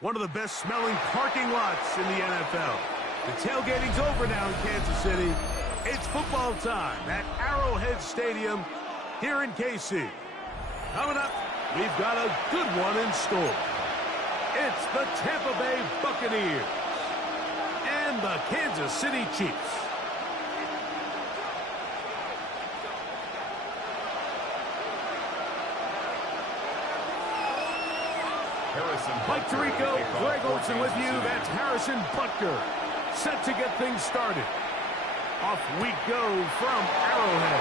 one of the best-smelling parking lots in the NFL. The tailgating's over now in Kansas City. It's football time at Arrowhead Stadium here in KC. Coming up, we've got a good one in store. It's the Tampa Bay Buccaneers and the Kansas City Chiefs. Mike Tirico, Greg Olsen with you. That's Harrison Butker, set to get things started. Off we go from Arrowhead.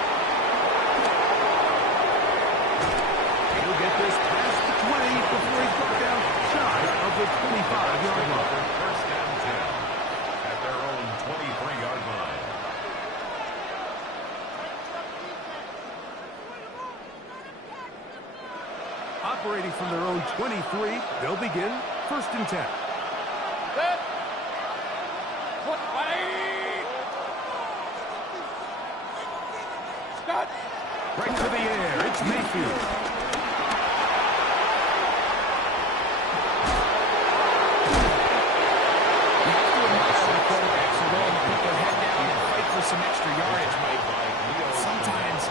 He'll get this past the 20 before he's brought down shy of the 25-yard line. First down 10 at their own 23-yard line. Operating from their own 23, they'll begin first and 10. Right to the air, it's Mayfield. You have to admire the quarterbacks are willing to put their head down and fight for some extra yardage, Mike. Sometimes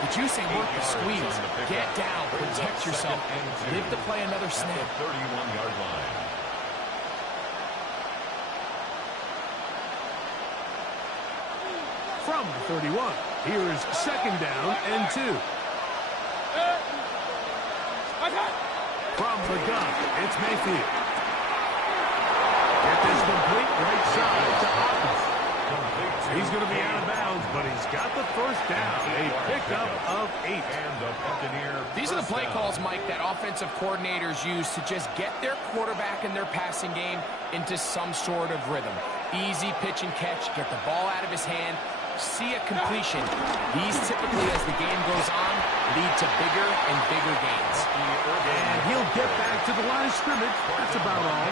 the juice ain't worth the squeeze. Get down, protect yourself, live to play another snap. 31-yard line. From the 31, here's second down and 2. From the gun, it's Mayfield. Get this complete right side to Hopkins. He's going to be out of bounds, but he's got the first down. A pickup of 8. And the Buccaneers. These are the play calls, Mike, that offensive coordinators use to just get their quarterback and their passing game into some sort of rhythm. Easy pitch and catch, get the ball out of his hand, see a completion. These typically, as the game goes on, lead to bigger and bigger gains. And he'll get back to the line of scrimmage. That's about all.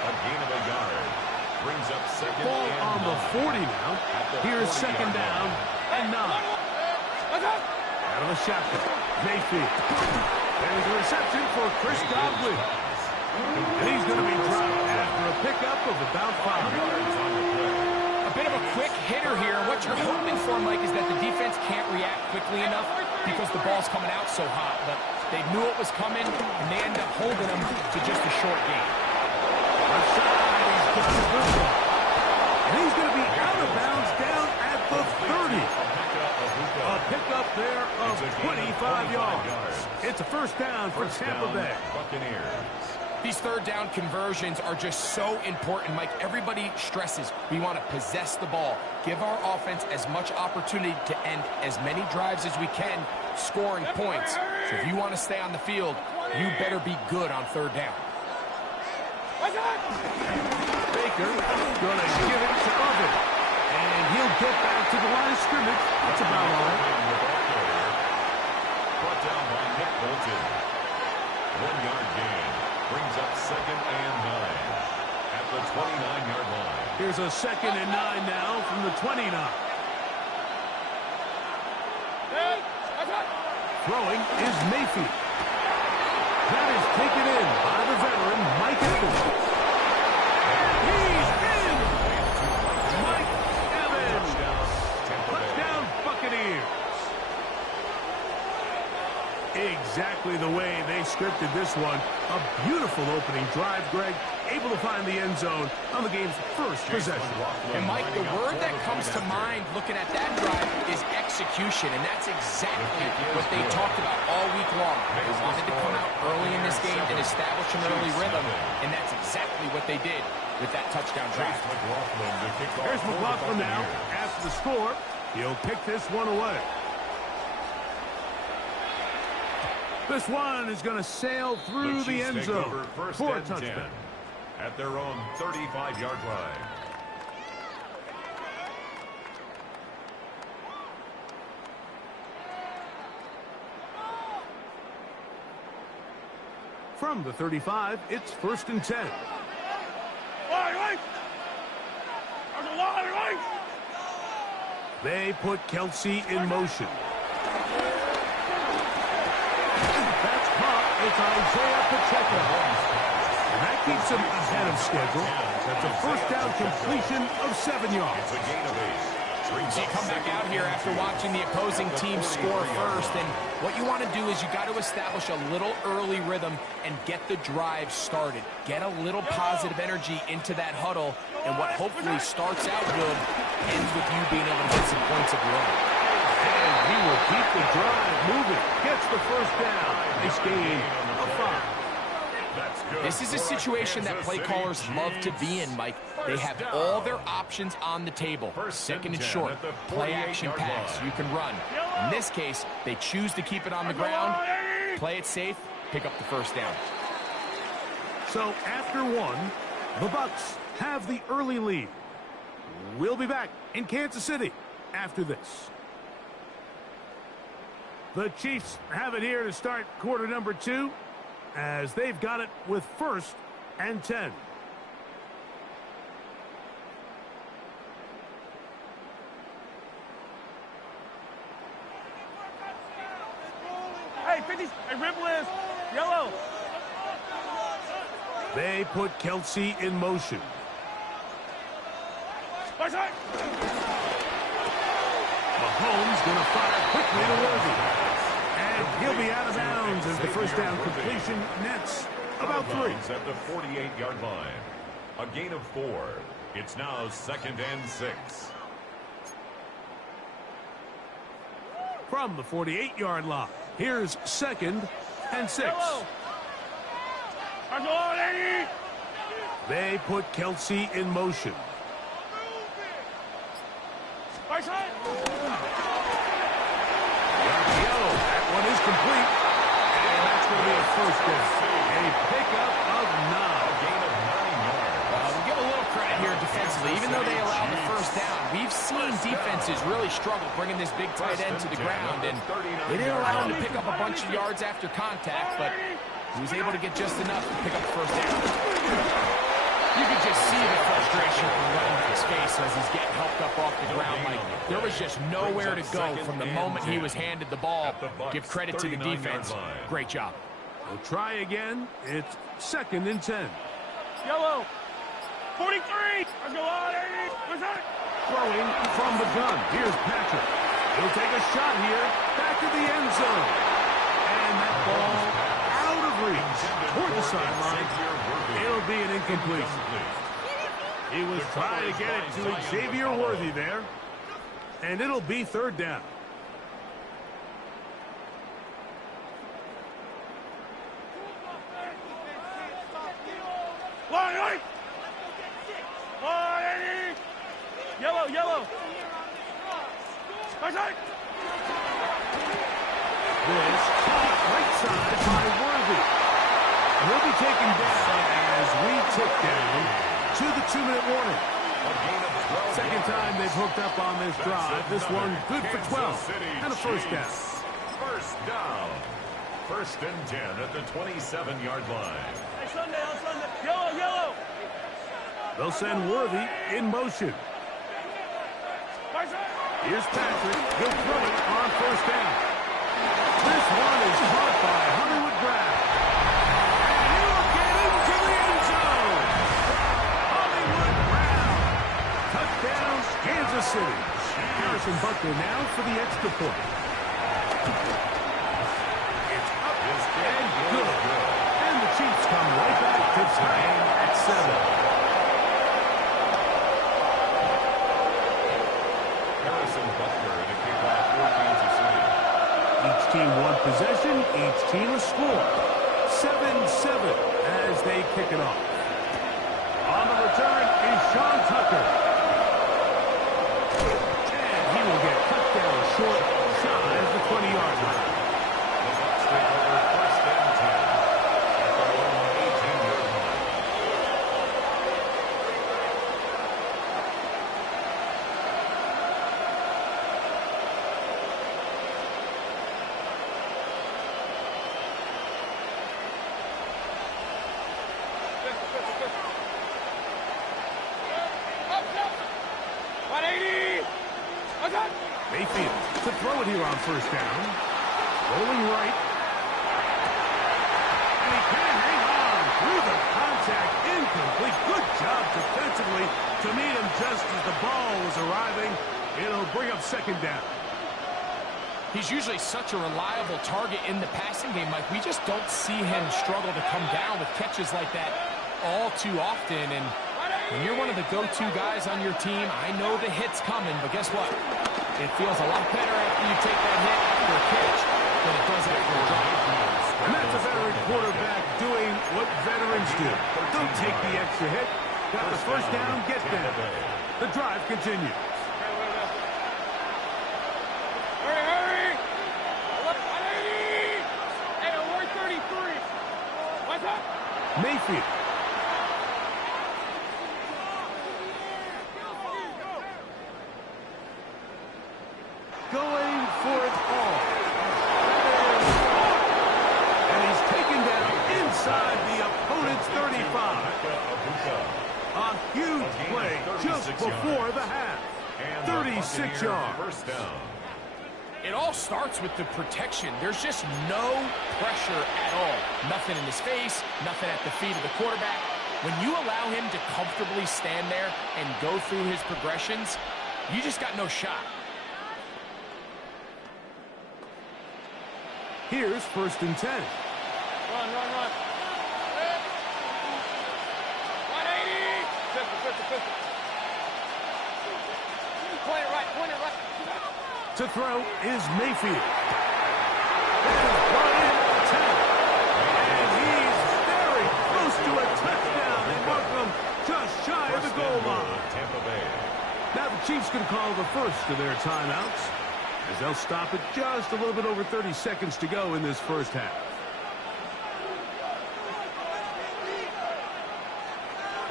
A gain of a yard. Brings up second Ball and on the 40 now. Here's second down and 9. Out of the shotgun, Mayfield. There's a reception for Chris Godwin. And he's going to be dropped after a pickup of about 5 yards on the play. A bit of a quick hitter here. What you're hoping for, Mike, is that the defense can't react quickly enough because the ball's coming out so hot. But they knew it was coming, and they end up holding them to just a short gain. And he's going to be out of bounds down at the 30. A pickup there of 25 yards. It's a first down for Tampa Bay. Buccaneers. These third down conversions are just so important, Mike. Everybody stresses we want to possess the ball, give our offense as much opportunity to end as many drives as we can, scoring points. So if you want to stay on the field, you better be good on third down. Baker going to give it to Oven. And he'll get back to the line of scrimmage. That's about all. Brought down by Nick Bolton. 1-yard gain. Brings up second and 9 at the 29-yard line. Here's a second and 9 now from the 29. Throwing is Mayfield. That is taken in by the veteran, Mike Evans. He's in! Mike Evans! Touchdown, Buccaneers! Exactly the way they scripted this one. A beautiful opening drive, Greg. Able to find the end zone on the game's first possession. And, Mike, the word that comes to mind looking at that drive is execution, and that's exactly what they talked about all week long. They wanted to come out early in this game and establish an early rhythm, and that's exactly what they did with that touchdown drive. Here's McLaughlin now. After the score, he'll pick this one away. This one is going to sail through the end zone for a touchdown. At their own 35-yard line. From the 35, it's first and 10. They put Kelsey in motion. That's caught. It's Isaiah Pacheco. keeps him ahead of schedule. That's a first down completion of 7 yards. It's a gain of 8. So you come back out here after watching the opposing team score first, and what you want to do is you got to establish a little early rhythm and get the drive started. Get a little positive energy into that huddle, and what hopefully starts out good ends with you being able to get some points of your own. And he will keep the drive moving. Gets the first down. Nice gain of 5. This is a situation that play callers love to be in, Mike. They have all their options on the table. Second and short, play action pass, you can run. In this case, they choose to keep it on the ground, play it safe, pick up the first down. So after 1, the Bucs have the early lead. We'll be back in Kansas City after this. The Chiefs have it here to start quarter number 2, as they've got it with 1st and 10. Hey, 50, hey, ripple is yellow. They put Kelsey in motion. Mahomes going to fire quickly to Worthy. And he'll be out of bounds as the first down completion nets about 3. At the 48-yard line. A gain of 4. It's now 2nd and 6. From the 48-yard line, here's 2nd and 6. They put Kelsey in motion. That one is complete. And that's going to be a first down. A pickup of 9. Gain of 9 yards. We'll give a little credit here defensively. Even though they allowed the first down, we've seen defenses really struggle bringing this big tight end to the ground. And they didn't allow him to pick up a bunch of yards after contact, but he was able to get just enough to pick up the first down. You could just see the frustration running from his face as he's getting helped up off the ground. Like, there was just nowhere to go from the moment he was handed the ball. Give credit to the defense. Great job. We'll try again. It's 2nd and 10. Yellow. 43. Let's go on, Throwing from the gun. Here's Patrick. He'll take a shot here. Back to the end zone. And that ball out of reach toward the sideline. It'll be an incompletion. He was trying to get it to Xavier Worthy there. And it'll be 3rd down. Yellow, yellow. This caught right side by Worthy. He'll be taken down as we tick down to the 2-minute warning. Second time they've hooked up on this drive. This one good for 12 and a first down. First down. 1st and 10 at the 27-yard line. Hey, Sunday, on Sunday. Yellow, yellow. They'll send Worthy in motion. Here's Patrick. He'll throw it on 1st down. This one is caught by Hollywood Brown. And he'll get into the end zone. Hollywood Brown. Touchdown, Kansas City. Harrison Butker now for the extra point. It's up and good. And the Chiefs come right back to tie at 7. Team one possession, each team a score. 7-7 as they kick it off. On the return is Sean Tucker. And he will get cut down short shy of the 20-yard line. The Bucs take over 1st and 10 at their own 18-yard line. Mayfield to throw it here on 1st down. Rolling right. And he can't hang on through the contact incomplete. Good job defensively to meet him just as the ball was arriving. It'll bring up second down. He's usually such a reliable target in the passing game, Mike. We just don't see him struggle to come down with catches like that all too often. And when you're one of the go-to guys on your team, I know the hit's coming, but guess what? It feels a lot better after you take that hit after a catch than it does after a drop. And that's a veteran quarterback doing what veterans do. Don't take the extra hit. Got the first down, get down. The drive continues. Hurry! Look, 180! Hey, we're 33. What's up? Mayfield. Going for it all. And he's taken down inside the opponent's 35. A huge play just before the half. 36 yards. First down. It all starts with the protection. There's just no pressure at all. Nothing in his face, nothing at the feet of the quarterback. When you allow him to comfortably stand there and go through his progressions, you just got no shot. Here's 1st and 10. Run. 180! 50. Point it right. To throw is Mayfield. That is brought in at 10. And he's very close to a touchdown. They mark him just shy of the goal line. Tampa Bay. Now the Chiefs can call the first of their timeouts, as they'll stop it just a little bit over 30 seconds to go in this first half.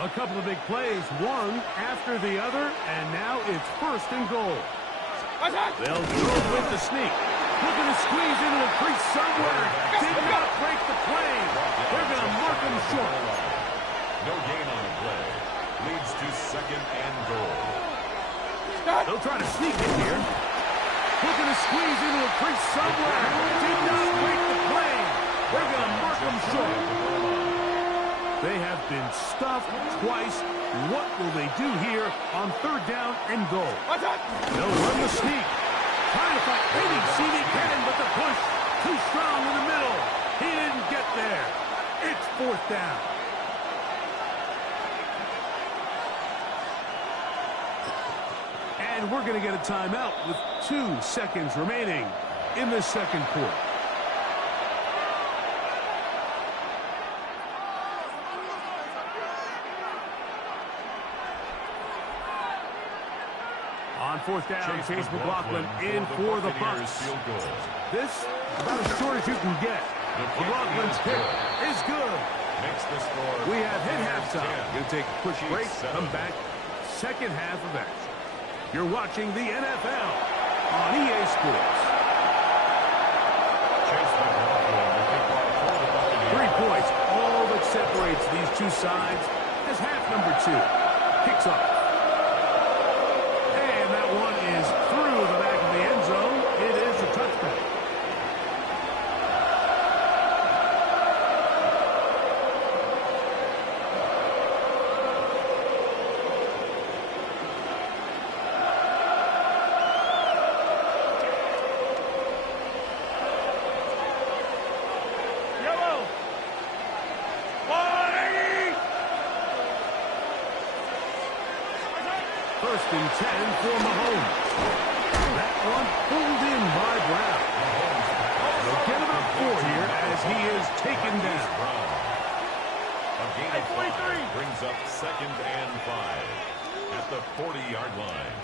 A couple of big plays, one after the other, and now it's 1st and goal. They'll throw with the sneak. Looking to squeeze into the crease somewhere. Did not break the play. They're going to mark him short. No gain on the play. Leads to 2nd and goal. They'll try to sneak in here. Looking to squeeze into a crease somewhere. Did not break the play. They're going to mark him short. They have been stuffed twice. What will they do here on 3rd down and goal? They'll run the sneak. Trying to find any seam he can, but the push too strong in the middle. He didn't get there. It's 4th down. And we're going to get a timeout with 2 seconds remaining in the second quarter. On 4th down, Chase McLaughlin in for the Bucs. This about as short as you can get. McLaughlin's pick is good. We have hit halftime. Going to take a quick break, come back, second half of action. You're watching the NFL on EA Sports. 3 points, all that separates these two sides as half number 2 kicks off. And that one is through the back of the end zone. It is a touchback. First and 10 for Mahomes. That one pulled in by Brown. They'll get about 4 here as he is taken down. A gain of 5 brings up 2nd and 5 at the 40-yard line.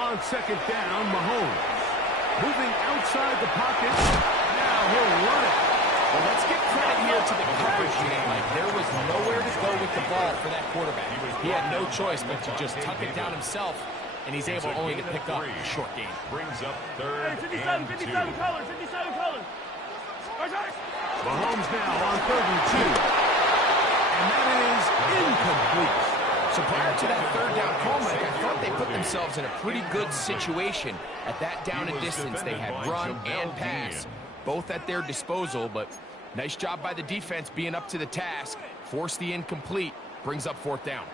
On 2nd down, Mahomes moving outside the pocket. Now he'll run it. Well, let's give credit here to the coverage unit. Like, there was nowhere to go with the ball for that quarterback. He had no choice but to just tuck it down himself, and he's able only to pick up a short gain. Brings up 3rd and 2. 57 colors. Mahomes now on 3rd and 2. And that is incomplete. So prior to that 3rd down call, Mike, I thought they put themselves in a pretty good situation. At that down and distance, they had run and pass, both at their disposal, but Nice job by the defense being up to the task. Force the incomplete. Brings up 4th down.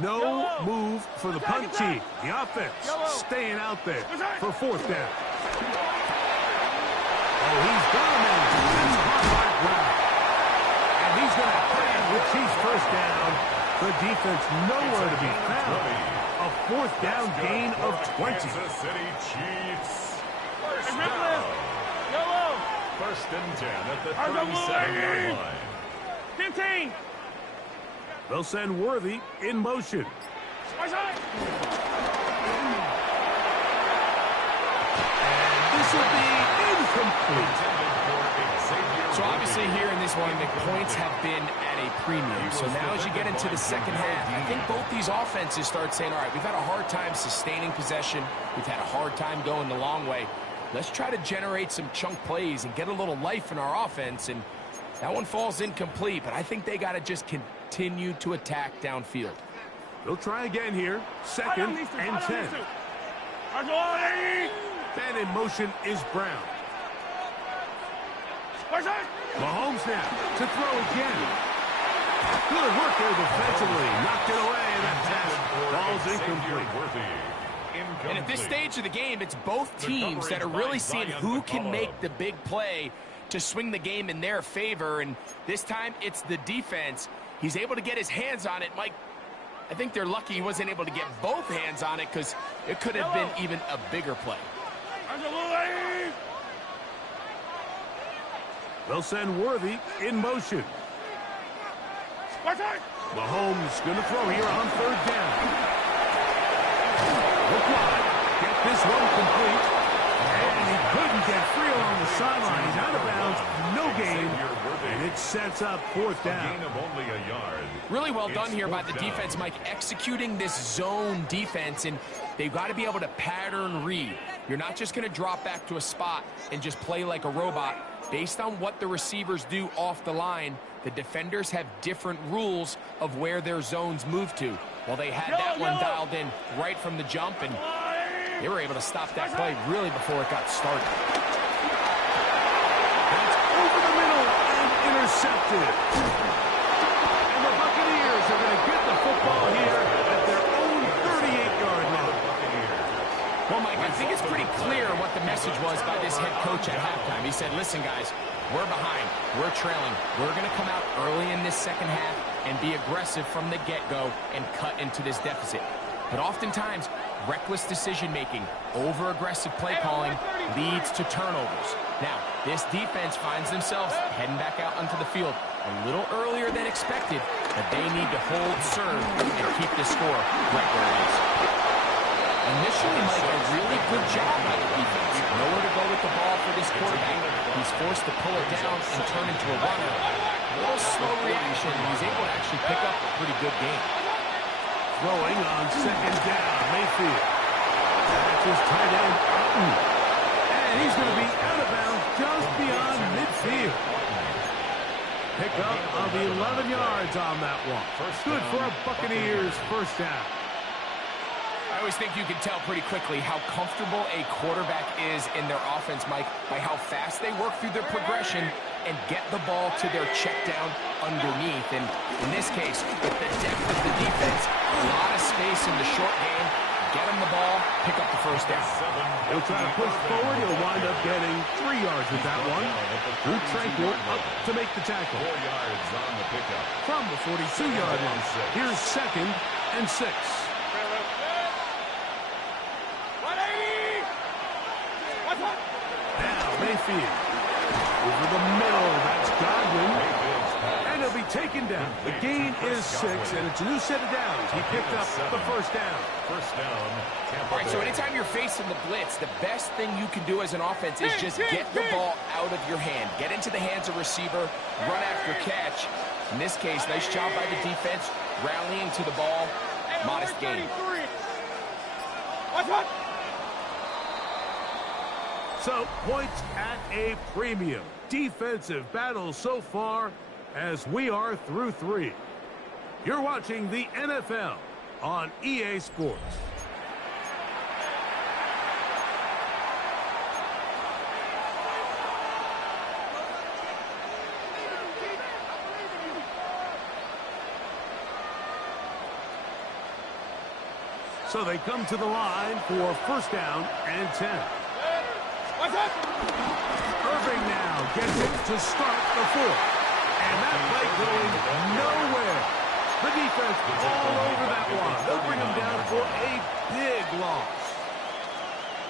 No move for the punt team. The offense staying out there for 4th down. Oh, he's gone now. That's hard ground. And he's going to play with Chiefs 1st down. The defense nowhere to be found. A 4th down gain of 20. Kansas City Chiefs. First Hey, down. Yellow. 1st and 10 at the 37-yard line. 15. They'll send Worthy in motion. Right side. And this will be incomplete. So obviously here in this one, the points have been at a premium. So now as you get into the second half, I think both these offenses start saying, all right, we've had a hard time sustaining possession. We've had a hard time going the long way. Let's try to generate some chunk plays and get a little life in our offense. And that one falls incomplete, but I think they got to just continue to attack downfield. They'll try again here. 2nd and 10. And in motion is Brown. Mahomes now to throw again. Good work there defensively. Knocked it away, and that pass falls incomplete. And at this stage of the game, it's both teams that are really seeing who can make the big play to swing the game in their favor. And this time, it's the defense. He's able to get his hands on it. Mike, I think they're lucky he wasn't able to get both hands on it because it could have been even a bigger play. They'll send Worthy in motion. Mahomes going to throw here on 3rd down. Look wide. Get this one complete. And he couldn't get free along the sideline. He's out of bounds. No gain. And it sets up 4th down. Gain of only a yard. Really well done here by the defense, Mike, executing this zone defense, and they've got to be able to pattern read. You're not just going to drop back to a spot and just play like a robot. Based on what the receivers do off the line, the defenders have different rules of where their zones move to. Well, they had that one dialed in right from the jump, and they were able to stop that play really before it got started. That's over the middle and intercepted. And the Buccaneers are going to get the football here at their own 38-yard line. Well, Mike, I think it's pretty clear what the message was by this head coach at halftime. He said, listen, guys, we're behind. We're trailing. We're going to come out early in this second half and be aggressive from the get-go and cut into this deficit. But oftentimes, reckless decision-making, over-aggressive play calling leads to turnovers. Now, this defense finds themselves heading back out onto the field a little earlier than expected, but they need to hold serve and keep this score right where it is. Initially, Mike, a really good job by the defense. Nowhere to go with the ball for this quarterback. He's forced to pull it down and turn into a runner. A little slow reaction, and he's able to actually pick up a pretty good game. Throwing on 2nd down, Mayfield. That's his tight end, Upton. And he's going to be out of bounds just beyond midfield. Pick up of 11 yards on that one. Good for a Buccaneers 1st down. I always think you can tell pretty quickly how comfortable a quarterback is in their offense, Mike, by how fast they work through their progression and get the ball to their check down underneath. And in this case, with the depth of the defense, a lot of space in the short game, get him the ball, pick up the 1st down. He'll try to push forward. He'll wind up getting 3 yards with that one. Drew Tranquil up to make the tackle. 4 yards on the pickup. From the 42-yard line. Here's 2nd and 6. Now Mayfield. Over the middle. That's Godwin. And he'll be taken down. The gain is 6, and it's a new set of downs. He picked up the 1st down. 1st down. All right, so anytime you're facing the blitz, the best thing you can do as an offense is just get the ball out of your hand. Get into the hands of receiver, run after catch. In this case, nice job by the defense, rallying to the ball. Modest gain. So, points at a premium. Defensive battle so far as we are through 3. You're watching the NFL on EA Sports. So they come to the line for first down and 10. Irving now gets it to start the fourth. And that play going nowhere. The defense all over that one. They'll bring them down for a big loss.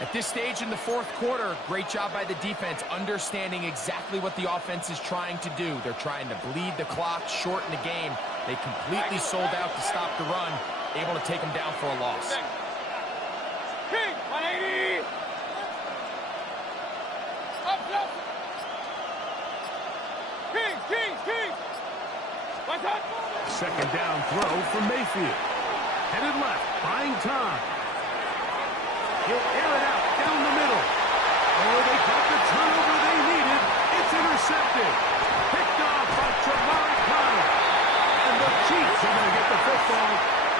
At this stage in the fourth quarter, great job by the defense understanding exactly what the offense is trying to do. They're trying to bleed the clock, shorten the game. They completely sold out to stop the run, able to take them down for a loss. King, 180. Up. King. What's up? Second down throw from Mayfield. Headed left, buying time. He'll air it out down the middle. Oh, they got the turnover they needed. It's intercepted. Picked off by Trevor Connor. And the Chiefs are going to get the football.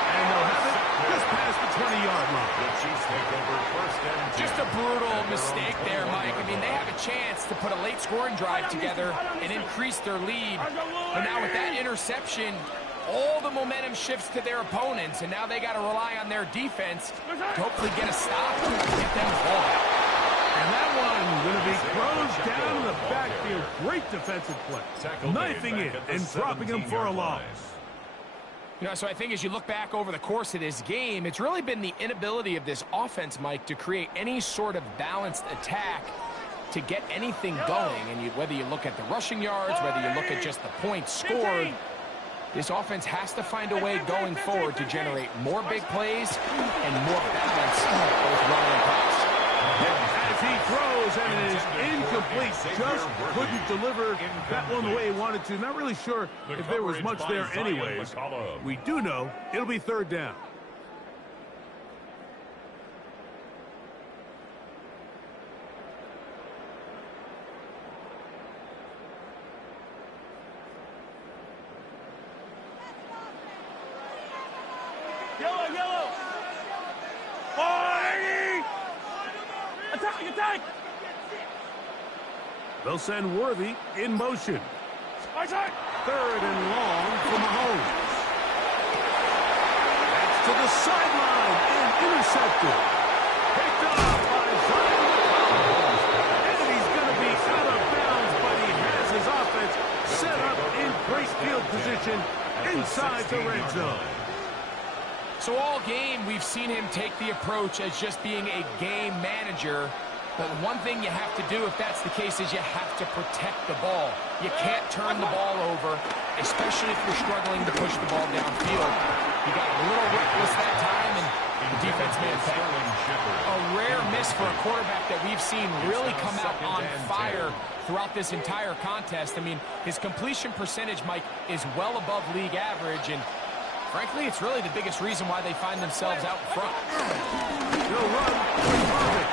And they'll have it just past the 20-yard line. The Chiefs take over first and 10. Just a brutal mistake there, Mike. I mean, they have a chance to put a late scoring drive together and increase their lead. But now with that interception, all the momentum shifts to their opponents, and now they got to rely on their defense to hopefully get a stop and get them the ball back. And that one going to be closed down in the backfield. Great defensive play. Knifing it and dropping him for a loss. You know, so I think as you look back over the course of this game, it's really been the inability of this offense, Mike, to create any sort of balanced attack to get anything going. And whether you look at the rushing yards, whether you look at just the points scored, this offense has to find a way going forward to generate more big plays and more balance both running and pass. As he throws, and it is incomplete. Just couldn't deliver that one the way he wanted to. Not really sure if there was much there anyways. We do know it'll be third down. Yellow. 40. Attack. They'll send Worthy in motion. Attack. Third and long for Mahomes. That's to the sideline and intercepted. Picked off by Zion. And he's going to be out of bounds, but he has his offense set up in great field position inside the red zone. So all game, we've seen him take the approach as just being a game manager. But one thing you have to do, if that's the case, is you have to protect the ball. You can't turn the ball over, especially if you're struggling to push the ball downfield. He got a little reckless that time, and the defense made a pay. A rare miss for a quarterback that we've seen really come out on fire throughout this entire contest. I mean, his completion percentage, Mike, is well above league average, and frankly, it's really the biggest reason why they find themselves out in front. He'll run with Irving.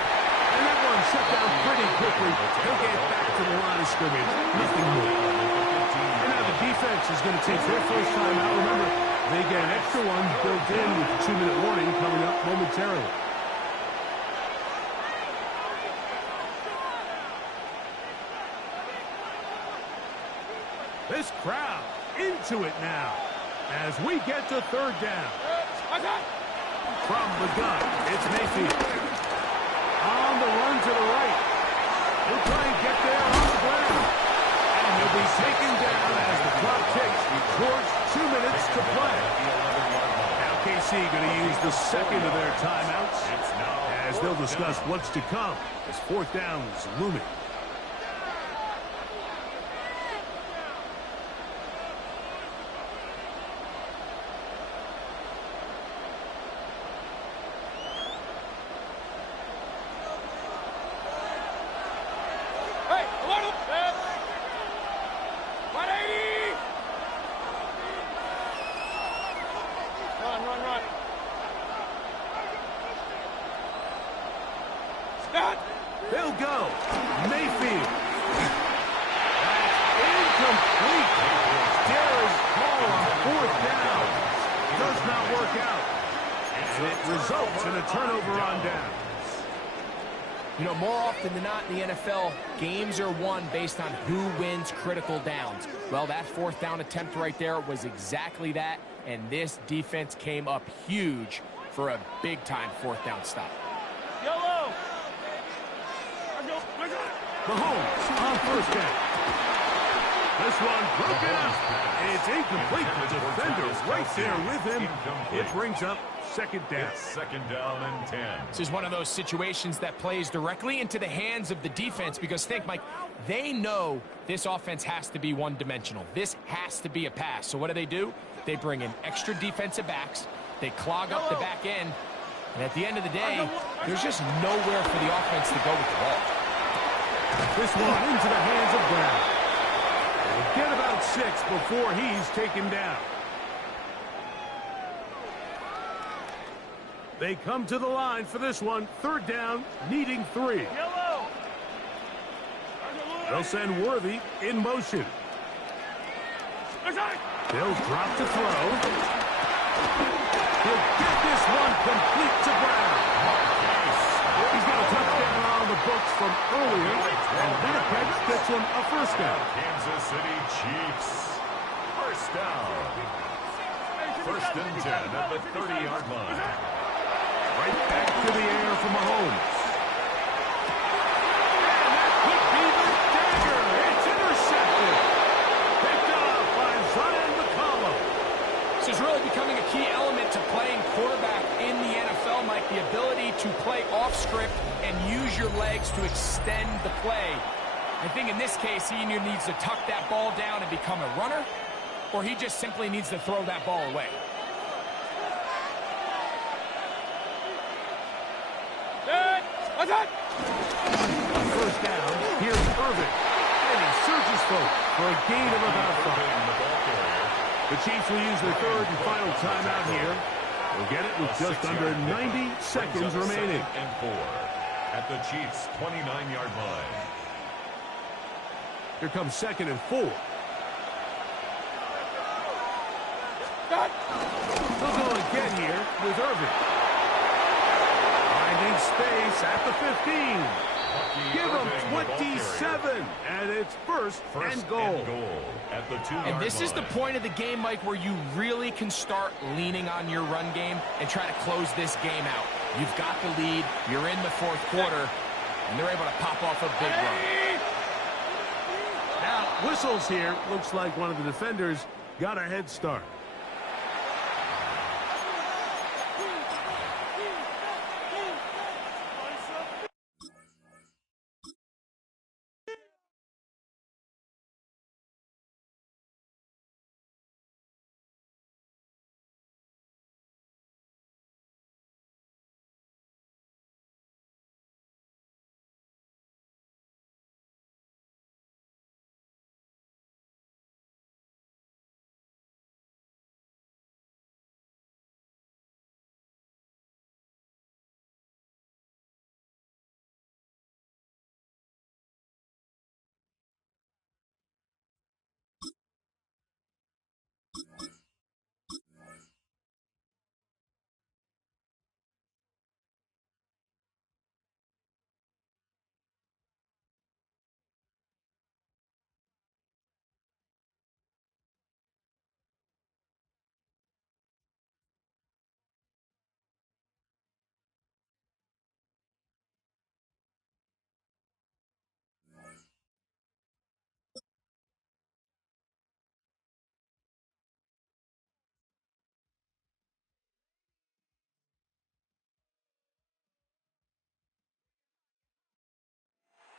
And that one shut down pretty quickly. He'll get back to the line of scrimmage. Nothing more. And now the defense is going to take their first time out. Remember, they get an extra one built in with the 2-minute warning coming up momentarily. This crowd into it now as we get to third down. From the gun, it's Mayfield. On the run to the right. He'll try and get there on the ground. And he'll be taken down as the clock ticks towards 2 minutes to play. Now KC going to use the second of their timeouts as they'll discuss what's to come as fourth down is looming. They'll go. Mayfield. That's incomplete. Darren's call on fourth down does not work out. And it results in a turnover on down. You know, more often than not in the NFL, games are won based on who wins critical downs. Well, that fourth down attempt right there was exactly that, and this defense came up huge for a big-time fourth down stop. Yellow. Mahomes on first down. This one broken up. It's incomplete. The defender right there with him. It brings up second down. It's second down and 10. This is one of those situations that plays directly into the hands of the defense because think, Mike, they know this offense has to be one-dimensional. This has to be a pass. So what do? They bring in extra defensive backs. They clog up the back end. And at the end of the day, there's just nowhere for the offense to go with the ball. This one into the hands of Brown. They get about 6 before he's taken down. They come to the line for this one. Third down, needing 3. Yellow. They'll send Worthy in motion. They'll drop to throw. He'll get this one complete to Brown. He's got a touchdown on the books from earlier, and that catch gets him a first down. Kansas City Chiefs. First down. First and 10 at the 30-yard line. Right back to the air for Mahomes. And that could be the dagger. It's intercepted. Picked up by Zion McCollum. This is really becoming a key element to playing quarterback in the NFL, Mike, the ability to play off script and use your legs to extend the play. I think in this case, he either needs to tuck that ball down and become a runner, or he just simply needs to throw that ball away. First down, here's Irvin. And he surges forward for a gain of about 5. The Chiefs will use their third and final timeout here. They'll get it with just under 90 seconds remaining. And 4 at the Chiefs' 29-yard line. Here comes second and 4. They'll go again here with Irvin. Finding space at the 15. Give him 27, and it's first and goal. At the 2-yard And this is the line. point of the game, Mike, where you really can start leaning on your run game and try to close this game out. You've got the lead, you're in the fourth quarter, and they're able to pop off a big run. Now, whistles here. Looks like one of the defenders got a head start.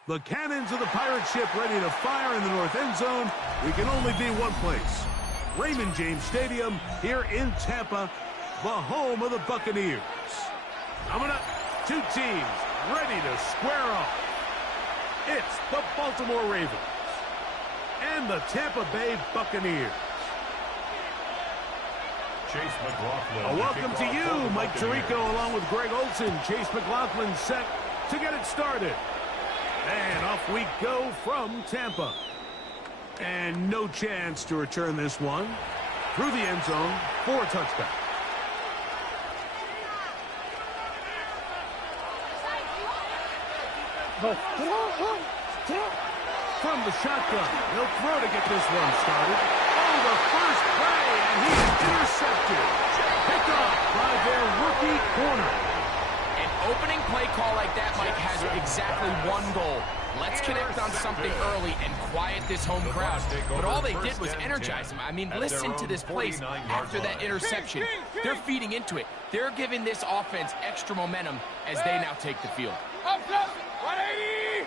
The cannons of the pirate ship ready to fire in the north end zone. We can only be one place. Raymond James Stadium here in Tampa, the home of the Buccaneers. Coming up, two teams ready to square off. It's the Baltimore Ravens and the Tampa Bay Buccaneers. Chase McLaughlin. A welcome to you, Mike Tirico, along with Greg Olson. Chase McLaughlin set to get it started. And off we go from Tampa. And no chance to return this one through the end zone for a touchdown. From the shotgun, he'll throw to get this one started. Oh, the first play, and he is intercepted. Picked off by their rookie corner. An opening play call like that, Mike, has exactly one goal. Let's connect on something early and quiet this home crowd. But all they did was energize them. I mean, listen to this place after that interception. They're feeding into it. They're giving this offense extra momentum as they now take the field. Up, 180!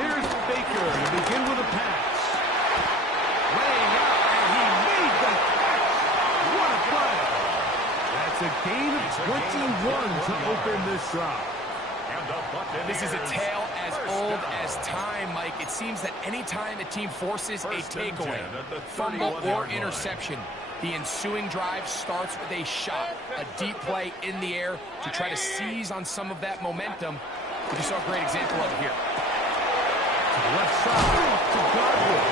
Here's Baker to begin with a pass. Laying out, and he made the catch. What a play. That's a gain of 21 to open this drive. This is a tale as old as time, Mike. It seems that anytime a team forces a takeaway, fumble, or interception, the ensuing drive starts with a shot, a deep play in the air to try to seize on some of that momentum. We just saw a great example of it here. To the left side, to Godwin.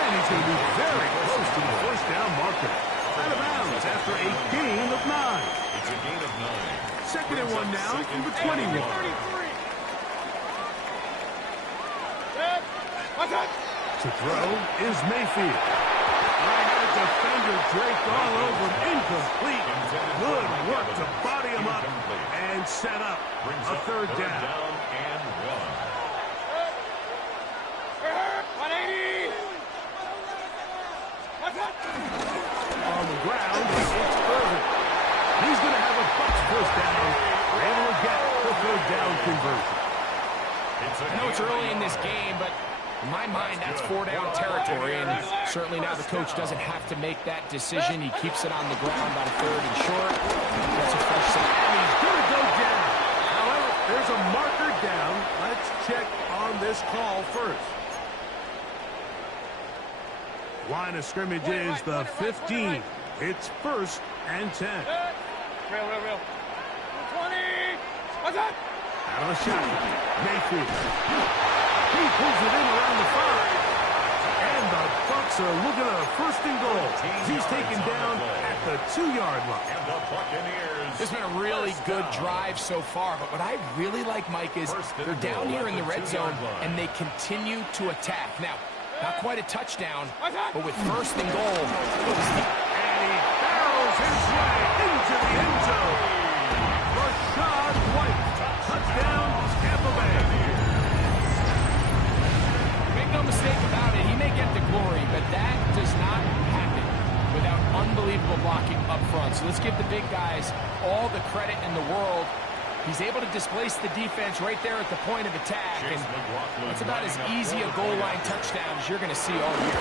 And he's going to be very close to the first down marker. Out of bounds after a gain of 9. It's a gain of 9. Second and 1 now from the 21. To throw is Mayfield. I had defender draped all over him. Incomplete. Good work to body him up and set up a third down. And 180! On the ground, it's Irvin. He's going to have a Bucs first down. We're able to get the third down conversion. I know it's early in this game, but in my mind, that's 4-down territory, and certainly now the coach doesn't have to make that decision. He keeps it on the ground on 3rd and short. That's a fresh set. And he's going to go down. However, there's a marker down. Let's check on this call first. Line of scrimmage is the 15. It's 1st and 10. Real. 20! What's that? Out of the shotgun, Mayfield. He pulls it in around the 5. And the Bucs are looking at a 1st and goal. He's taken down at the 2-yard line. And the Buccaneers. This has been a really good drive so far, but what I really like, Mike, is they're down here in the red zone, and they continue to attack. Now, not quite a touchdown, but with 1st and goal. And he barrels his way into the end zone. Rashad White. Touchdown, Tampa Bay. Make no mistake about it, he may get the glory, but that does not happen without unbelievable blocking up front. So let's give the big guys all the credit in the world. He's able to displace the defense right there at the point of attack, and it's about as easy a goal line touchdown as you're going to see all year.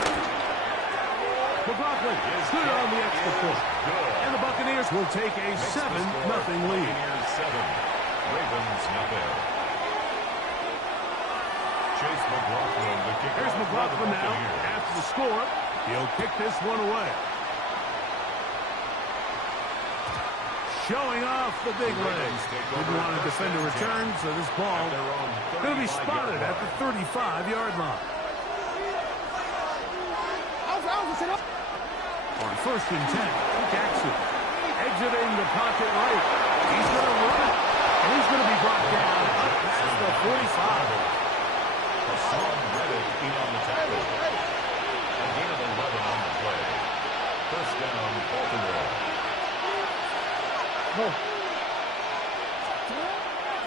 McLaughlin is good on the extra point. And the Buccaneers will take a 7-0 lead. 7. Ravens nothing. Chase McLaughlin, the kicker. Here's McLaughlin now. After the score, he'll kick this one away. Showing off the big legs. Didn't want to defend a return, so this ball going to be spotted at the 35-yard line. On 1st and 10, Jackson exiting the pocket right. He's going to run it. And he's going to be brought down up past the 45. Hassan Reddick in on the tackle. A gain of 11 on the play. 1st down, Baltimore.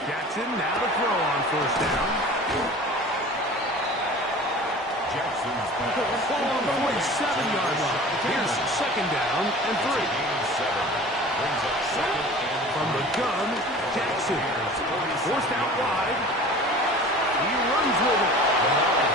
Jackson now to throw on 1st down. Jackson's Ball on the 47-yard line. Here's 2nd down and 3. gain of 7. Brings up 2nd and From the gun, Jackson. Forced out wide. He runs with it.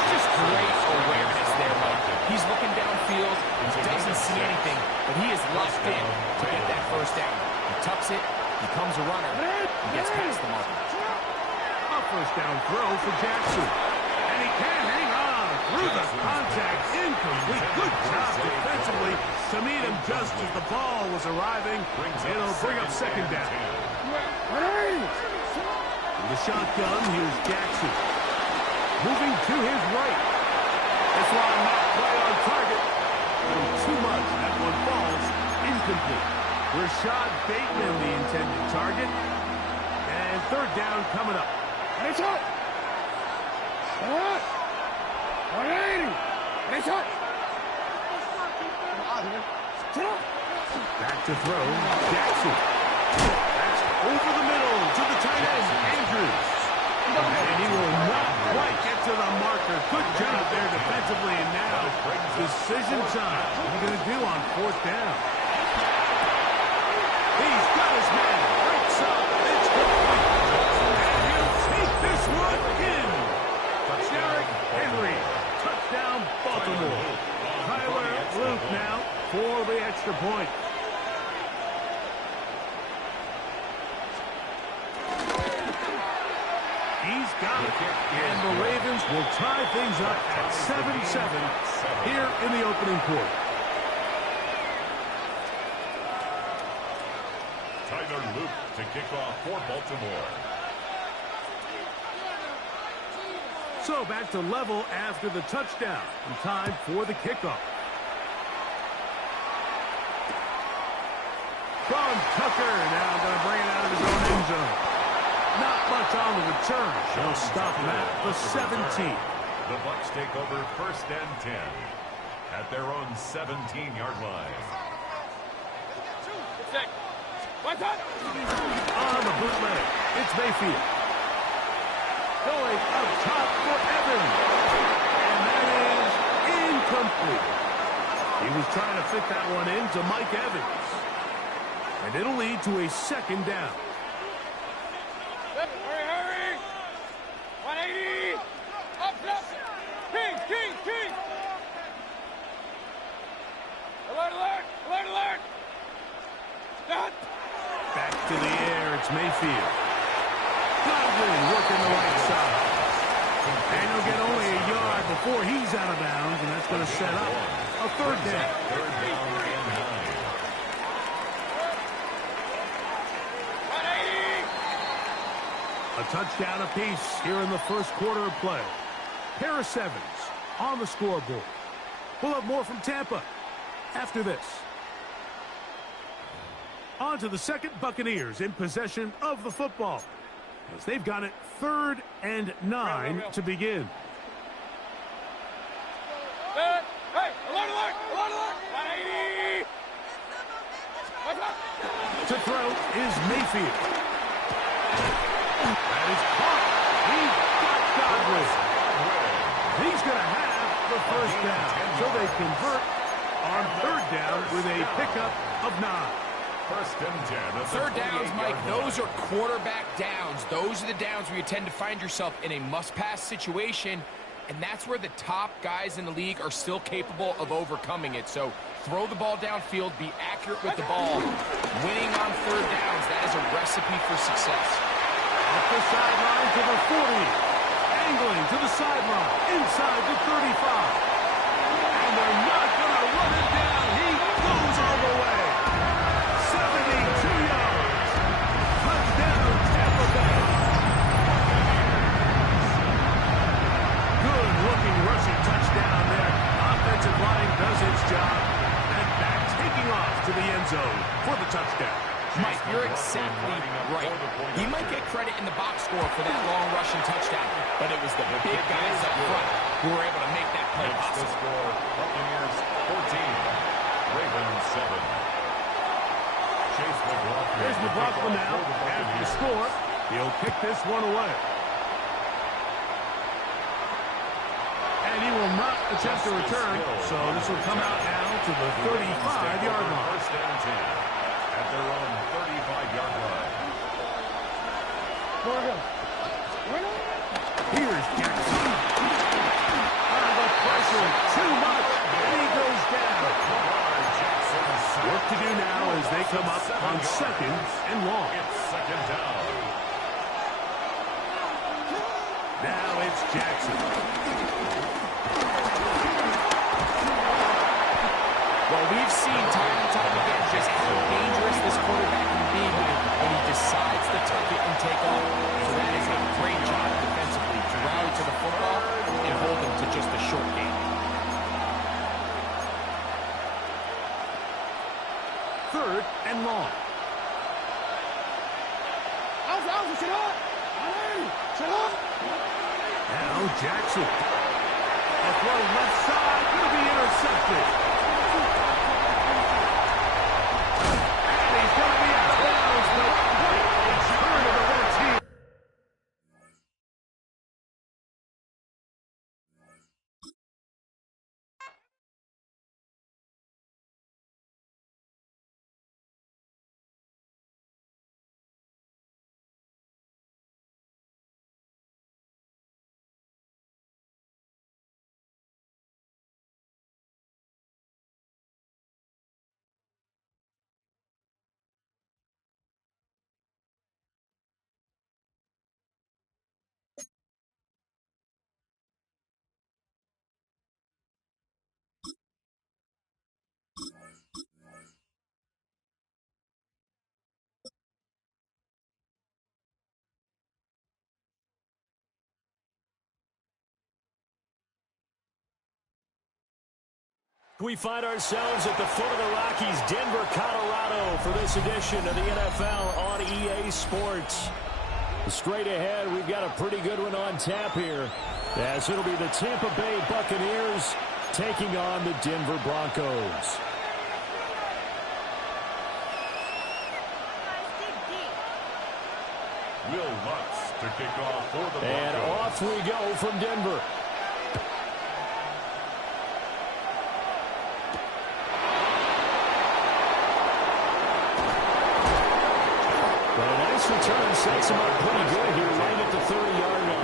Just great awareness there, Mike. He's looking downfield. He doesn't see anything, but he is locked in to get that 1st down. He tucks it, becomes a runner, and gets past the marker. A 1st down throw for Jackson. And he can hang on through the contact. Incomplete. Good job defensively to meet him just as the ball was arriving. It'll bring up 2nd down. In the shotgun, here's Jackson. Moving to his right. This one not quite on target. Too much. That one falls incomplete. Rashad Bateman, the intended target. And 3rd down coming up. It's up. 180. It's up. Back to throw. Jackson. That's over the middle to the tight end, Andrews. And he will not quite get to the marker. Good job there defensively. And now, decision time. What are you going to do on fourth down? He's got his man. Right side. It's complete. And he'll take this one in. Derrick Henry. Touchdown, Baltimore. Tyler Luke now for the extra point. He's got it. And the Ravens will tie things up at 7-7 here in the opening quarter. Tyler Luke to kick off for Baltimore. So back to level after the touchdown. And time for the kickoff. From Tucker. Now going to bring it out of his own end zone. Not much on the return. They'll stop him at the 17. The Bucs take over 1st and 10 at their own 17-yard line. On the bootleg, it's Mayfield. Going up top for Evans. And that is incomplete. He was trying to fit that one into Mike Evans. And it'll lead to a 2nd down. Hurry! 180! Up! King! Alert! Done! Back to the air, it's Mayfield. Godwin working the right side. And he'll get only a yard before he's out of bounds, and that's going to set up a 3rd down. 3rd down and 9. A touchdown apiece here in the first quarter of play. Harris Evans on the scoreboard. We'll have more from Tampa after this. On to the second. Buccaneers in possession of the football, as they've got it 3rd and 9 to begin. Hey! Alert! 180! To throw is Mayfield. That is caught. He's got Godwin. He's going to have the 1st down. So they convert on 3rd down with a pickup of 9. 1st and 10. 3rd downs, Mike, those are quarterback downs. Those are the downs where you tend to find yourself in a must-pass situation, and that's where the top guys in the league are still capable of overcoming it. So throw the ball downfield, be accurate with the ball. Winning on 3rd downs, that is a recipe for success. Up the sideline to the 40. Angling to the sideline. Inside the 35. And they're not going to run it down. He goes all the way. 72 yards. Touchdown, Tampa Bay. Good-looking rushing touchdown there. Offensive line does its job. And back taking off to the end zone for the touchdown. Mike, you're exactly right. He might get credit in the box score for that long rushing touchdown, but it was the big guys up front who were able to make that play possible. The score, Buccaneers 14, Ravens 7. Chase McLaughlin. Here's McLaughlin now. After the score, he'll kick this one away. And he will not attempt to return, so this will come out now to the 35-yard line. 1st and 10 at their own 35-yard line. Here's Jackson. The pressure, too much, and he goes down. Work to do now as they come up on 2nd and long. It's 2nd down. Now it's Jackson. Well, we've seen time and time again just how dangerous this quarterback can be when he decides to tuck it and take off. So that is a great job defensively to rally to the football and hold him to just a short game. 3rd and long. Now Jackson. A throw left side, going to be intercepted. We find ourselves at the foot of the Rockies, Denver, Colorado, for this edition of the NFL on EA Sports. Straight ahead, we've got a pretty good one on tap here, as it'll be the Tampa Bay Buccaneers taking on the Denver Broncos. Will Lutz to kick off for the Broncos. And off we go from Denver. But a nice return sets him up pretty good here, right at the 30-yard line.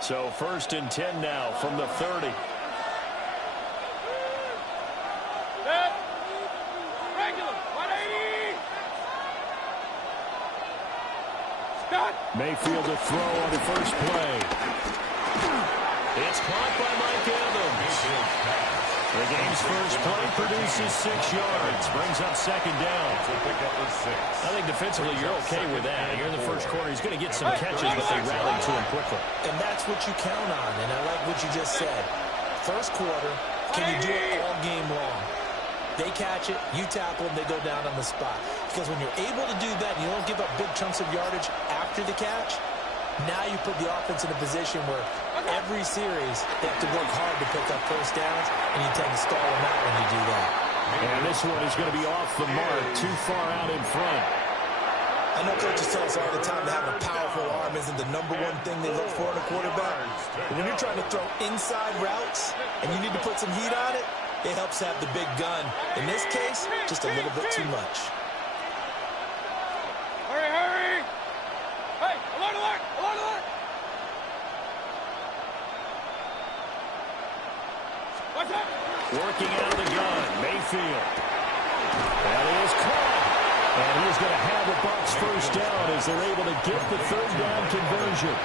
So 1st and 10 now from the 30. Mayfield to throw on the first play. It's caught by Mike Evans. The game's first play produces 6 yards. Brings up 2nd down. I think defensively you're okay with that. Here in the first quarter, he's going to get some catches, but they rallied to him quickly. And that's what you count on, and I like what you just said. First quarter, can you do it all game long? They catch it, you tackle them, they go down on the spot. Because when you're able to do that and you don't give up big chunks of yardage after the catch, now you put the offense in a position where every series they have to work hard to pick up first downs, and you tend to stall them out when you do that. And this one is going to be off the mark, too far out in front. I know coaches tell us all the time that having a powerful arm isn't the #1 thing they look for in a quarterback. But when you're trying to throw inside routes and you need to put some heat on it, it helps have the big gun. In this case, just a little bit too much. Hurry, hurry! Hey, alert, alert, alert, alert! What's up? Working out of the gun, Mayfield. That is caught. And he's going to have the Bucs first down as they're able to get the 3rd down conversion.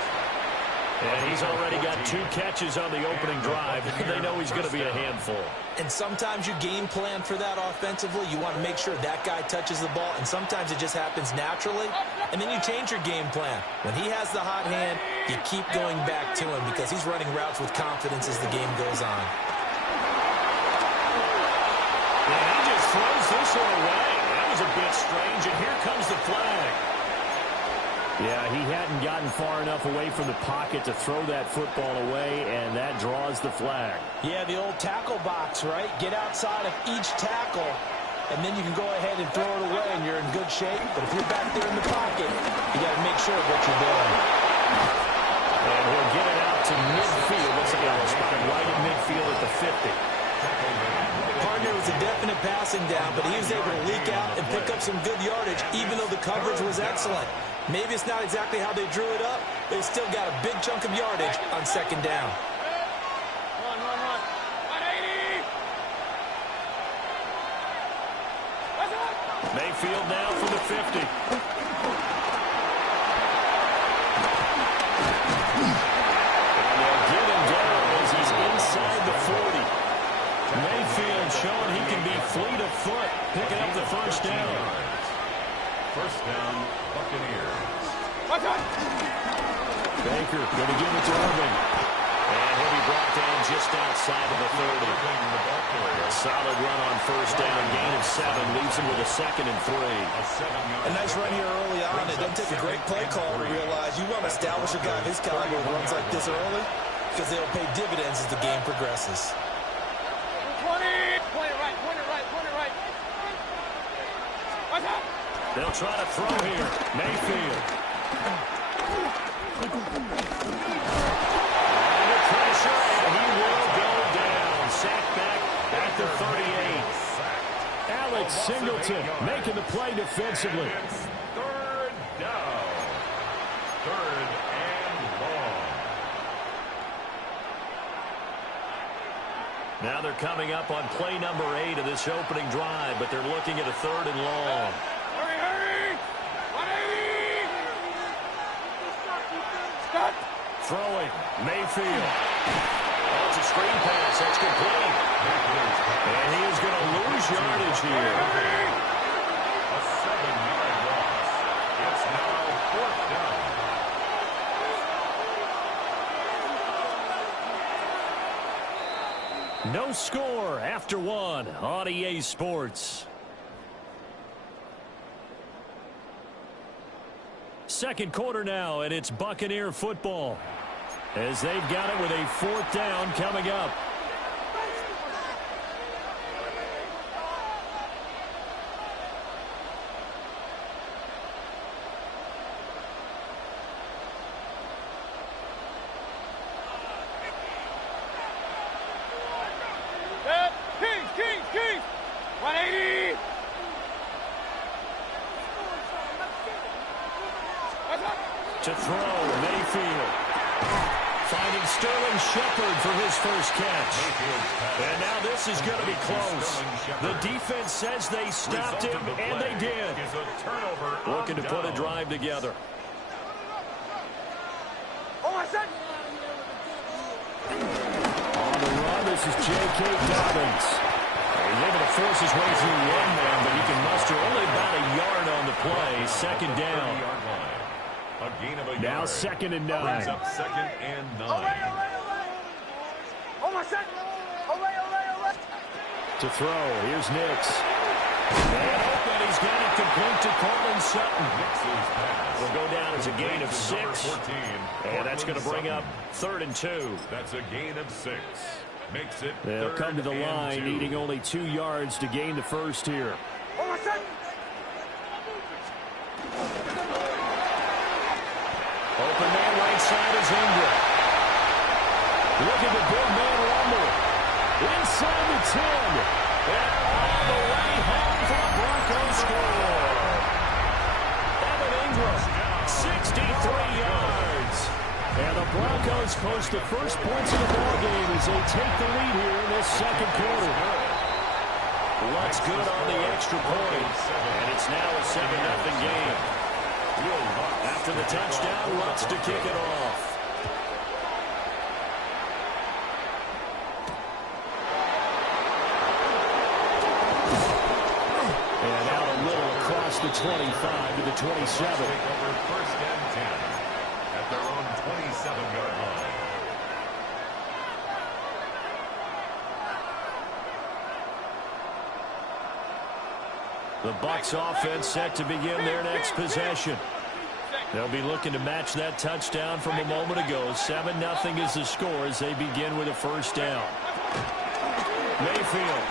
And he's already got 2 catches on the opening drive. They know he's going to be a handful. And sometimes you game plan for that offensively. You want to make sure that guy touches the ball, and sometimes it just happens naturally. And then you change your game plan. When he has the hot hand, you keep going back to him because he's running routes with confidence as the game goes on. And he just throws this one away. That was a bit strange, and here comes the flag. Yeah, he hadn't gotten far enough away from the pocket to throw that football away, and that draws the flag. Yeah, the old tackle box, right? Get outside of each tackle, and then you can go ahead and throw it away, and you're in good shape. But if you're back there in the pocket, you got to make sure of what you're doing. And we'll get it out to midfield. Looks like a spot right in midfield at the 50. Partner was a definite passing down, but he was able to leak out and pick up some good yardage, even though the coverage was excellent. Maybe it's not exactly how they drew it up, but they still got a big chunk of yardage on 2nd down. Run, run, run. 180! What's up? Mayfield now for the 50. And they'll get him down as he's inside the 40. Mayfield showing he can be fleet of foot, picking up the first down. First down, Buccaneers. What's up? Baker going to give it to Irving. And he'll be brought down just outside of the 30. A solid run on first down, gain of 7, leaves him with a 2nd and 3. A nice run here early on. It doesn't take a great play call to realize you want to establish a guy of his caliber who runs like this early because they'll pay dividends as the game progresses. 20! Point it right, point it right, point it right. What's up? They'll try to throw here. Mayfield. Under pressure, and he will go down. Sacked back at the 38. Alex Singleton making the play defensively. 3rd down. 3rd and long. Now they're coming up on play number 8 of this opening drive, but they're looking at a 3rd and long. Hurry, hurry! 180! Stop! Throwing, Mayfield. That's a screen pass. That's complete. And he is going to lose yardage here. A 7-yard loss. It's now 4th down. No score after one on EA Sports. Second quarter now, and it's Buccaneer football as they've got it with a 4th down coming up. Kings! 180! To throw, Mayfield. Finding Sterling Shepard for his first catch. And now this is going to be close. The defense says they stopped him, and they did. Looking to put a drive together. Oh, On the run, this is J.K. Dobbins. He's able to force his way through one man, but he can muster only about a yard on the play. Second down. A gain of a Now yard. 2nd and 9. Brings up 2nd and 9. To throw, here's Nix. And open, he's got it complete to Cortland Sutton. Will go down as a gain of 6. And that's going to bring up 3rd and 2. That's a gain of 6. Makes it They'll come to the line, 2. needing only 2 yards to gain the first here. Open man right side is Ingram. Look at the big man rumble. Inside the 10. And all the way home for the Broncos score. Evan Ingram, 63 yards. And the Broncos post the first points of the ballgame as they take the lead here in this second quarter. What's good on the extra point? And it's now a 7-0 game. After the touchdown, Lutz to kick it off. And out a little across the 25 to the 27. Over 1st and 10 at their own 27-yard line. The Bucs offense set to begin their next possession. They'll be looking to match that touchdown from a moment ago. 7-0 is the score as they begin with a first down. Mayfield.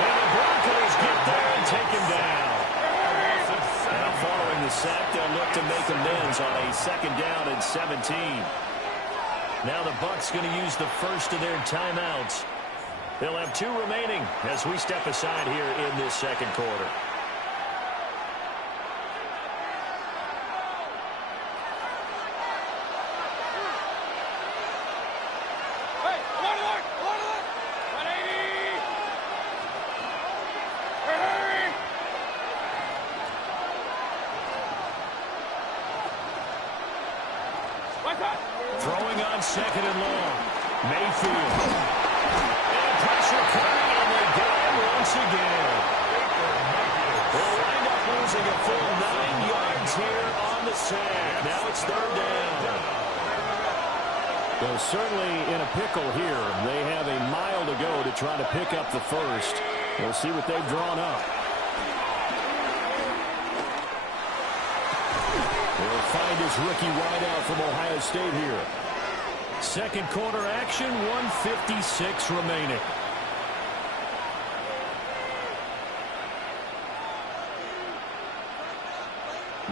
And the Broncos get there and take him down. Now following the sack, they'll look to make amends on a 2nd down and 17. Now the Bucs going to use the first of their timeouts. They'll have 2 remaining as we step aside here in this second quarter. Throwing on 2nd and long. Mayfield. And pressure coming, and they get him once again. They'll wind up losing a full 9 yards here on the sack. Now it's 3rd down. Well, certainly in a pickle here. They have a mile to go to try to pick up the first. We'll see what they've drawn up. He'll find his rookie wideout from Ohio State here. Second quarter action, 1:56 remaining.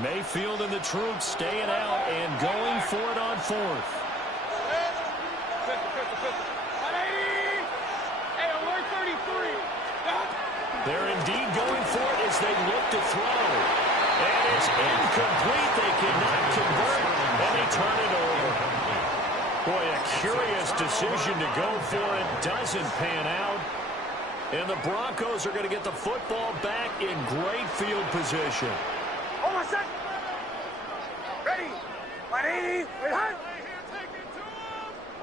Mayfield and the troops staying out and going for it on 4th. They're indeed going for it as they look to throw. And it's incomplete. They cannot convert, and they turn it over. Boy, a curious decision to go for it. Doesn't pan out. And the Broncos are going to get the football back in great field position. Ready. 180.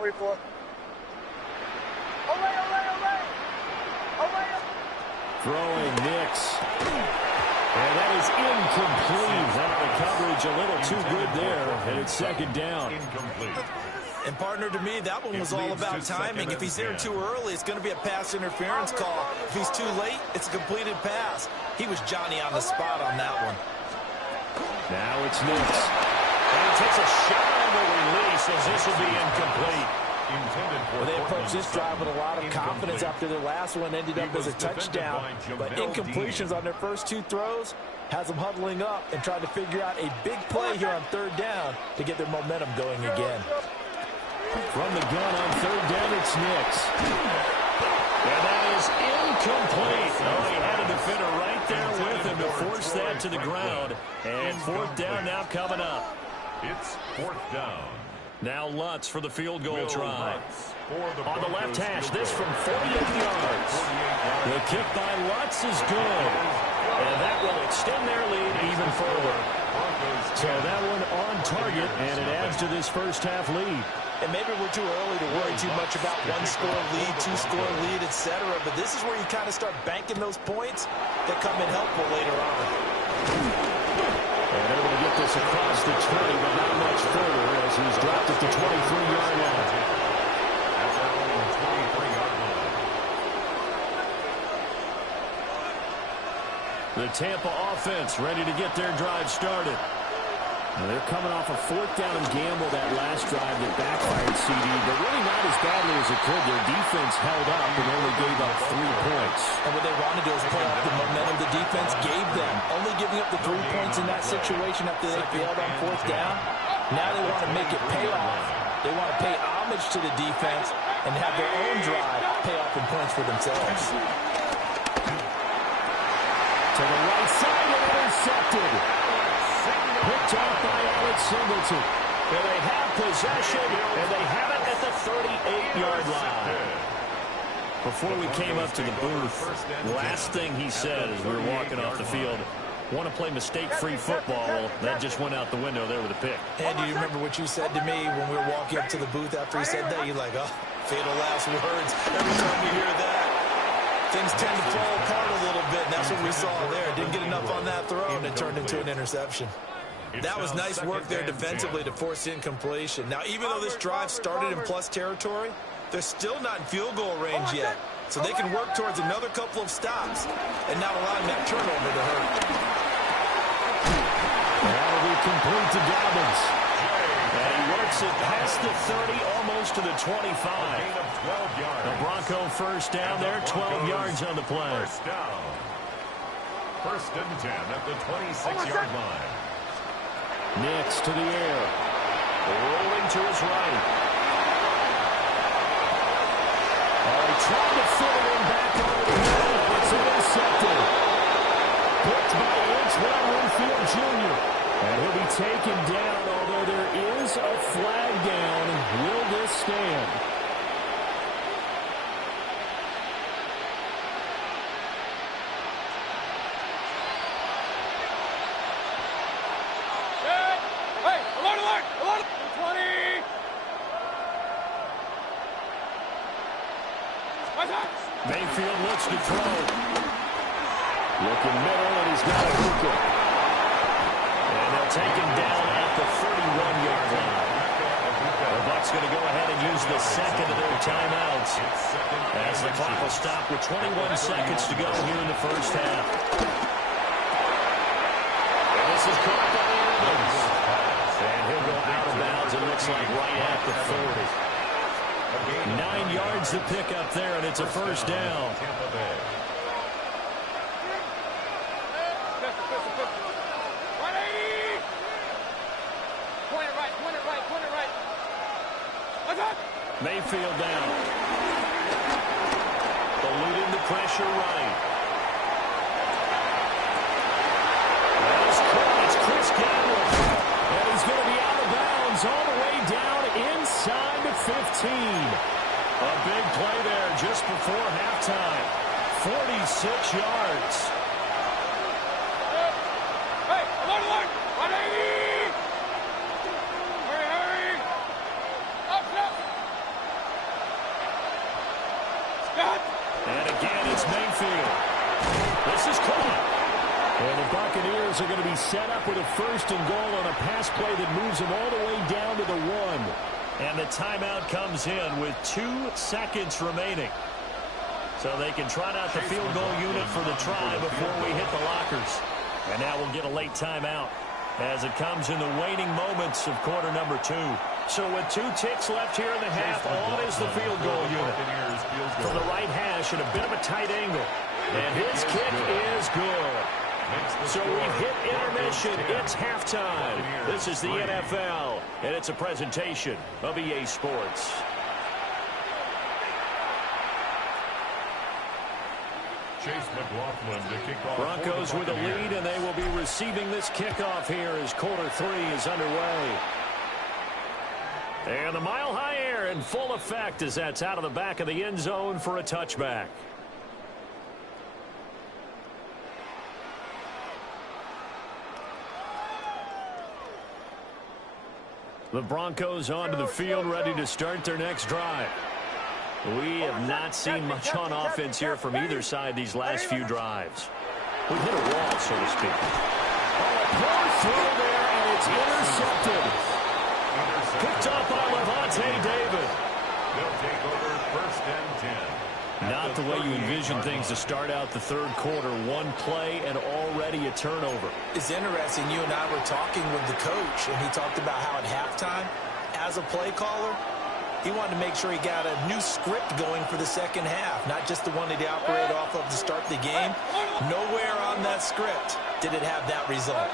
44. Throwing Nix. And that is incomplete. Now the coverage a little too good there, and it's second down. Incomplete. And partner, to me, that one was all about timing. If he's there too early, it's going to be a pass interference call. If he's too late, it's a completed pass. He was Johnny on the spot on that one. Now it's Nix. And he takes a shot on the release as this will be incomplete. Well, they approached this drive with a lot of confidence after their last one ended up as a touchdown. But incompletions on their first two throws has them huddling up and trying to figure out a big play here on third down to get their momentum going again. From the gun on third down, it's Nix. And that is incomplete. Oh, he had a defender right there with him to force that to the ground. And fourth down now coming up. It's fourth down. Now Lutz for the field goal try. On the left hash, this from 48 yards. The kick by Lutz is good. And that will extend their lead even further. So that one on target, and it adds to this first half lead. And maybe we're too early to worry too much about one-score lead, two-score lead, etc. But this is where you kind of start banking those points that come in helpful later on. And they're going to get this across the 20, but not much further as he's dropped at the 23-yard line. That's our own 23-yard line. The Tampa offense ready to get their drive started. Now they're coming off a fourth down and gamble that last drive that backfired CD, but really not as badly as it could. Their defense held up and only gave up 3 points. And what they want to do is play off the momentum the defense gave them. Only giving up the 3 points in that situation after they failed on fourth down. Now they want to make it pay off. They want to pay homage to the defense and have their own drive pay off in points for themselves. To the right side and intercepted. Picked off by Alex Singleton. And they have possession, and they have it at the 38-yard line. Before we came up to the booth, the last thing he said as we were walking off the field, want to play mistake-free football. Well, that just went out the window there with a pick. And do you remember what you said to me when we were walking up to the booth after he said that? You're like, oh, fatal last words. Every time we hear that, things tend to fall apart a little bit, and that's what we saw there. Didn't get enough on that throw, and it turned into an interception. That was nice work there defensively to force incompletion. Now, even though this drive started in plus territory, they're still not in field goal range yet. So they can work towards another couple of stops and not allowing that turnover to hurt. That'll be complete to Dobbins. And he works it past the 30, almost to the 25. The Bronco first down there, 12 yards on the play. First down. First and 10 at the 26-yard line. Nix to the air. Rolling to his right. Oh, he tried to fit it in back over the middle, and it's intercepted. Picked by Antoine Winfield Jr. And he'll be taken down, although there is a flag down. Will this stand? Mayfield looks to throw. Looking middle, and he's got a hookah. And they'll take him down at the 31-yard line. The Bucs going to go ahead and use the second of their timeouts as the clock will stop with 21 seconds to go here in the first half. And this is caught by Evans. And he'll go out of bounds, it looks like right at the 30. 9 yards to pick up there, and it's a first down. Mayfield down. Eluding the pressure right. That is caught. It's Chris Godwin. And he's going to be out of bounds all the way down inside the 15. A big play there just before halftime. 46 yards. Hey, alert! 180! Hurry! Up! And the Buccaneers are going to be set up with a 1st and goal on a pass play that moves them all the way down to the 1. And the timeout comes in with 2 seconds remaining. So they can trot out the field goal unit for the try before we hit the lockers. And now we'll get a late timeout as it comes in the waning moments of quarter number 2. So with 2 ticks left here in the half, on is the field goal unit. From the right hash at a bit of a tight angle. And his kick is good. So we've hit intermission. It's halftime. This is the NFL, and it's a presentation of EA Sports. Chase McLaughlin to kick off. Broncos with a lead, and they will be receiving this kickoff here as quarter 3 is underway. And the mile-high air in full effect as that's out of the back of the end zone for a touchback. The Broncos onto the field, ready to start their next drive. We have not seen much on offense here from either side these last few drives. We hit a wall, so to speak. Oh, a poor throw there, and it's intercepted. Picked up by Levante David. They'll take over 1st and 10. Not the way you envision things to start out the 3rd quarter. 1 play and already a turnover. It's interesting. You and I were talking with the coach, and he talked about how at halftime, as a play caller, he wanted to make sure he got a new script going for the second half, not just the one that he operated off of to start the game. Nowhere on that script did it have that result.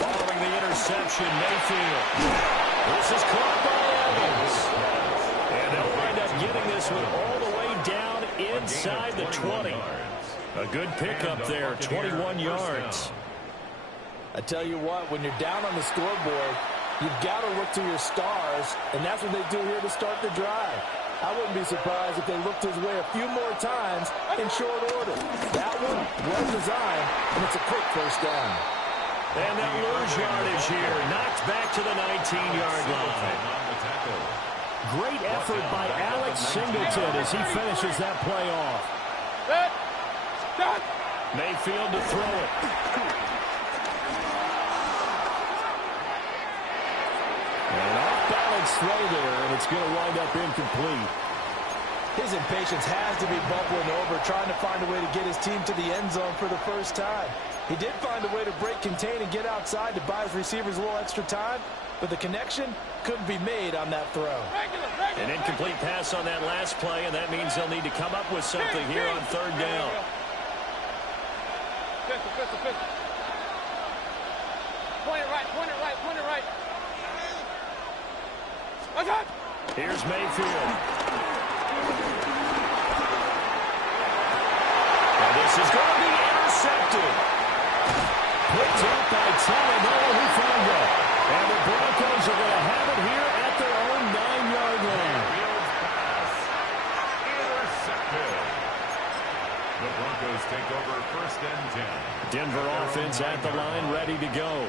Following the interception, Mayfield. This is caught by Evans. And they'll wind up getting this one all the way down inside the 20. A good pickup there, 21 yards. I tell you what, when you're down on the scoreboard, you've got to look to your stars, and that's what they do here to start the drive. I wouldn't be surprised if they looked his way a few more times in short order. That one was designed, and it's a quick 1st down. And they'll lose yardage here, knocked back to the 19-yard line. Great effort by Alex Singleton as he finishes that play off. Mayfield to throw it. An off-balance throw there, and it's going to wind up incomplete. His impatience has to be bubbling over, trying to find a way to get his team to the end zone for the 1st time. He did find a way to break contain and get outside to buy his receivers a little extra time, but the connection couldn't be made on that throw. An incomplete pass on that last play, and that means they'll need to come up with something here on 3rd down. Point it right, point it right, point it right. Here's Mayfield. And this is going to be intercepted. Picked up by Talanoa Hufanga. And the Broncos are going to have it here at their own 9-yard line. Intercepted. The Broncos take over 1st and 10. Denver offense at the line, ready to go.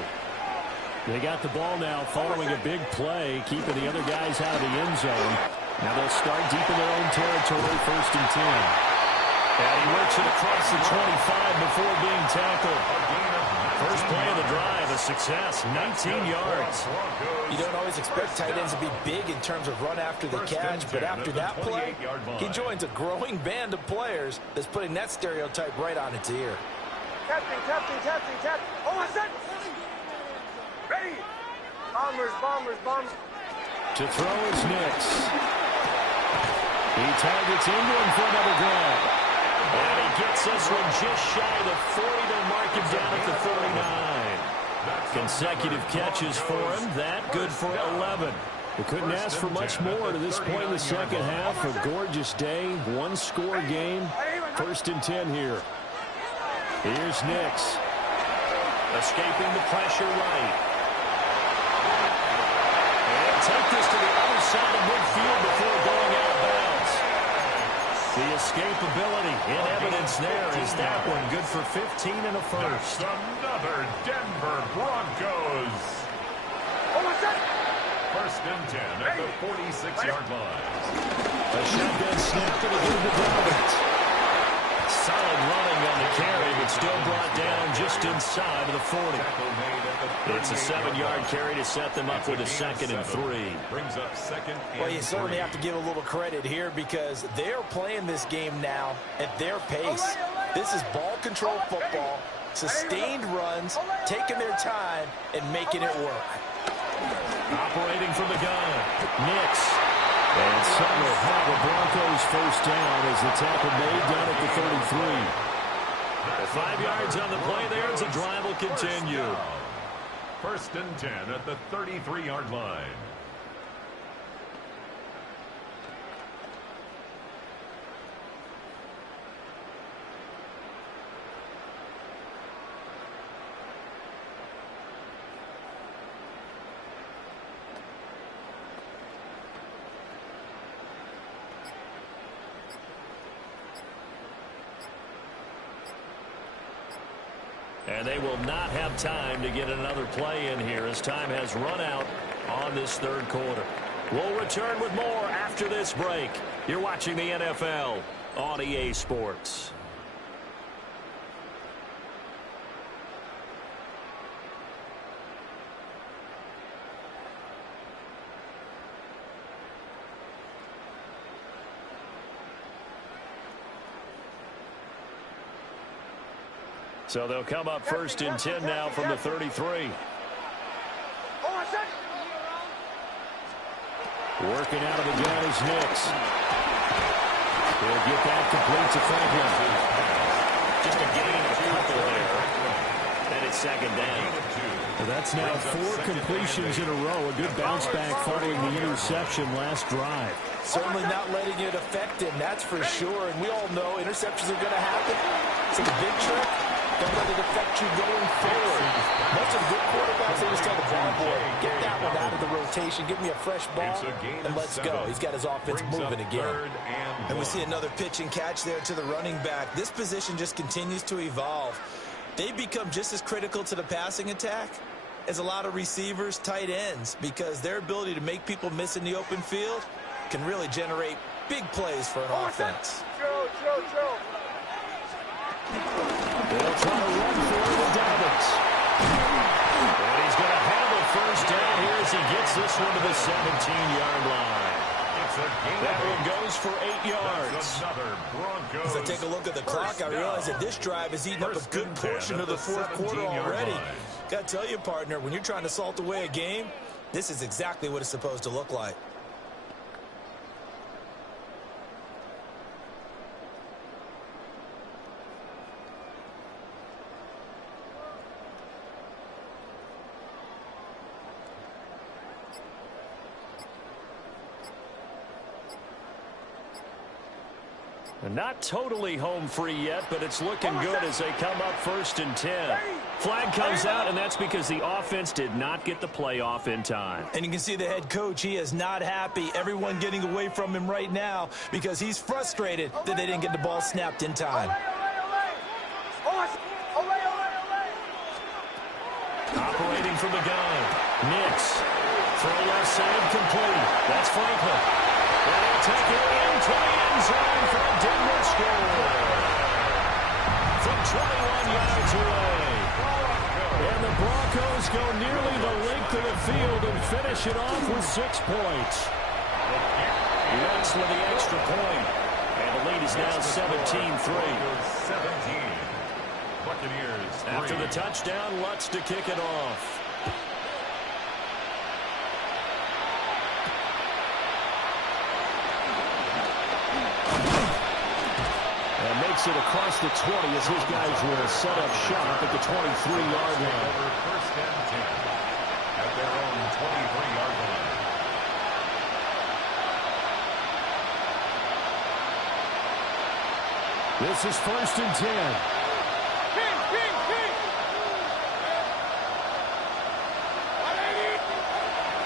They got the ball now following a big play, keeping the other guys out of the end zone. Now they'll start deep in their own territory, 1st and 10. And he works it across the 25 before being tackled. First play of the drive, a success, 19 yards. You don't always expect tight ends to be big in terms of run after the catch, but after that play, he joins a growing band of players that's putting that stereotype right on its ear. Captain. Oh, what's that? Ready. Bombers. To throw is Nix. He targets England for another grab. And he gets this one just shy of the 40. They'll mark him down at the 49. Consecutive catches for him. That good for 11. We couldn't ask for much more to this point in the second half. A gorgeous day, 1-score game. 1st and 10 here. Here's Nix. Escaping the pressure right. And take this to the other side of midfield before going out of bounds. The escapability in evidence there is that one good for 15 and a 1st. Another Denver Broncos. Oh, what's that? 1st and 10 at the 46-yard line. A shotgun snap to the Dobbins. Solid running on the carry, but but still brought down just inside of the 40. It's a 7-yard carry to set them up with a 2nd and 3. Brings up 2nd and Well, you certainly have to give a little credit here because they're playing this game now at their pace. This is ball control football, sustained runs, taking their time, and making it work. Operating from the gun, Nix. And Sutton will have the Broncos first down as the tackle made down at the 33. 5 yards on the play there as the drive will continue. 1st and 10 at the 33-yard line. And they will not have time to get another play in here as time has run out on this 3rd quarter. We'll return with more after this break. You're watching the NFL on EA Sports. So they'll come up 1st and 10 now from the 33. Working out of the gun is Nix. He'll get that complete to Franklin. Just a gain of a couple there. And it's 2nd down. Well, that's now 4 completions in a row. A good bounce back following the interception last drive. Certainly not letting it affect him, that's for sure. And we all know interceptions are going to happen. So the big trick, don't let it affect you going forward. Most of the good quarterbacks, they just tell the ball boy, get that one out of the rotation, give me a fresh ball, and let's go. He's got his offense moving again. And we see another pitch and catch there to the running back. This position just continues to evolve. They become just as critical to the passing attack as a lot of receivers, tight ends, because their ability to make people miss in the open field can really generate big plays for an offense. They'll try to run for it with Dobbins. And he's going to have a first down here as he gets this one to the 17-yard line. That one goes for 8 yards. As I take a look at the clock, I realize that this drive has eaten up a good portion of the 4th quarter already. Got to tell you, partner, when you're trying to salt away a game, this is exactly what it's supposed to look like. Not totally home free yet, but it's looking good as they come up 1st and 10. Flag comes out, and that's because the offense did not get the play off in time. And you can see the head coach, he is not happy. Everyone getting away from him right now because he's frustrated that they didn't get the ball snapped in time. Operating from the gun, Nix. Throw left side complete. That's Franklin. And he'll take it into the end zone for a Denver score. From 21 yards away. And the Broncos go nearly the length of the field and finish it off with 6 points. Lutz with the extra point. And the lead is now 17-3. 17. Buccaneers 3. After the touchdown, Lutz to kick it off. Makes it across the 20 as his guys will set up shop at the 23-yard line. 1st and 10 at their own 23-yard line. This is 1st and 10.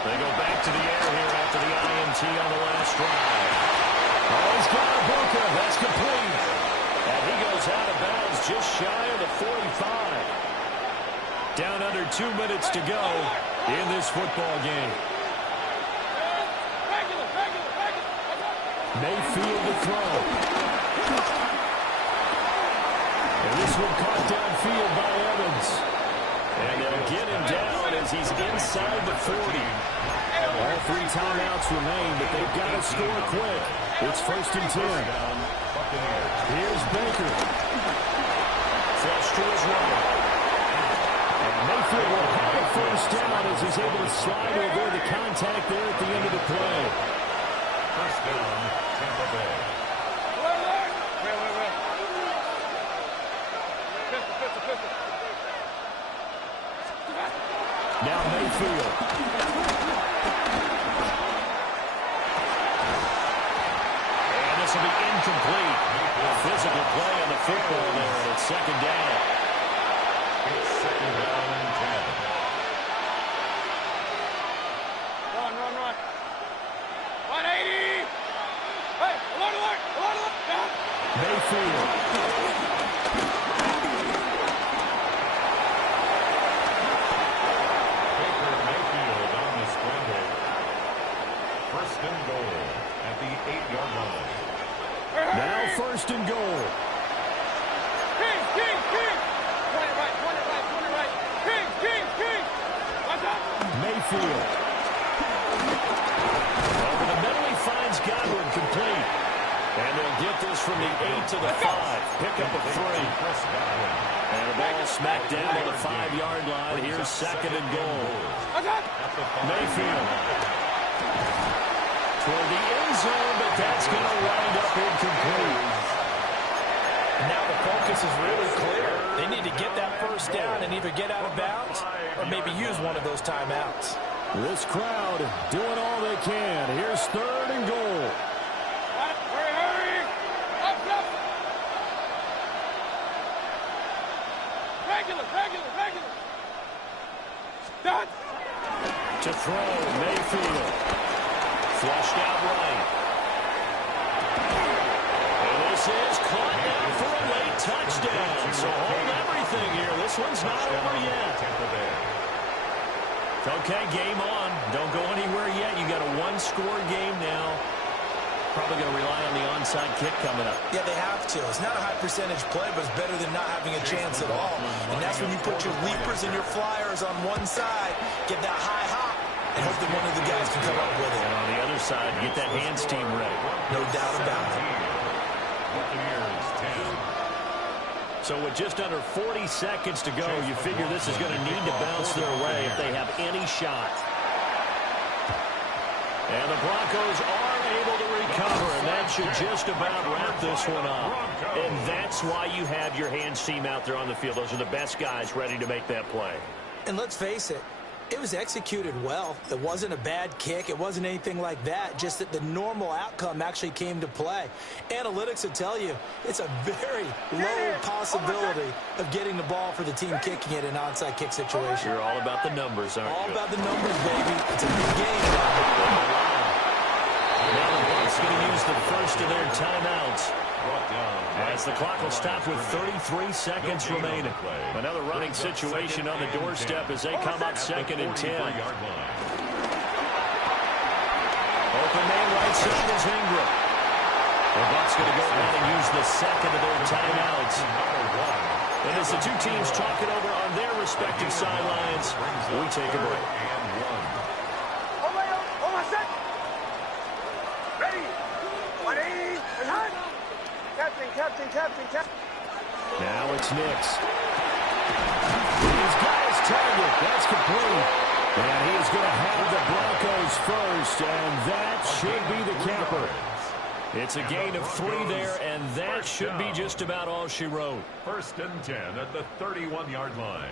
They go back to the air here after the INT on the last drive. Oh, he's got a Booker. That's complete. And he goes out of bounds just shy of the 45. Down under 2 minutes to go in this football game. Mayfield to throw. And this one caught downfield by Evans. And they'll get him down as he's inside the 40. All 3 timeouts remain, but they've got to score quick. It's 1st and 10. Here's Baker. Flush to his right. And Mayfield will have a 1st down as he's able to slide over the contact there at the end of the play. 1st down, Tampa Bay. Now Mayfield. And this will be incomplete. A physical play on the football there, and it's 2nd down. It's 2nd down and 10. Run. 180. Hey, alert. Down. Mayfield. Now 1st and goal. King. Point it right. King. Watch out. Mayfield. Over the middle, he finds Godwin complete. And they'll get this from the 8 to the 5. Pick up a 3. And the ball smacked down on the 5-yard line. Here's 2nd and goal. Mayfield. Toward the end zone, but that's going to wind up incomplete. Now the focus is really clear. They need to get that 1st down and either get out of bounds or maybe use one of those timeouts. This crowd doing all they can. Here's 3rd and goal. Hurry. Up. Regular. Done. To throw, Mayfield. Flushed out right. And this is caught down for a late touchdown. So hold everything here. This one's not over yet. Okay, game on. Don't go anywhere yet. You got a 1-score game now. Probably going to rely on the onside kick coming up. Yeah, they have to. It's not a high percentage play, but it's better than not having a chance at all. And that's when you put your leapers and your flyers on one side, get that high hop, and hope that one of the guys can come up with it. And on the other side, get that hands team ready. No doubt about it. Buccaneers 10. So with just under 40 seconds to go, you figure this is going to need to bounce their way if they have any shot. And the Broncos are able to recover, and that should just about wrap this one up. And that's why you have your hands team out there on the field. Those are the best guys ready to make that play. And let's face it, it was executed well. It wasn't a bad kick. It wasn't anything like that. Just that the normal outcome actually came to play. Analytics will tell you it's a very low possibility of getting the ball for the team kicking it in an onside kick situation. You're all about the numbers, aren't you? All about the numbers, baby. It's a big game now. Now the Bucs going to use the first of their timeouts. As the clock will stop with 33 seconds remaining. Another running situation on the doorstep as they come up 2nd and 10. Open man right side is Ingram. The Bucs going to go ahead and use the 2nd of their timeouts. And as the two teams talk it over on their respective sidelines, we take a break. Captain. Now it's Nix. He's got his target. That's complete. And he's going to have the Broncos first, and that should be the capper. It's a gain of 3 there, and that should be just about all she wrote. 1st and 10 at the 31-yard line.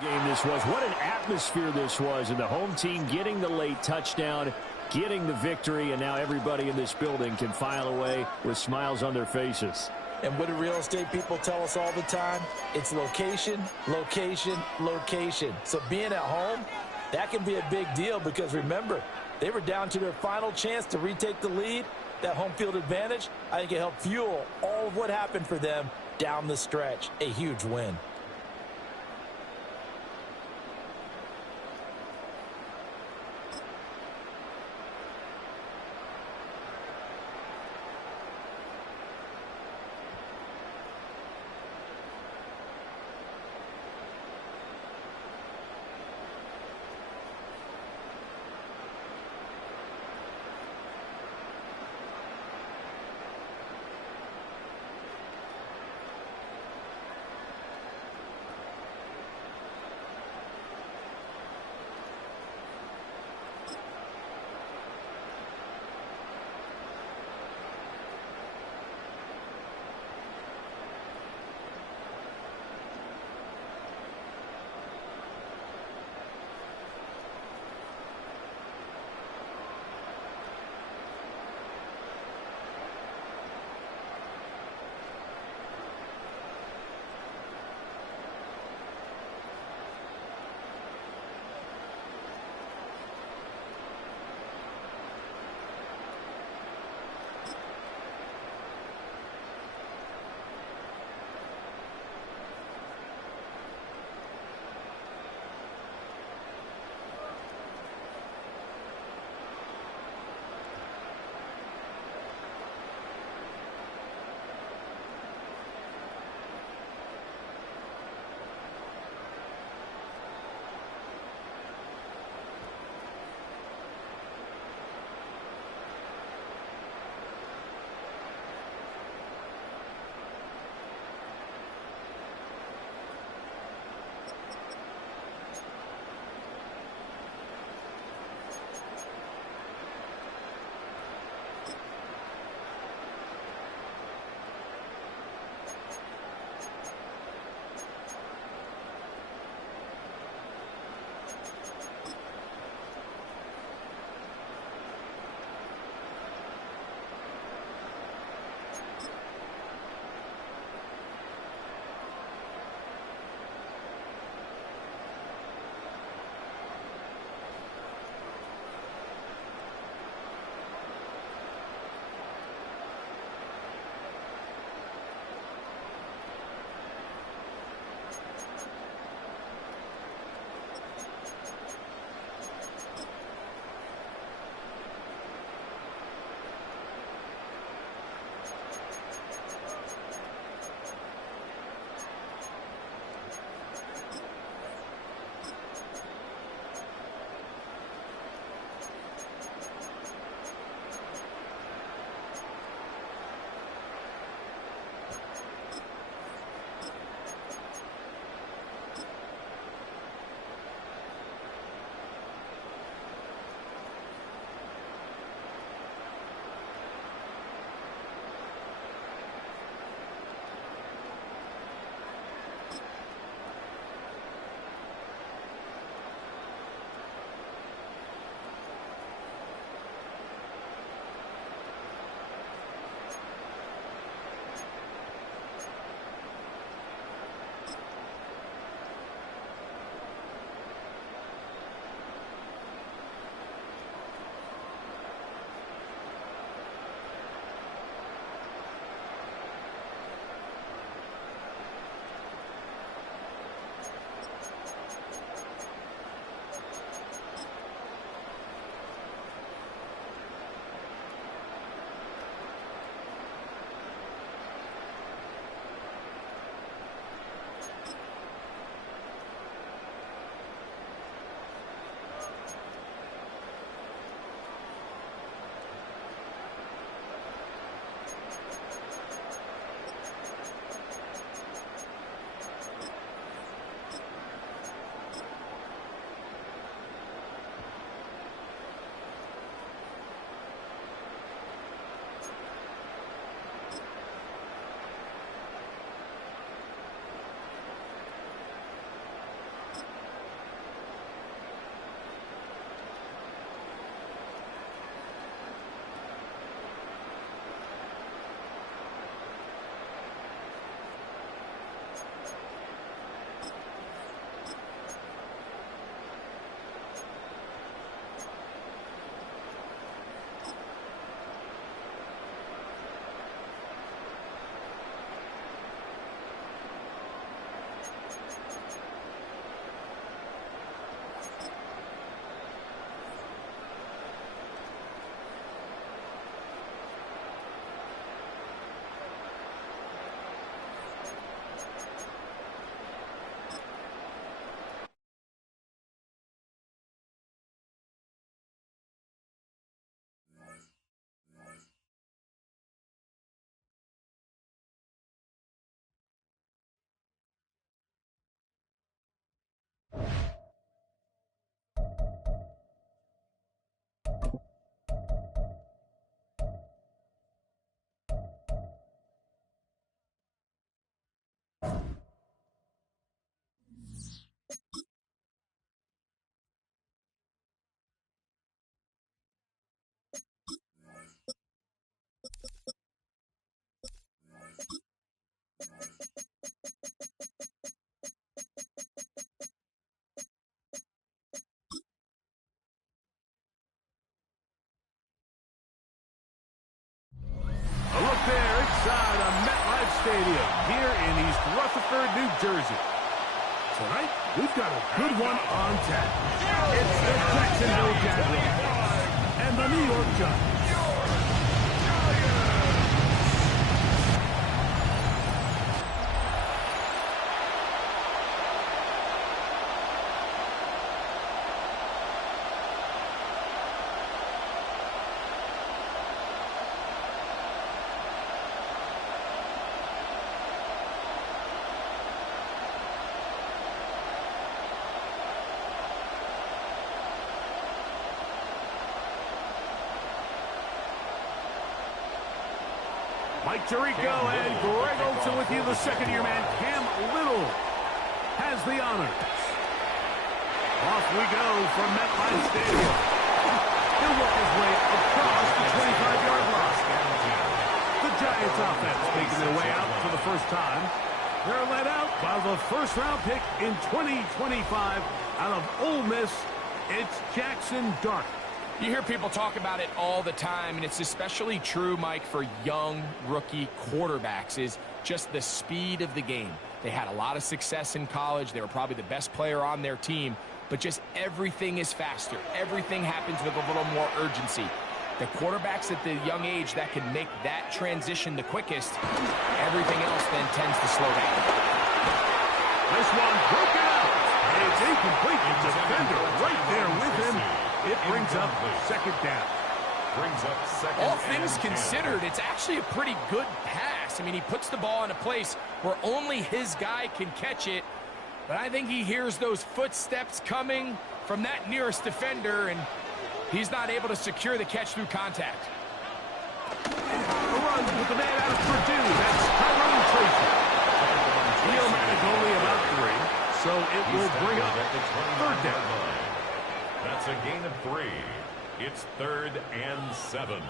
Game this was. What an atmosphere this was, and the home team getting the late touchdown, getting the victory, and now everybody in this building can file away with smiles on their faces. And what do real estate people tell us all the time? It's location, location, location. So being at home, that can be a big deal because remember, they were down to their final chance to retake the lead. That home field advantage, I think it helped fuel all of what happened for them down the stretch. A huge win. Tonight, we've got a good one on tap. It's the Jacksonville Jaguars and the New York Giants. Mike Tirico and Greg Olsen with you. The second-year man, Cam Little, has the honors. Off we go from MetLife Stadium. He'll work his way across the 25-yard line. The Giants offense making their way out for the first time. They're led out by the first-round pick in 2025 out of Ole Miss. It's Jackson Dart. You hear people talk about it all the time, and it's especially true, Mike, for young rookie quarterbacks, is just the speed of the game. They had a lot of success in college. They were probably the best player on their team, but just everything is faster. Everything happens with a little more urgency. The quarterbacks at the young age that can make that transition the quickest, everything else then tends to slow down. This one broken out. It's incomplete. The defender right there with him. It brings up second down. All things considered, it's actually a pretty good pass. I mean, he puts the ball in a place where only his guy can catch it. But I think he hears those footsteps coming from that nearest defender, and he's not able to secure the catch through contact. A run with the man out of Purdue. That's Tyrone Tracy. Field man is only about 3, so it will bring up third down. That's a gain of 3. It's 3rd and 7.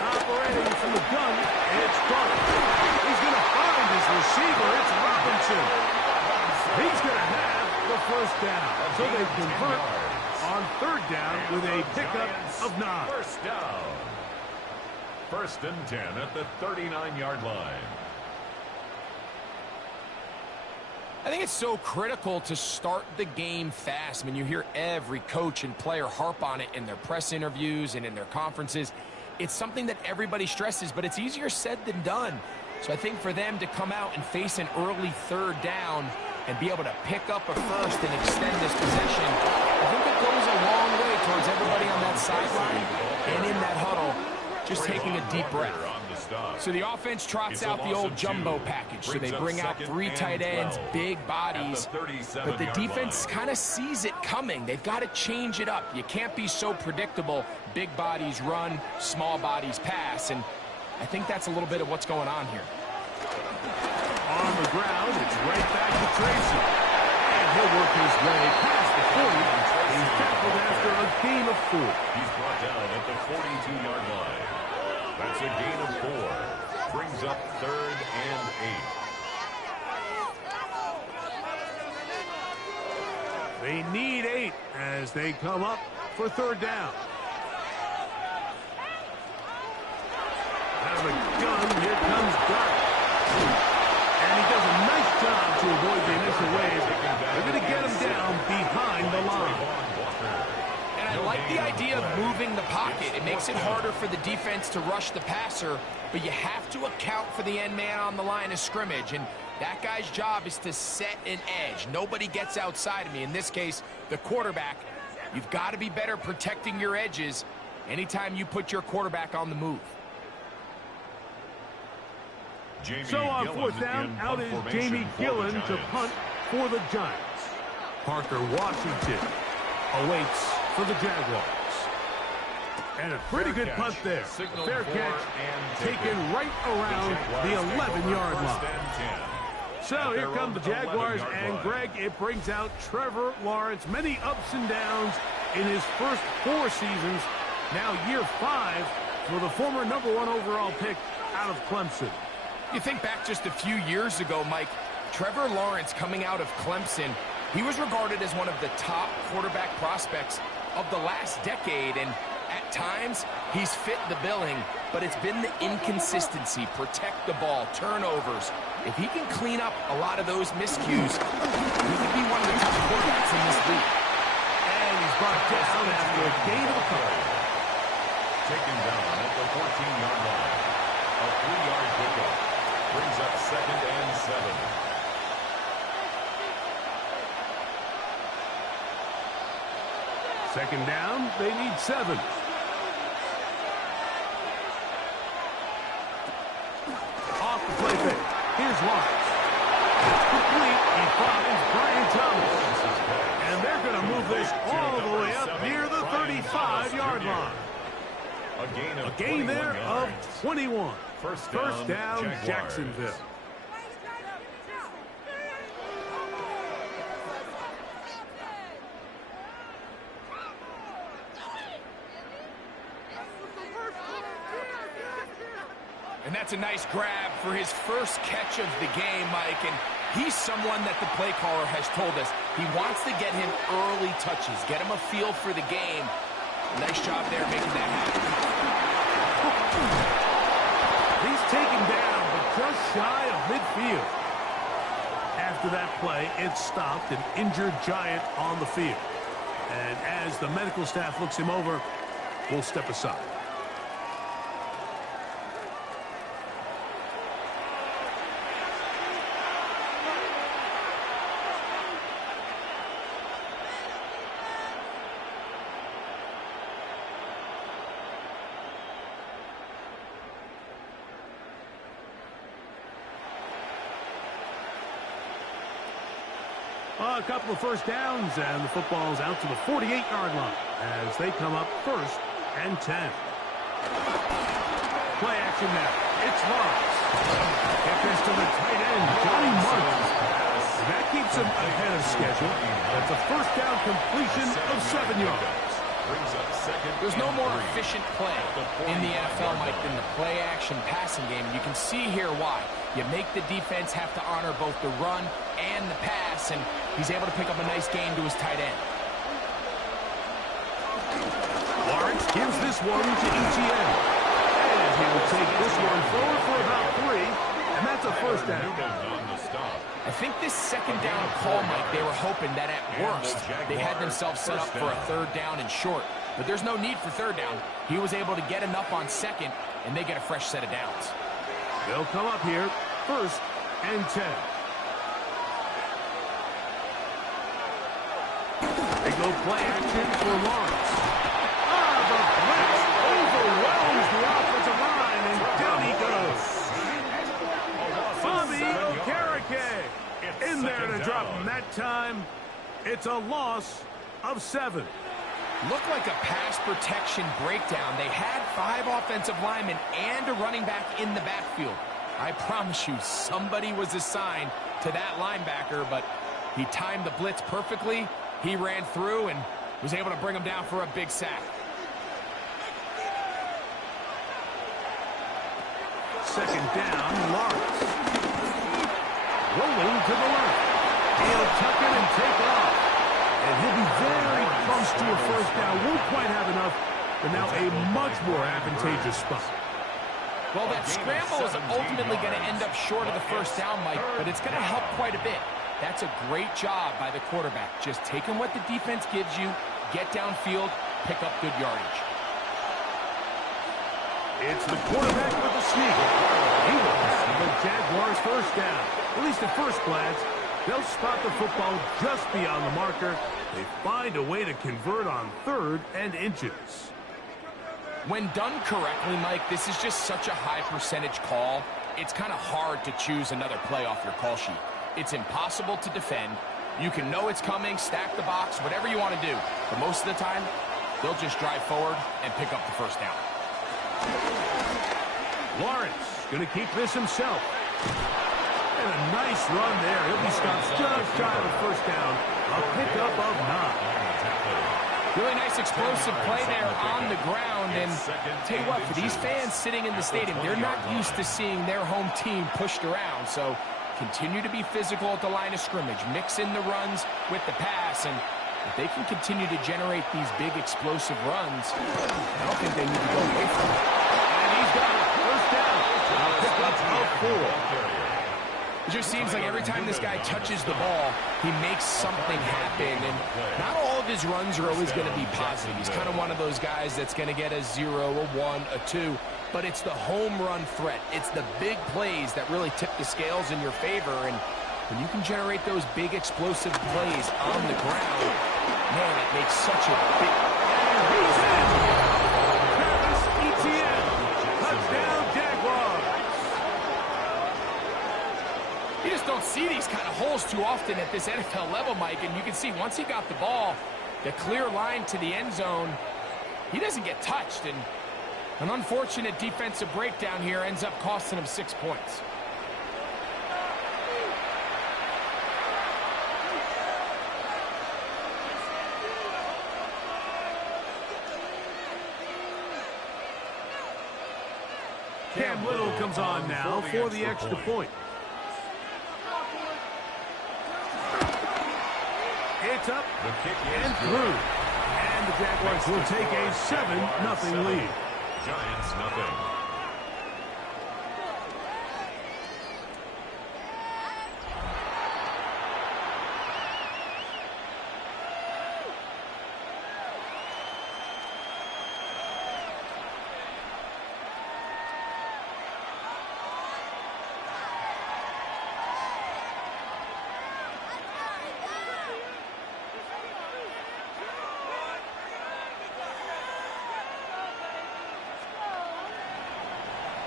Operating from the gun, it's Dart. He's going to find his receiver. It's Robinson. He's going to have the first down. So they convert on third down with a pickup of 9. First down. 1st and 10 at the 39-yard line. I think it's so critical to start the game fast. I mean, you hear every coach and player harp on it in their press interviews and in their conferences. It's something that everybody stresses, but it's easier said than done. So I think for them to come out and face an early third down and be able to pick up a first and extend this possession, I think it goes a long way towards everybody on that sideline and in that huddle just taking a deep breath. So the offense trots out the old jumbo package. So they bring out 3 tight ends, big bodies, but the defense kind of sees it coming. They've got to change it up. You can't be so predictable. Big bodies run, small bodies pass, and I think that's a little bit of what's going on here. On the ground, it's right back to Tracy. And he'll work his way past the 40. He's tackled after a gain of 4. He's brought down at the 42-yard line. That's a gain of 4. Brings up 3rd and 8. They need 8 as they come up for third down. Out of the gun, here comes Dart. And he does a nice job to avoid the initial wave. They're going to get him down behind the line. And I like the idea of moving the pocket. It makes it harder for the defense to rush the passer, but you have to account for the end man on the line of scrimmage, and that guy's job is to set an edge. Nobody gets outside of me. In this case, the quarterback. You've got to be better protecting your edges anytime you put your quarterback on the move. So on fourth down, out is Jamie Gillen to punt for the Giants. Parker Washington awaits for the Jaguars. And a pretty good punt there. Fair catch taken right around the 11-yard line. So here come the Jaguars, and Greg, it brings out Trevor Lawrence. Many ups and downs in his first 4 seasons. Now year 5 for the former #1 overall pick out of Clemson. You think back just a few years ago, Mike, Trevor Lawrence coming out of Clemson, He was regarded as one of the top quarterback prospects of the last decade, and at times he's fit the billing, but it's been the inconsistency, protect the ball, turnovers. If he can clean up a lot of those miscues, he could be one of the top quarterbacks in this league. And he's brought down after a gain of a couple. Taken down at the 14-yard line. A 3-yard pickup brings up 2nd and 7. Second down, they need 7. Off the play fake. Here's Lawrence. It's complete. He finds Brian Thomas. And they're going to move this all the way up near the 35-yard line. A gain there of 21. First down, Jacksonville. And that's a nice grab for his first catch of the game, Mike. And he's someone that the play caller has told us he wants to get him early touches, get him a feel for the game. Nice job there making that happen. He's taken down, but just shy of midfield. After that play, it stopped an injured Giant on the field. And as the medical staff looks him over, we'll step aside. A couple of first downs, and the football's out to the 48-yard line as they come up 1st and 10. Play action now. It's Lawrence. Get this to the tight end, Johnny Martin. That keeps him ahead of schedule. That's a first down completion of 7 yards. There's no more efficient play in the NFL, Mike, than the play-action passing game. You can see here why. You make the defense have to honor both the run and the pass, and he's able to pick up a nice gain to his tight end. Lawrence gives this one to ETN. And he will take this one forward for about 3, and that's a first down. I think this second down call, Mike, they were hoping that at worst they had themselves set up for a 3rd down and short. But there's no need for 3rd down. He was able to get enough on 2nd, and they get a fresh set of downs. They'll come up here 1st and 10. They go play action for Lawrence. The blitz overwhelms the offensive line, and down he goes. Bobby Okereke in there to drop him. That time, it's a loss of 7. Looked like a pass protection breakdown. They had 5 offensive linemen and a running back in the backfield. I promise you, somebody was assigned to that linebacker, but he timed the blitz perfectly. He ran through and was able to bring him down for a big sack. Second down, Lawrence. Rolling to the left. He'll tuck it and take off. And he'll be very close to a first down. Won't quite have enough, but now a much more advantageous spot. Well, that scramble is ultimately going to end up short of the first down, Mike, but it's going to help quite a bit. That's a great job by the quarterback. Just taking what the defense gives you, get downfield, pick up good yardage. It's the quarterback with the sneak. He wants the Jaguars first down. At least at first glance, they'll spot the football just beyond the marker. They find a way to convert on 3rd and inches. When done correctly, Mike, this is just such a high percentage call. It's kind of hard to choose another play off your call sheet. It's impossible to defend. You can know it's coming, stack the box, whatever you want to do. But most of the time, they'll just drive forward and pick up the first down. Lawrence going to keep this himself. And a nice run there. He'll be stopped just shy of the first down. A pickup of 9. Really nice explosive play there on the ground. And tell you what, for these fans sitting in the stadium, they're not used to seeing their home team pushed around. So Continue to be physical at the line of scrimmage. Mix in the runs with the pass. And if they can continue to generate these big explosive runs, I don't think they need to go away from it. And he's got it. First down. I'll pick up a 4. It just seems like every time this guy touches the ball, he makes something happen. And not all of his runs are always going to be positive. He's kind of one of those guys that's going to get a 0, a 1, a 2. But it's the home run threat. It's the big plays that really tip the scales in your favor. And when you can generate those big explosive plays on the ground, man, it makes such a big... And he's in. Travis Etienne. Touchdown, Jaguars. You just don't see these kind of holes too often at this NFL level, Mike. And you can see once he got the ball, the clear line to the end zone, he doesn't get touched. And an unfortunate defensive breakdown here ends up costing him 6 points. Cam Little comes on now for the extra point. It's up and through. And the Jaguars will take a 7-0 lead. Giants, nothing.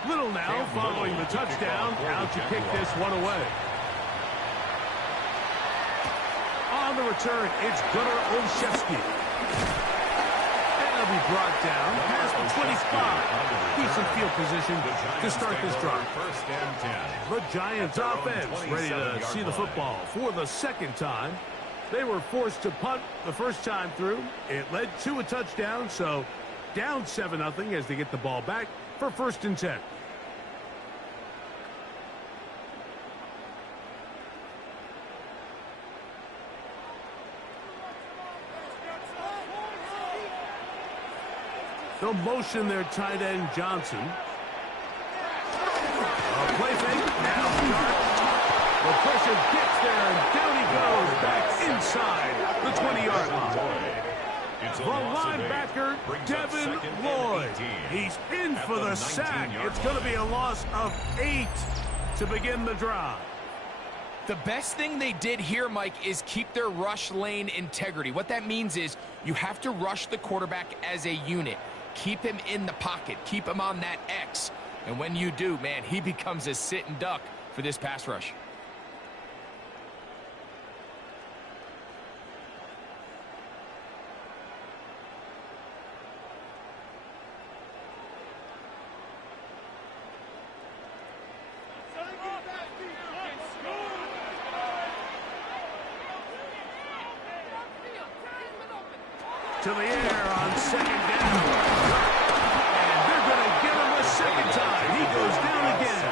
Little now following the touchdown. Out to kick this one away. On the return, it's Gunnar Olszewski. And he'll be brought down past the 25. Decent field position to start this drive. First and 10. The Giants offense ready to see the football for the second time. They were forced to punt the first time through. It led to a touchdown, so down 7-0 as they get the ball back for first and 10. They'll motion their tight end Johnson. A play fake. Now Sharp. The pressure gets there, and down he goes back inside the 20-yard line. The linebacker, Devin Lloyd. He's in for the sack. It's going to be a loss of 8 to begin the drive. The best thing they did here, Mike, is keep their rush lane integrity. What that means is you have to rush the quarterback as a unit. Keep him in the pocket. Keep him on that X. And when you do, man, he becomes a sit and duck for this pass rush. To the air on second down. And they're going to get him a second time. He goes down again.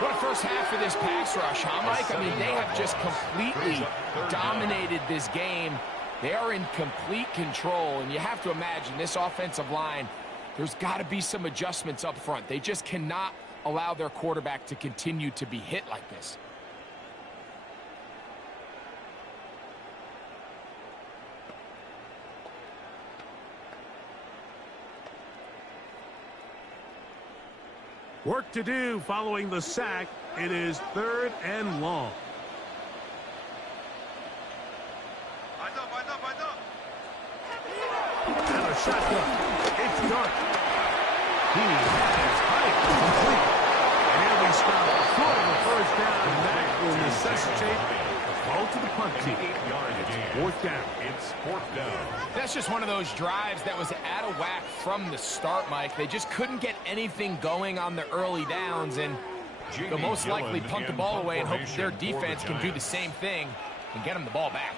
What a first half of this pass rush, huh, Mike? I mean, they have just completely dominated this game. They are in complete control, and you have to imagine this offensive line, there's got to be some adjustments up front. They just cannot allow their quarterback to continue to be hit like this. Work to do following the sack. It is 3rd and long. And a shotgun. It's Dark. He has height complete. And he'll be stopped short of the first down, and that will necessitate a ball to the punt team. It's 4th down. It's 4th down. That's just one of those drives that was out of whack from the start, Mike. They just couldn't get anything going on the early downs, and they'll most likely punt the ball away and hope that their defense can do the same thing and get them the ball back.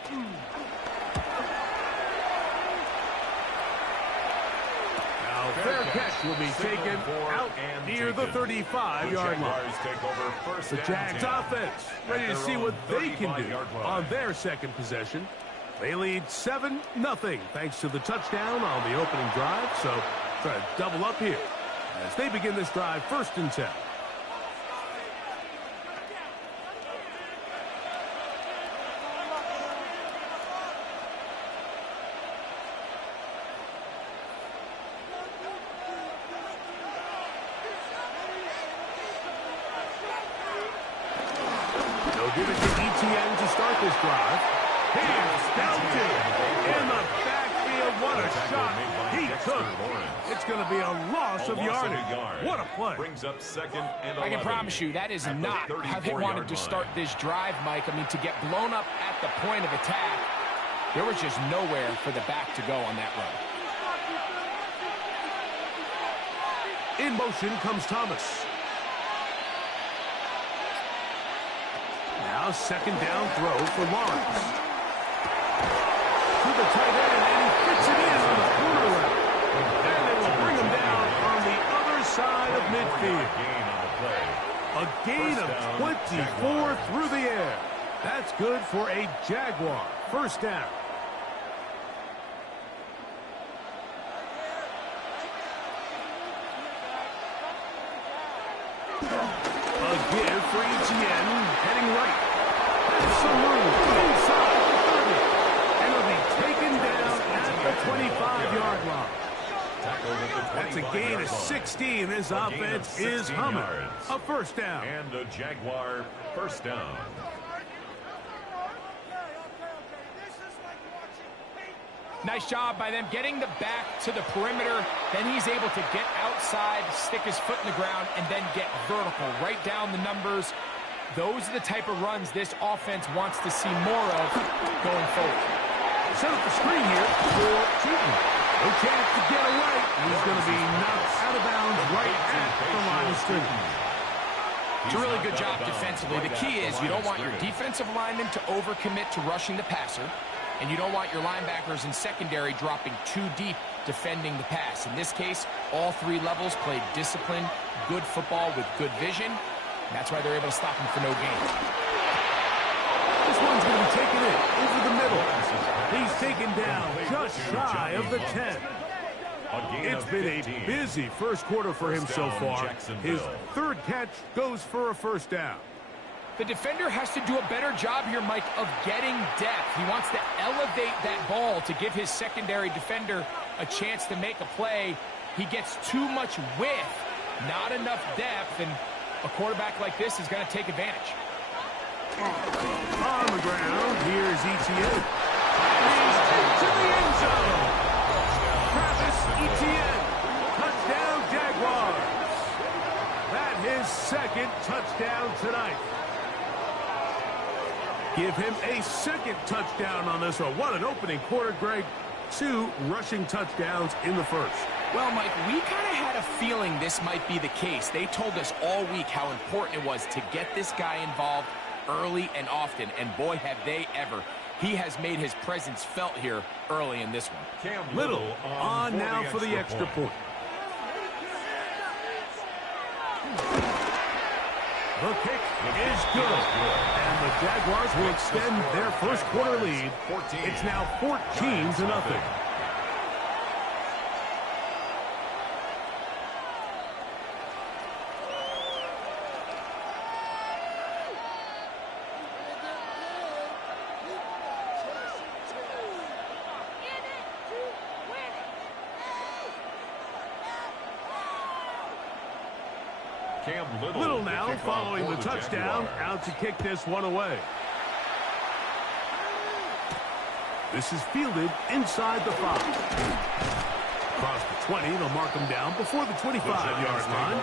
Now, fair catch will be taken out near the 35-yard line. The Jags offense ready to see what they can do on their second possession. They lead 7-0 thanks to the touchdown on the opening drive. So try to double up here as they begin this drive 1st and 10. They'll give it to ETN to start this drive. Here's Belton in the backfield. What a shot he took. It's going to be a loss of yardage. What a play. Brings up 2nd and 11. I can promise you that is not how they wanted to start this drive, Mike. I mean, to get blown up at the point of attack, there was just nowhere for the back to go on that run. In motion comes Thomas. Now 2nd down throw for Lawrence. To the tight end, and he fits it in on the corner route. And they will bring him down on the other side of midfield. A gain of 24 through the air. That's good for a Jaguar. 1st down. A give for Etienne, heading right. There's some room inside the 30. And it'll be taken down at the 25-yard line. That's a gain of 16. This offense is humming. A 1st down. And a Jaguar 1st down. Nice job by them getting the back to the perimeter. Then he's able to get outside, stick his foot in the ground, and then get vertical. Right down the numbers. Those are the type of runs this offense wants to see more of going forward. Set up the screen here for Cheaton. No chance to get away. He's going to be knocked out of bounds right at the line of scrimmage. It's a really good job defensively. The key is you don't want your defensive linemen to overcommit to rushing the passer. And you don't want your linebackers in secondary dropping too deep defending the pass. In this case, all 3 levels played disciplined, good football with good vision. And that's why they're able to stop him for no gain. This one's going to be taken in over the middle. He's taken down just shy of the 10. It's been a busy 1st quarter for him so far. His 3rd catch goes for a 1st down. The defender has to do a better job here, Mike, of getting depth. He wants to elevate that ball to give his secondary defender a chance to make a play. He gets too much width, not enough depth, and a quarterback like this is going to take advantage. On the ground, here's Etienne. He's to the end zone. Travis Etienne, touchdown Jaguars. That his 2nd touchdown tonight. Give him a 2nd touchdown on this one. What an opening quarter, Greg. 2 rushing touchdowns in the 1st. Well, Mike, we kind of had a feeling this might be the case. They told us all week how important it was to get this guy involved early and often. And boy, have they ever. He has made his presence felt here early in this one. Little on now for the extra point. The kick is good. And the Jaguars will extend their 1st quarter lead. It's now 14-0. Little now following the touchdown, out to kick this one away. This is fielded inside the 5. Across the 20, they'll mark him down before the 25-yard line.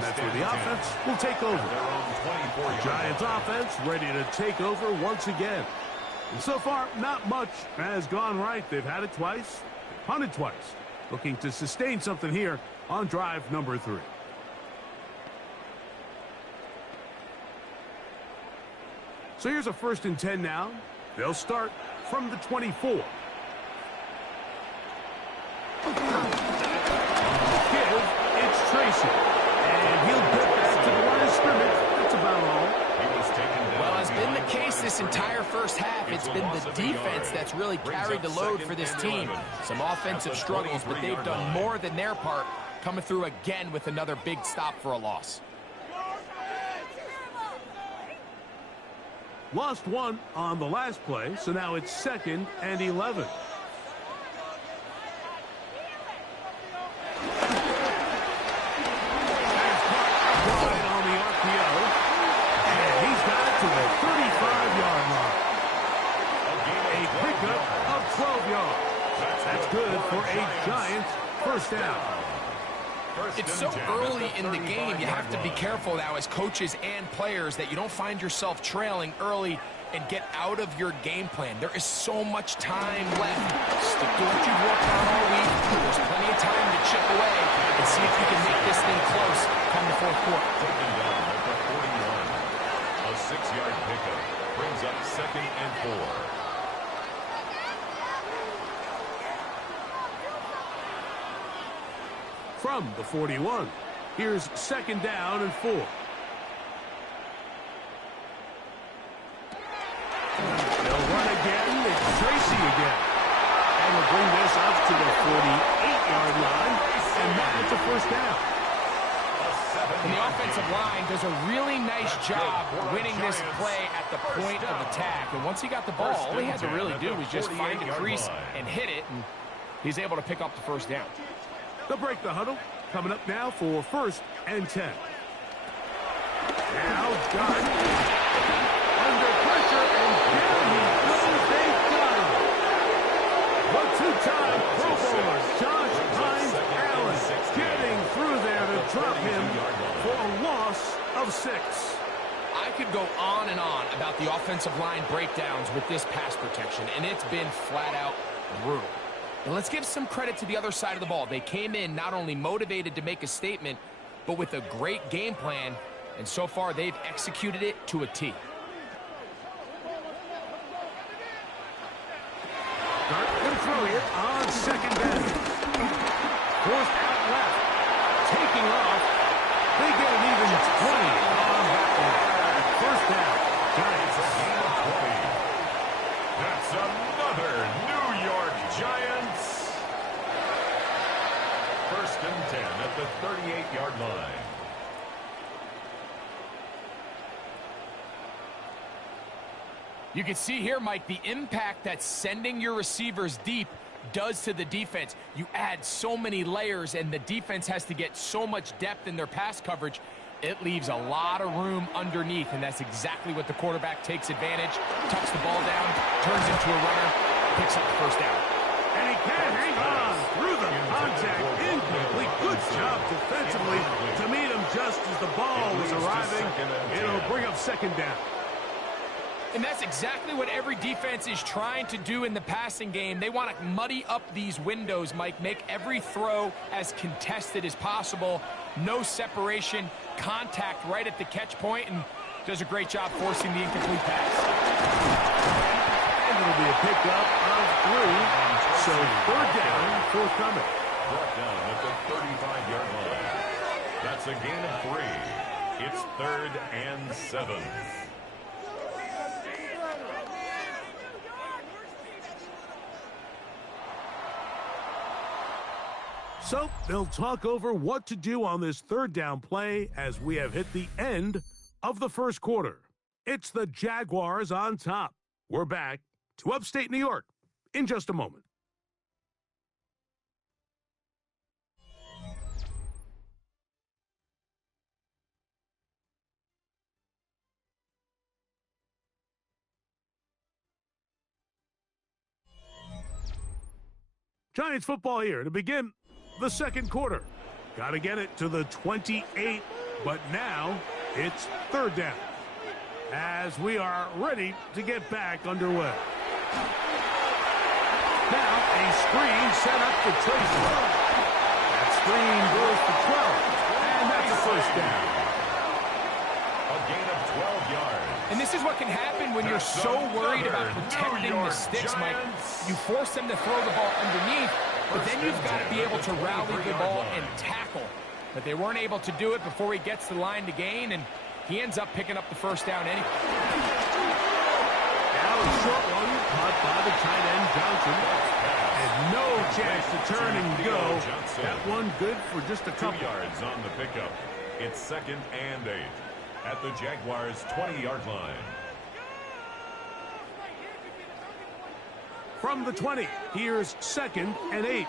That's where the offense will take over. The Giants offense ready to take over once again. And so far, not much has gone right. They've had it twice, punted twice. Looking to sustain something here on drive number 3. So here's a 1st and 10 now. They'll start from the 24. Give this entire first half, it's been the defense that's really carried the load for this team. Some offensive struggles, but they've done more than their part, coming through again with another big stop for a loss. Lost one on the last play, so now it's 2nd and 11. That's good for a Giants first down. It's so early in the game, you have to be careful now as coaches and players that you don't find yourself trailing early and get out of your game plan. There is so much time left. Stick to what you've worked on all week. There's plenty of time to chip away and see if you can make this thing close come the fourth quarter. Taken down at the 41. A 6-yard pickup brings up 2nd and 4. From the 41, here's 2nd down and 4. They'll run again. It's Tracy again. And we'll bring this up to the 48-yard line, and that is a first down. And the offensive line does a really nice job winning this play at the point of attack. And once he got the ball, all he had to really do was just find a crease and hit it, and he's able to pick up the first down. They'll break the huddle. Coming up now for 1st and 10. Now Dunn under pressure, and down he goes. They got him. The two-time Pro Bowler, Josh Hines Allen, getting through there to drop him for a loss of 6. I could go on and on about the offensive line breakdowns with this pass protection, and it's been flat-out brutal. And let's give some credit to the other side of the ball. They came in not only motivated to make a statement, but with a great game plan, and so far they've executed it to a T. Dart going to throw here on 2nd down. Forced out left. Taking off. They get an even 20 on that one. First down. Giants. That's another New York Giants. 1st and 10 at the 38-yard line. You can see here, Mike, the impact that sending your receivers deep does to the defense. You add so many layers, and the defense has to get so much depth in their pass coverage. It leaves a lot of room underneath, and that's exactly what the quarterback takes advantage. Tucks the ball down, turns into a runner, picks up the first down. And he can hang on through the contact. Incomplete. Good job defensively to meet him just as the ball was arriving. It'll bring up 2nd down. And that's exactly what every defense is trying to do in the passing game. They want to muddy up these windows, Mike, make every throw as contested as possible. No separation, contact right at the catch point, and does a great job forcing the incomplete pass. And it'll be a pickup of 3. So 3rd down, forthcoming. Brought down at the 35-yard line. That's a gain of 3. It's 3rd and 7. So they'll talk over what to do on this 3rd down play as we have hit the end of the first quarter. It's the Jaguars on top. We're back to upstate New York in just a moment. Giants football here to begin the 2nd quarter. Got to get it to the 28, but now it's 3rd down as we are ready to get back underway. Now a screen set up for Tracy. That screen goes for 12, and that's a first down. A gain of 12 yards. And this is what can happen when you're so worried about protecting the sticks, Mike. You force them to throw the ball underneath, but then you've got to be able to rally the ball and tackle. But they weren't able to do it before he gets the line to gain, and he ends up picking up the first down anyway. Now a short one caught by the tight end Johnson. And no chance to turn and go. That one good for just a couple. 2 yards on the pickup. It's 2nd and 8 at the Jaguars' 20-yard line. From the 20, here's 2nd and 8.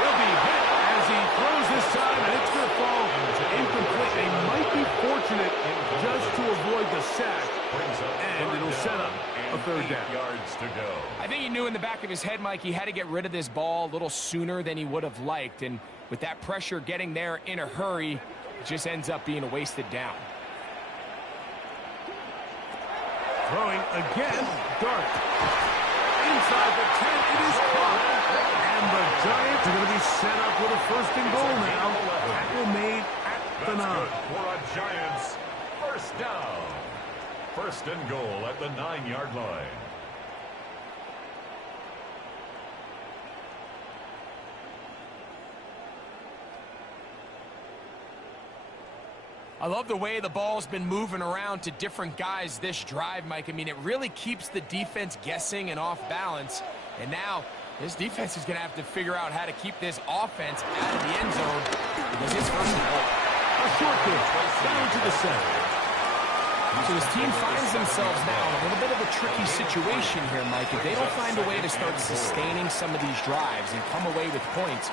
He'll be hit as he throws this time, and it's going to fall incomplete. They might be fortunate just to avoid the sack, and it'll set up a 3rd down. Yards to go. I think he knew in the back of his head, Mike, he had to get rid of this ball a little sooner than he would have liked, and with that pressure getting there in a hurry, it just ends up being a wasted down. Throwing again, Dart. Inside the 10, it is caught. And the Giants are going to be set up with a 1st and goal now. Tackle made at the 9. For a Giants 1st down. 1st and goal at the 9-yard line. I love the way the ball's been moving around to different guys this drive, Mike. I mean, it really keeps the defense guessing and off balance. And now this defense is going to have to figure out how to keep this offense out of the end zone because it's 1st and goal. A short pitch down to the center. So his team finds themselves now in a little bit of a tricky situation here, Mike. If they don't find a way to start sustaining some of these drives and come away with points,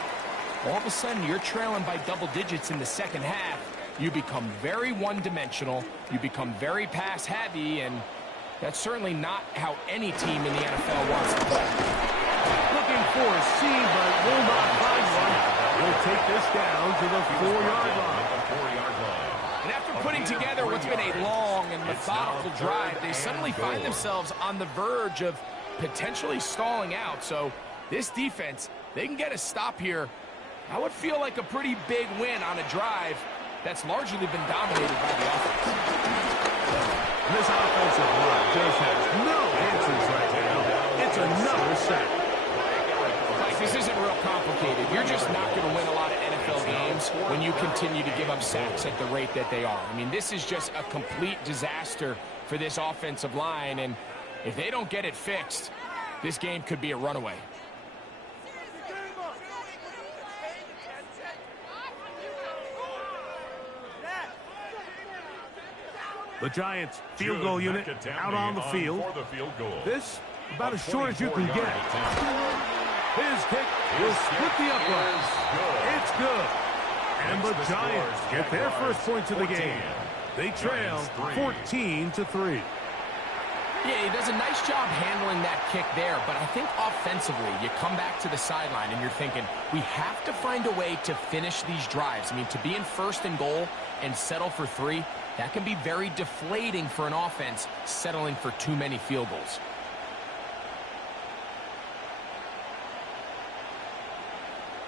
all of a sudden you're trailing by double digits in the 2nd half. You become very one-dimensional, you become very pass-heavy, and that's certainly not how any team in the NFL wants to play. Looking for a seam, but will not find one. We'll take this down to the 4-yard line. And after putting together what's been a long and methodical drive, they suddenly find themselves on the verge of potentially stalling out. So this defense, they can get a stop here. I would feel like a pretty big win on a drive that's largely been dominated by the offense. This offensive line just has no answers right now. It's another sack. Like, this isn't real complicated. You're just not going to win a lot of NFL games when you continue to give up sacks at the rate that they are. I mean, this is just a complete disaster for this offensive line, and if they don't get it fixed, this game could be a runaway. The Giants field goal unit out on the field. This about as short as you can get. His kick will split the uprights. It's good. And the Giants get their first points of the game. They trail 14-3. Yeah, he does a nice job handling that kick there, but I think offensively, you come back to the sideline and you're thinking, we have to find a way to finish these drives. I mean, to be in 1st and goal and settle for 3, that can be very deflating for an offense settling for too many field goals.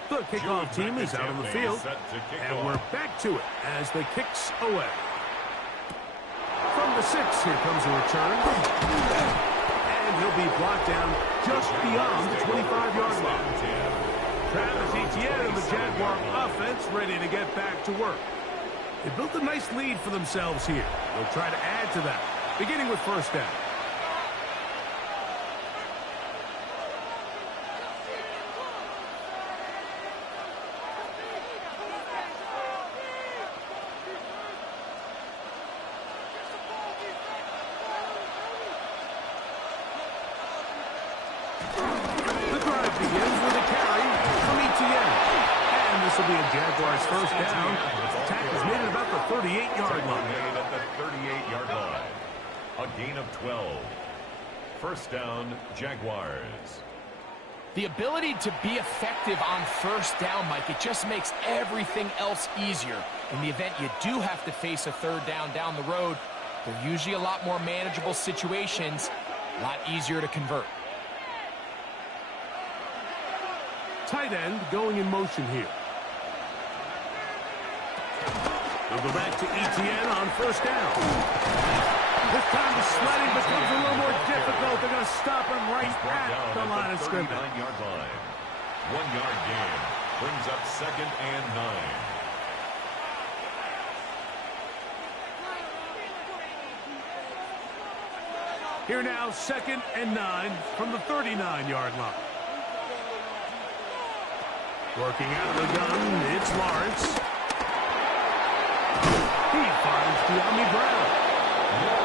The kickoff team is out on the field, and we're back to it as the kicks away. From the 6, here comes a return. And he'll be brought down just beyond the 25-yard line. Travis Etienne and the Jaguar offense ready to get back to work. They built a nice lead for themselves here. They'll try to add to that, beginning with 1st down. The drive begins with a carry from Etienne. And this will be a Jaguars 1st down. Tackle's made at about the 38-yard line. At the 38-yard line. A gain of 12. 1st down, Jaguars. The ability to be effective on 1st down, Mike, it just makes everything else easier. In the event you do have to face a 3rd down the road, they're usually a lot more manageable situations, a lot easier to convert. Tight end going in motion here. They'll go back to Etienne on 1st down. This time the sledding becomes a little more difficult. They're going to stop him right at the line of scrimmage. 39-yard line. 1-yard gain brings up 2nd and 9. Here now, 2nd and 9 from the 39-yard line. Working out of the gun, it's Lawrence. He finds De'Ami Brown.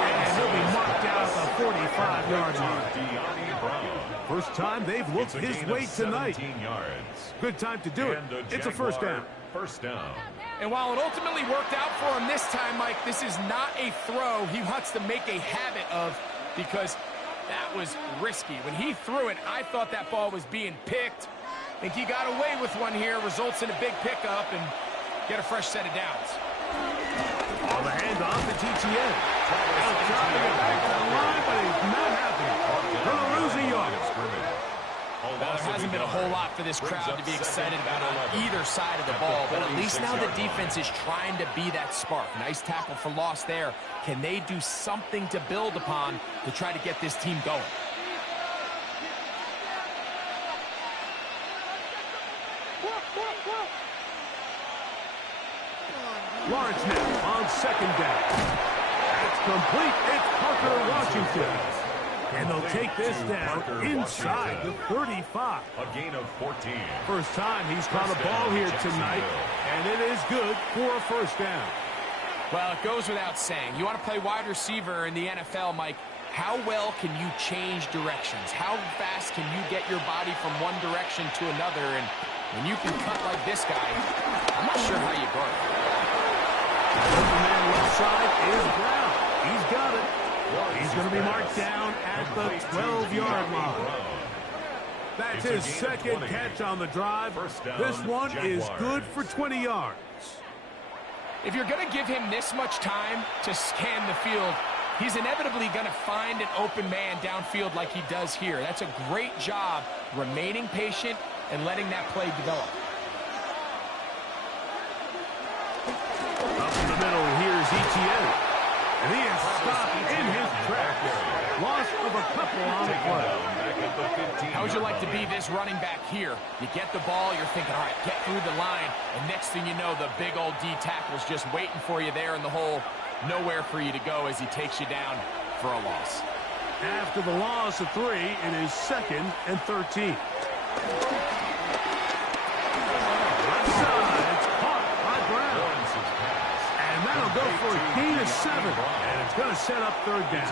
And he'll be marked out at the 45-yard line. First time they've looked his way tonight. Good time to do it. It's a first down. First down. And while it ultimately worked out for him this time, Mike, this is not a throw he wants to make a habit of, because that was risky. When he threw it, I thought that ball was being picked. I think he got away with one here, results in a big pickup, and get a fresh set of downs. On the handoff, it's ETN. He'll try to get back to the line, but he's not happy. He'll lose a yard. Well, there hasn't been a whole lot for this crowd to be excited about on either side of the ball, but at least now the defense is trying to be that spark. Nice tackle for loss there. Can they do something to build upon to try to get this team going? Lawrence now on 2nd down. That's complete. It's Parker Washington. And they'll take this down inside the 35. A gain of 14. First time he's caught a ball here tonight, and it is good for a first down. Well, it goes without saying. You want to play wide receiver in the NFL, Mike. How well can you change directions? How fast can you get your body from one direction to another? And when you can cut like this guy, I'm not sure how you guard it. The man left side is Brown. He's got it. He's going to be marked down at the 12-yard line. That's his second catch on the drive. This one is good for 20 yards. If you're going to give him this much time to scan the field, he's inevitably going to find an open man downfield like he does here. That's a great job remaining patient and letting that play develop. Up in the middle, here's ETN. And he is stopped in his tracks. Loss of a couple on the play. How would you like to be this running back here? You get the ball, you're thinking, all right, get through the line, and next thing you know, the big old D tackle's just waiting for you there in the hole. Nowhere for you to go as he takes you down for a loss. After the loss of 3, it is 2nd and 13. Left side, it's caught by Brown. And that'll go for a gain of 7. And it's going to set up 3rd down.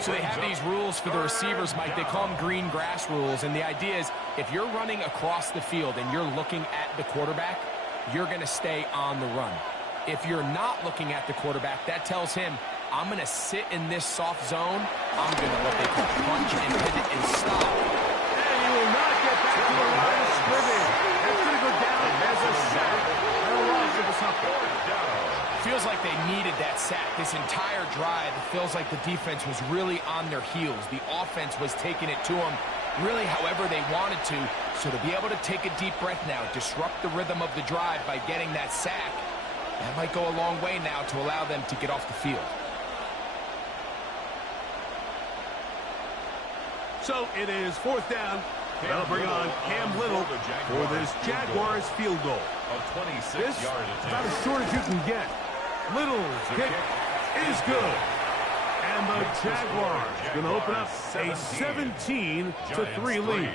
So they have these rules for the receivers, Mike. They call them green grass rules. And the idea is if you're running across the field and you're looking at the quarterback, you're going to stay on the run. If you're not looking at the quarterback, that tells him, I'm going to sit in this soft zone. I'm going to what they call punch and pivot and stop. And he will not get back to the line of scrimmage. That's going to go down as a sack. And a loss of a couple. Feels like they needed that sack. This entire drive, it feels like the defense was really on their heels. The offense was taking it to them really however they wanted to. So to be able to take a deep breath now, disrupt the rhythm of the drive by getting that sack, that might go a long way now to allow them to get off the field. So it is 4th down. That'll bring on Cam Little for this Jaguars field goal. This is about as short as you can get. Little's kick is good. And the Jaguars going to open up a 17-3 lead.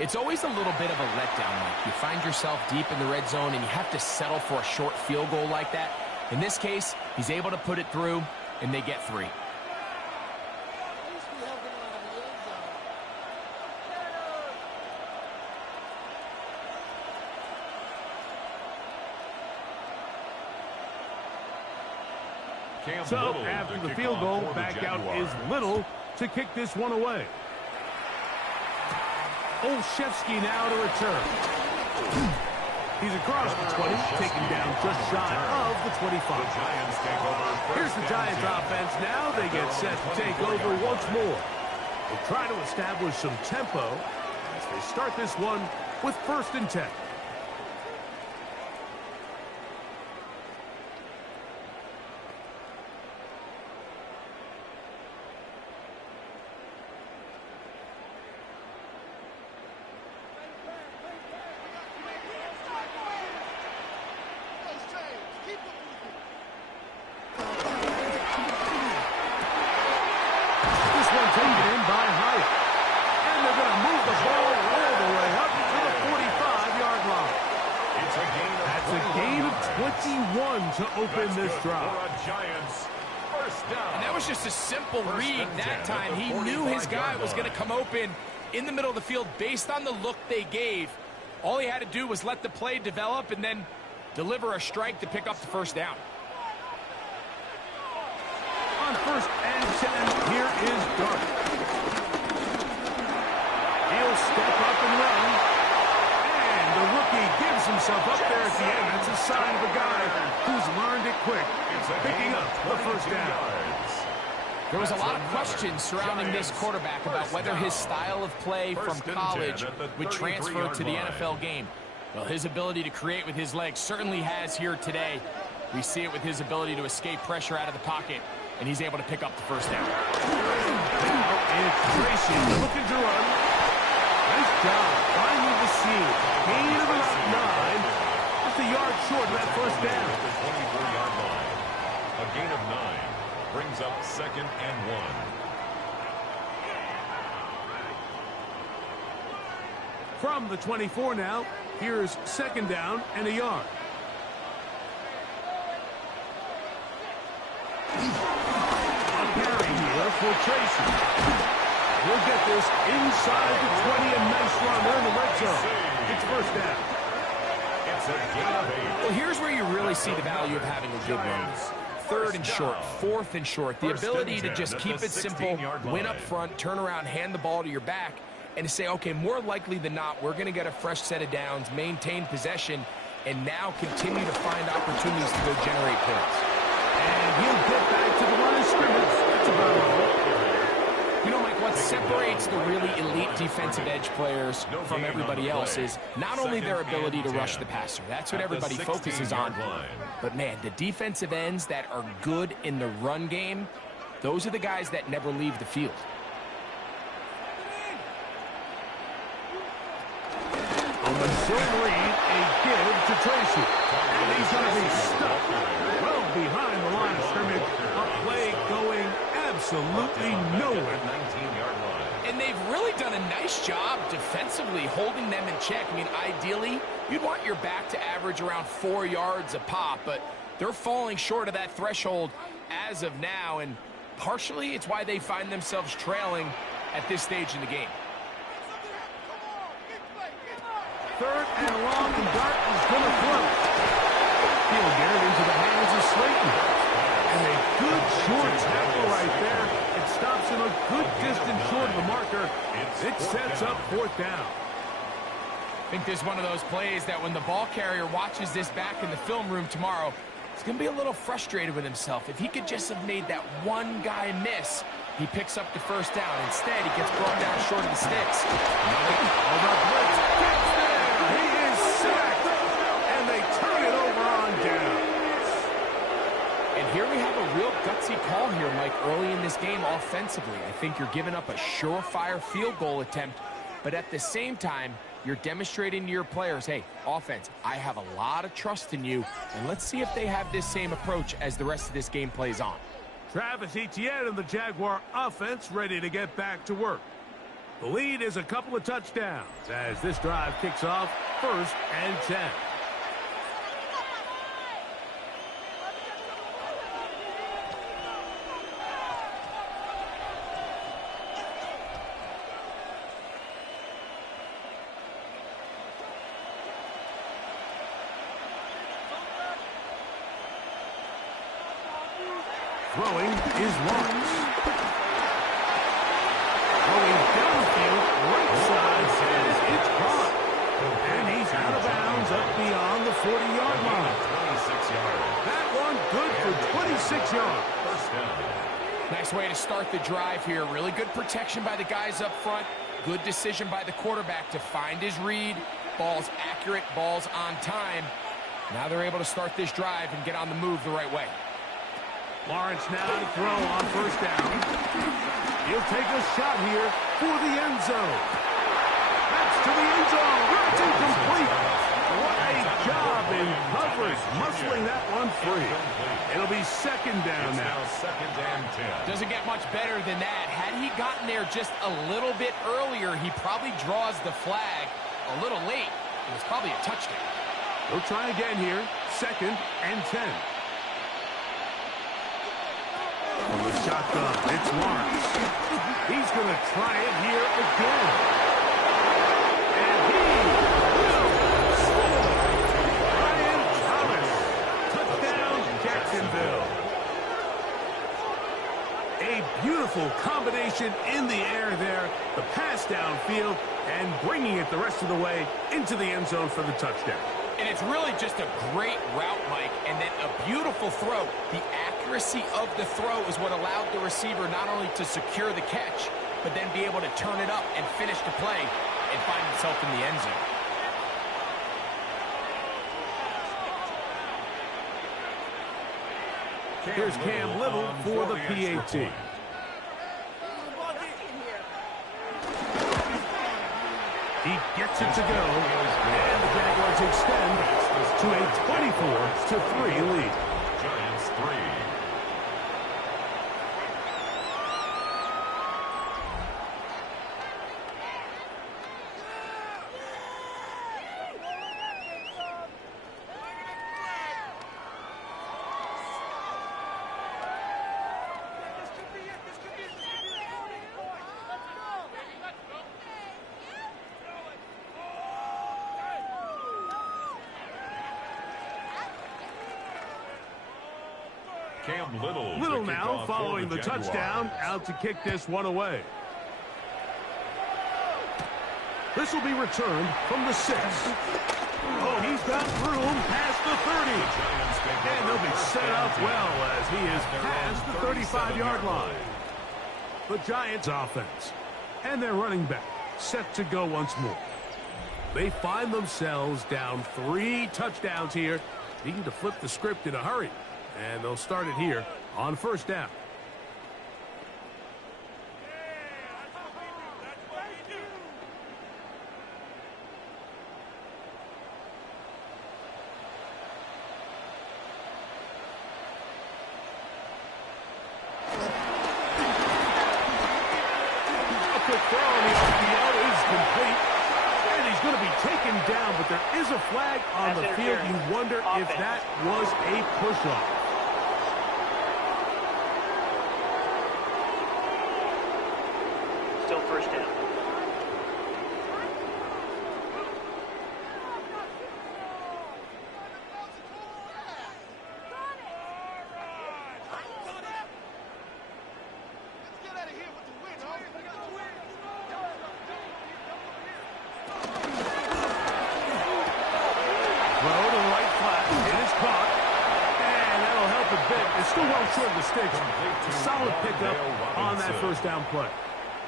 It's always a little bit of a letdown, Mike. You find yourself deep in the red zone and you have to settle for a short field goal like that. In this case, he's able to put it through, and they get 3. So after the field goal, back out is Little to kick this one away. Olszewski now to return. He's across the 20, taken down just shy of the 25. Here's the Giants offense now. They get set to take over once more. They'll try to establish some tempo as they start this one with 1st and 10. to open this drive. And that was just a simple read that time. He knew his guy was going to come open in the middle of the field based on the look they gave. All he had to do was let the play develop and then deliver a strike to pick up the first down. On 1st and 10, here is Dart. He'll step up and run. And the rookie gives himself up there at the end. That's a sign of a guy who's learned it quick. Picking up the first down. There was a lot of questions surrounding this quarterback about whether his style of play from college would transfer to the NFL game. Well, his ability to create with his legs certainly has here today. We see it with his ability to escape pressure out of the pocket, and he's able to pick up the first down. Now it's Tracy looking to run. Nice job finding the seam. Gain of about 9. Just a yard short of that first down. The 24-yard line. A gain of 9 brings up 2nd and 1. From the 24 now, here's 2nd down and a yard. A carry here for Tracy. He'll get this inside the 20, a nice run there in the red zone. It's first down. It's a gain of 8. Well, here's where you really see the value of having a good run. 3rd and short, 4th and short. The ability to just keep it simple, win up front, turn around, hand the ball to your back, and to say, okay, more likely than not, we're going to get a fresh set of downs, maintain possession, and now continue to find opportunities to go generate points. And he'll get back to the line of scrimmage. That's about all. You know, Mike, what separates the really elite defensive edge players from everybody else is not only their ability to rush the passer. That's what everybody focuses on. But, man, the defensive ends that are good in the run game, those are the guys that never leave the field. On the zone read, a give to Tracy. And he's going to be stuck well behind the line of scrimmage. A play going absolutely nowhere. 19-yard line. And they've really done a nice job defensively holding them in check. I mean, ideally, you'd want your back to average around 4 yards a pop, but they're falling short of that threshold as of now, and partially it's why they find themselves trailing at this stage in the game. 3rd and long, and Dart is going to throw. He'll get it into the hands of Slayton. And a good short tackle right there. It stops him a good distance short of the marker. It sets up 4th down. I think this is one of those plays that when the ball carrier watches this back in the film room tomorrow, he's going to be a little frustrated with himself. If he could just have made that one guy miss, he picks up the first down. Instead, he gets brought down short of the sticks. All about blitz. Gets there. He is sacked. And they turn it over on down. And here we have a real gutsy call here, Mike, early in this game offensively. I think you're giving up a surefire field goal attempt, but at the same time, you're demonstrating to your players, hey, offense, I have a lot of trust in you, and let's see if they have this same approach as the rest of this game plays on. Travis Etienne and the Jaguar offense ready to get back to work. The lead is a couple of touchdowns as this drive kicks off 1st and 10. Throwing is Lawrence. Throwing downfield, right side, says it's caught. And he's out of bounds up beyond the 40-yard line. 26 yards. That one good for 26 yards. First down. Nice way to start the drive here. Really good protection by the guys up front. Good decision by the quarterback to find his read. Ball's accurate, ball's on time. Now they're able to start this drive and get on the move the right way. Lawrence now to throw on 1st down. He'll take a shot here for the end zone. That's to the end zone. That's incomplete. What a job in coverage, muscling that one free. It'll be 2nd down now. 2nd and 10. Doesn't get much better than that. Had he gotten there just a little bit earlier, he probably draws the flag a little late. It was probably a touchdown. They'll try again here. 2nd and 10. shotgun. It's Lawrence. He's going to try it here again. And he will score. Ryan Thomas. Touchdown, Jacksonville. A beautiful combination in the air there. The pass downfield and bringing it the rest of the way into the end zone for the touchdown. And it's really just a great route, Mike, and then a beautiful throw. The accuracy of the throw is what allowed the receiver not only to secure the catch, but then be able to turn it up and finish the play and find himself in the end zone. Here's Cam Little for the PAT. He gets it to go, and the Jaguars extend to a 24-3 lead. Giants 3. Cam Little now following the touchdown, out to kick this one away. This will be returned from the 6. Oh, he's got room past the 30. And they'll be set up well as he is past the 35-yard line. The Giants offense and their running back set to go once more. They find themselves down 3 touchdowns here, needing to flip the script in a hurry. And they'll start it here on first down. A quick throw on the RPO is complete. And he's going to be taken down, but there is a flag on the field. You wonder if that was a push-off. Still first down. It's still well short of the sticks. Solid pickup on that first down play.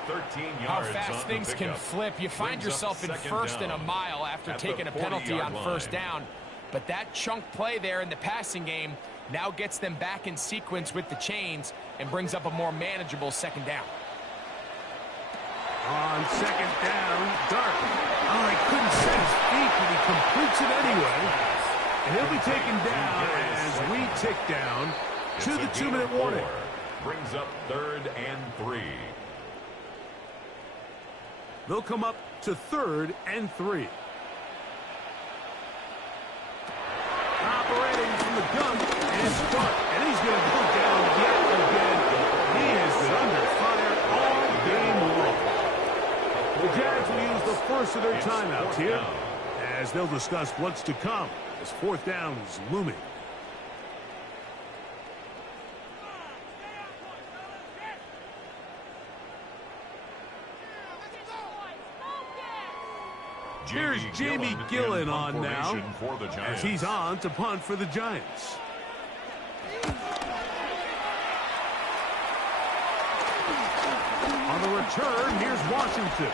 13 yards. How fast things can flip. You find yourself in first and a mile after taking a penalty on first down. But that chunk play there in the passing game now gets them back in sequence with the chains and brings up a more manageable second down. On second down, Dart. Oh, he couldn't set his feet, but he completes it anyway. And he'll be taken down as we tick down to the 2-minute warning. Brings up 3rd and 3. They'll come up to 3rd and 3. Operating from the gun is Dart, and he's going to go down yet again. He has been under fire all game long. The Jags will use the first of their timeouts here as they'll discuss what's to come as fourth down is looming. Here's Jamie Gillen on now as he's on to punt for the Giants. On the return, here's Washington.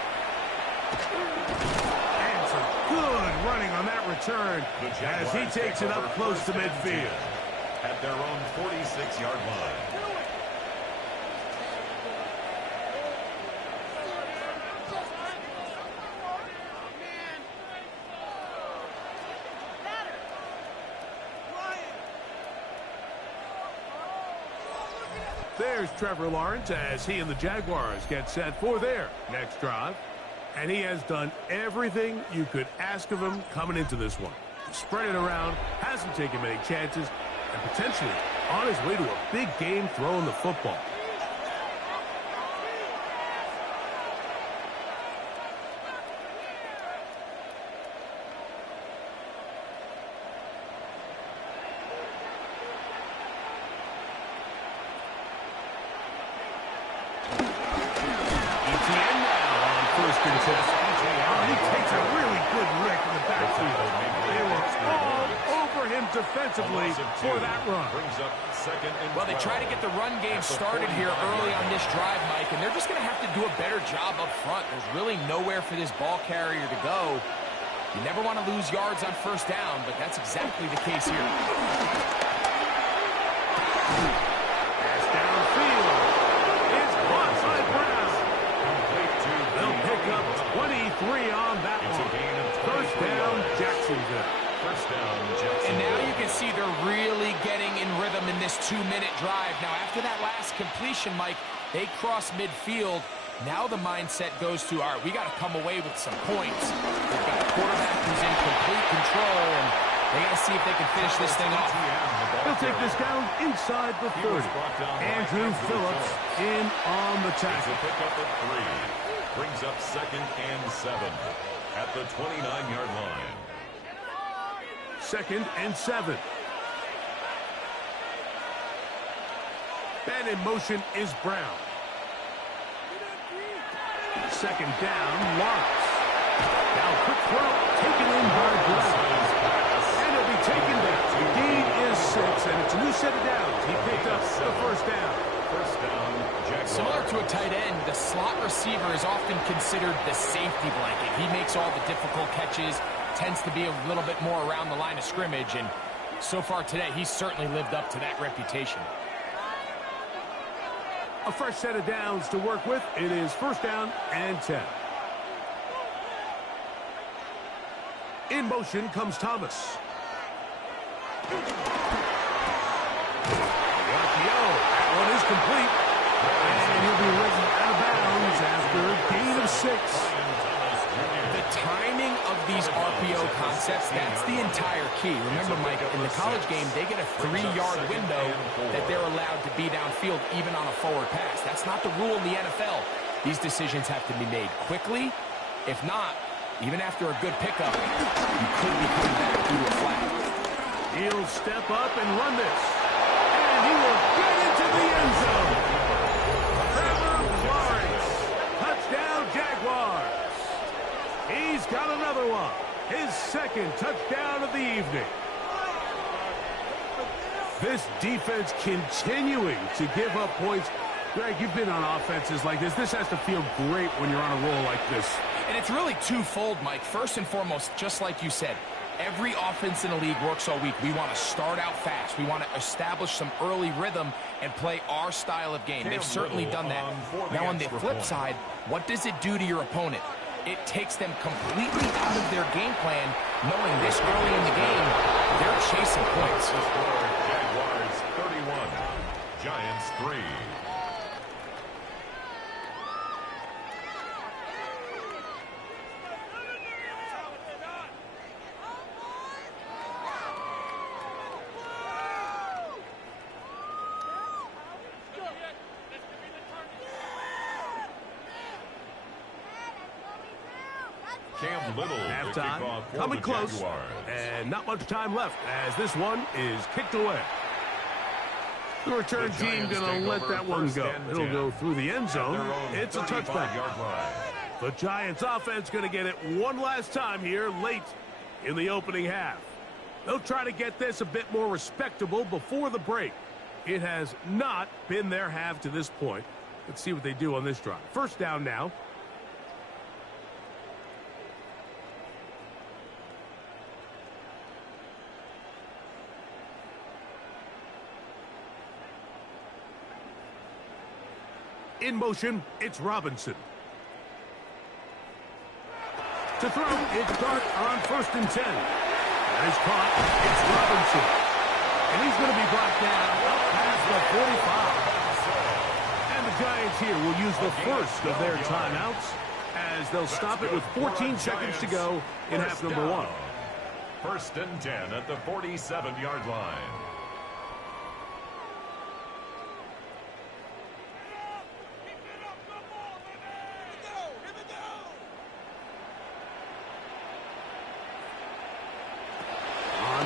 And some good running on that return as he takes it up close to midfield. At their own 46-yard line. There's Trevor Lawrence as he and the Jaguars get set for their next drive. And he has done everything you could ask of him coming into this one. Spread it around, hasn't taken many chances, and potentially on his way to a big game throwing the football. contest. Oh, he takes a really good lick in the backfield. They were all over him defensively for that run. Well, they try to get the run game started here early on this drive, Mike, and they're just going to have to do a better job up front. There's really nowhere for this ball carrier to go. You never want to lose yards on first down, but that's exactly the case here. Pass downfield. It's caught by Brown. They'll pick up 23 on that one. First down, Jacksonville. And now you can see they're really getting in rhythm in this 2-minute drive. Now, after that last completion, Mike, they cross midfield. Now the mindset goes to, all right, we got to come away with some points. They've got a quarterback who's in complete control, and they got to see if they can finish this thing off. They'll take this down inside the 30. Andrew Phillips in on the tackle. Pick up at 3. Brings up 2nd and 7 at the 29-yard line. 2nd and 7. And in motion is Brown. 2nd down, Lawrence. Now quick throw, taken in by Brown. And he'll be taken down. The gain is 6, and it's a new set of downs. He picked up the first down. First down, Jaguars. Similar to a tight end, the slot receiver is often considered the safety blanket. He makes all the difficult catches, tends to be a little bit more around the line of scrimmage, and so far today, he's certainly lived up to that reputation. A fresh set of downs to work with. It is first down and 10. In motion comes Thomas. That one is complete. And he'll be ridden out of bounds after a gain of 6. The timing of these RPO concepts, that's the entire key. Remember, Mike, in the college game, they get a 3-yard window that they're allowed to be downfield even on a forward pass. That's not the rule in the NFL. These decisions have to be made quickly. If not, even after a good pickup, you could be coming back due to a flag. He'll step up and run this. And he will get into the end zone. Trevor Lawrence. Touchdown, Jaguars. He's got another one. His 2nd touchdown of the evening. This defense continuing to give up points. Greg, you've been on offenses like this. This has to feel great when you're on a roll like this. And it's really twofold, Mike. First and foremost, just like you said, every offense in the league works all week. We want to start out fast. We want to establish some early rhythm and play our style of game. They've certainly done that. Now, on the flip side, what does it do to your opponent? It takes them completely out of their game plan, knowing this early in the game, they're chasing points. Jaguars 31, Giants 3. Halftime, coming close, and not much time left as this one is kicked away. The return team going to let that one go. It'll go through the end zone. It's a touchback. The Giants offense going to get it one last time here late in the opening half. They'll try to get this a bit more respectable before the break. It has not been their half to this point. Let's see what they do on this drive. First down now. In motion, it's Robinson. To throw, it's Dart on 1st and 10. Nice caught, it's Robinson. And he's going to be brought down up past the 45. And the Giants here will use the first of their timeouts as they'll stop it with 14 seconds to go in half number 1. 1st and 10 at the 47-yard line.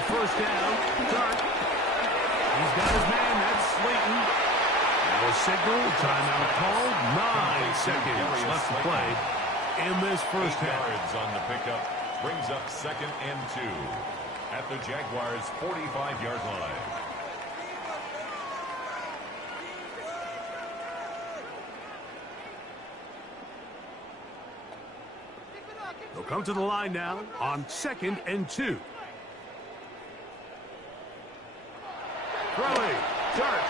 First down, Dart. He's got his man, that's Slayton. Now a signal, timeout called, 9 seconds left to play in this first 8 half. yards on the pickup. Brings up 2nd and 2 at the Jaguars' 45-yard line. They'll come to the line now on 2nd and 2. Throwing, sharp,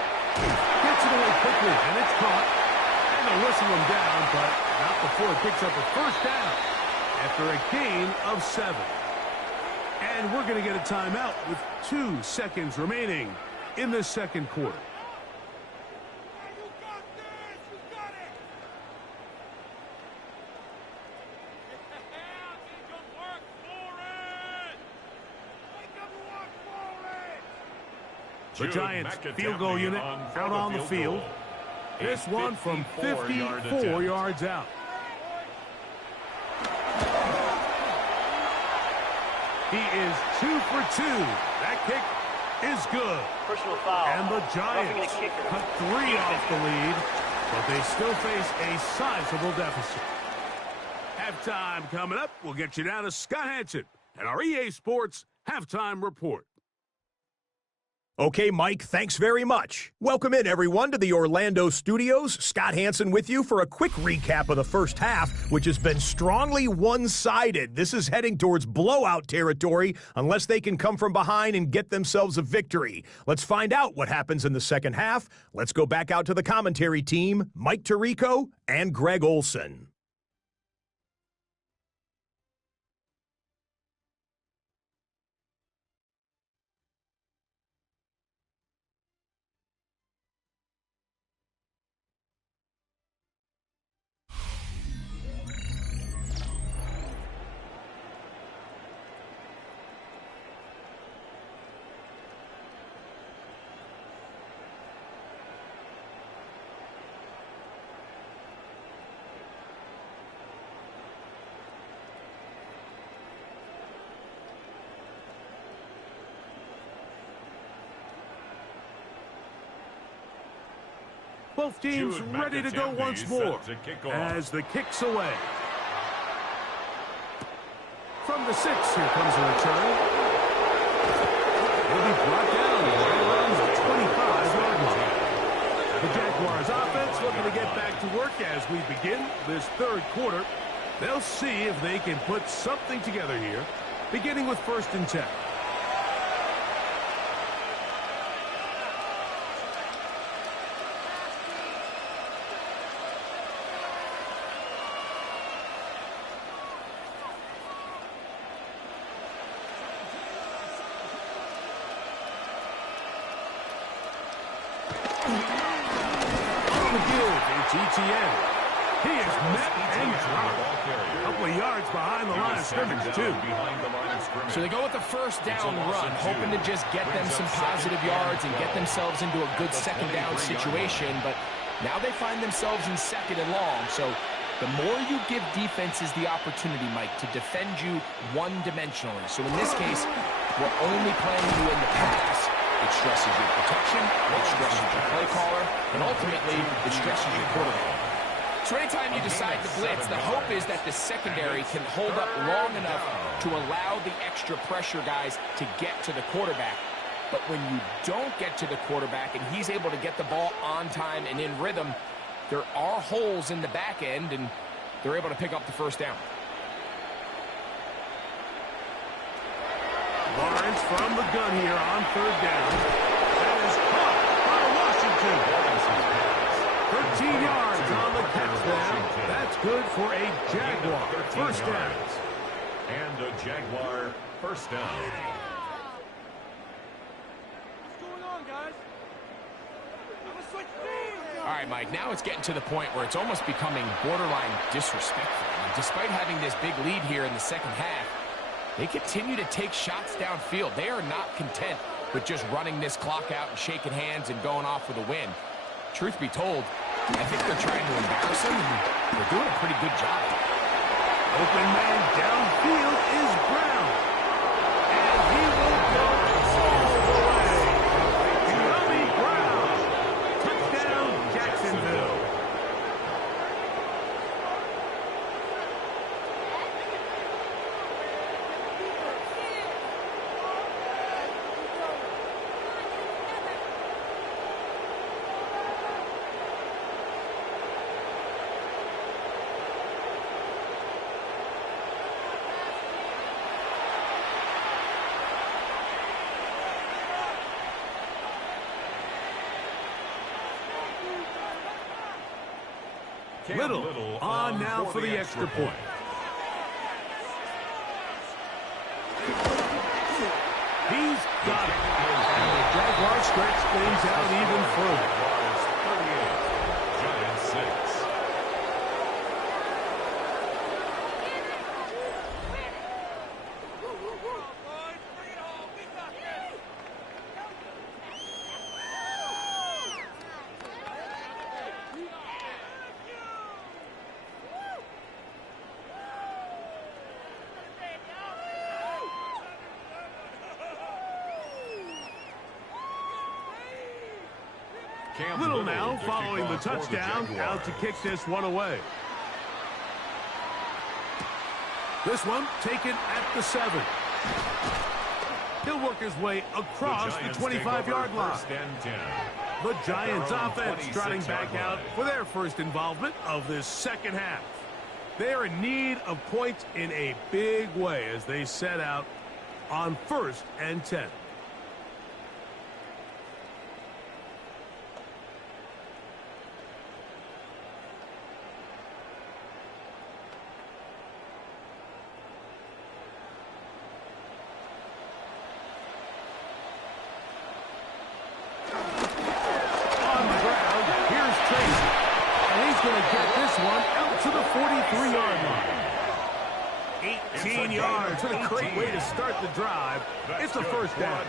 gets it away quickly, and it's caught. And they'll whistle him down, but not before it picks up a first down after a gain of 7. And we're going to get a timeout with 2 seconds remaining in the second quarter. The Giants field goal unit out on the field. This one from 54 yards out. He is 2 for 2. That kick is good. Personal foul. And the Giants cut 3 off the lead, but they still face a sizable deficit. Halftime coming up. We'll get you down to Scott Hansen and our EA Sports Halftime Report. Okay, Mike, thanks very much. Welcome in, everyone, to the Orlando studios. Scott Hansen with you for a quick recap of the first half, which has been strongly one-sided. This is heading towards blowout territory unless they can come from behind and get themselves a victory. Let's find out what happens in the second half. Let's go back out to the commentary team, Mike Tirico and Greg Olson. Both teams ready to go once more as the kick's away. From the 6, here comes a return. Will be brought down right around the 25-yard line. The Jaguars offense looking to get back to work as we begin this third quarter. They'll see if they can put something together here, beginning with 1st and 10. ETN. He is met and dropped. A couple of yards behind the line of scrimmage, too. So they go with the first down run, hoping to just get them some positive yards and get themselves into a good second down situation. But now they find themselves in 2nd and long. So the more you give defenses the opportunity, Mike, to defend you one-dimensionally. So in this case, we're only playing you in the pass. It stresses your protection, it stresses your play caller, and ultimately, it stresses your quarterback. So anytime you decide to blitz, the hope is that the secondary can hold up long enough to allow the extra pressure guys to get to the quarterback. But when you don't get to the quarterback and he's able to get the ball on time and in rhythm, there are holes in the back end, and they're able to pick up the first down. Lawrence from the gun here on 3rd down. That is caught by Washington. 13 yards on the touchdown. That's good for a Jaguar first down. And a Jaguar first down. What's going on, guys? I'm a switch teams. All right, Mike, now it's getting to the point where it's almost becoming borderline disrespectful. And despite having this big lead here in the second half, they continue to take shots downfield. They are not content with just running this clock out and shaking hands and going off with a win. Truth be told, I think they're trying to embarrass him, and they're doing a pretty good job. Open man downfield is Brown. And he will go all the way. Bobby Brown. Touchdown, Jacksonville. Little on now for the extra point. He's got it. And the Jaguars stretch things out even further. 38, Giants 6. Little now following the touchdown, out to kick this one away. This one taken at the 7. He'll work his way across the 25-yard line. The Giants offense trotting back out for their first involvement of this second half. They're in need of points in a big way as they set out on 1st and 10. To the 43-yard line. 18 yards. What a great way to start the drive. It's a first down.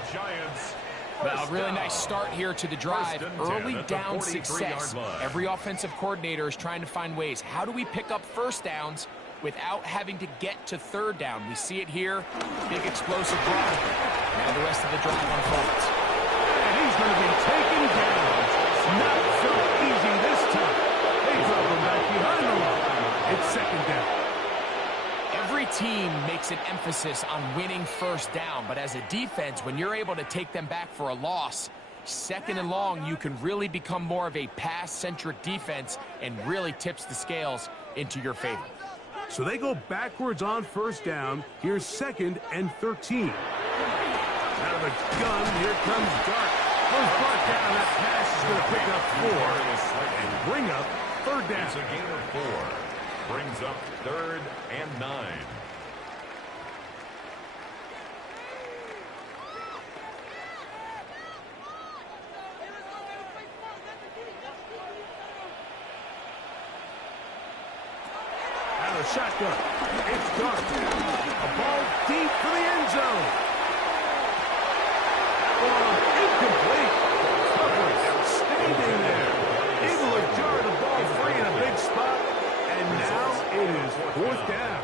Well, a really nice start here to the drive. Early down success. Every offensive coordinator is trying to find ways. How do we pick up first downs without having to get to third down? We see it here. Big explosive drive. And the rest of the drive unfolds. And he's going to be taken down. Not so easy this time. They drop him back behind the line. It's second down. Every team makes an emphasis on winning first down, but as a defense, when you're able to take them back for a loss, second and long, you can really become more of a pass-centric defense and really tips the scales into your favor. So they go backwards on first down. Here's 2nd and 13. Out of the gun, here comes Dart. Goes Dart down. That pass is going to pick up 4 and bring up third down. It's a gain of 4. Brings up 3rd and 9. Out of shotgun. It's Dart. A ball deep for the end zone. Incomplete. Coverage outstanding there. Able to jar the ball free in a big spot. And now it is 4th down.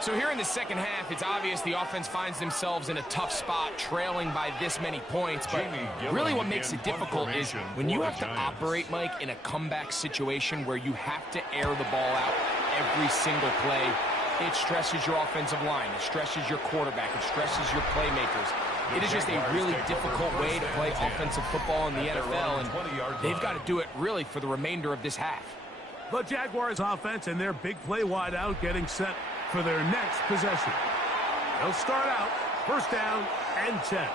So here in the second half, it's obvious the offense finds themselves in a tough spot, trailing by this many points. But really what makes it difficult is when you have to operate, Mike, in a comeback situation where you have to air the ball out every single play, it stresses your offensive line. It stresses your quarterback. It stresses your playmakers. It is just a really difficult way to play offensive football in the NFL, and they've got to do it really for the remainder of this half. The Jaguars offense and their big play wide out getting set for their next possession. They'll start out 1st down and 10.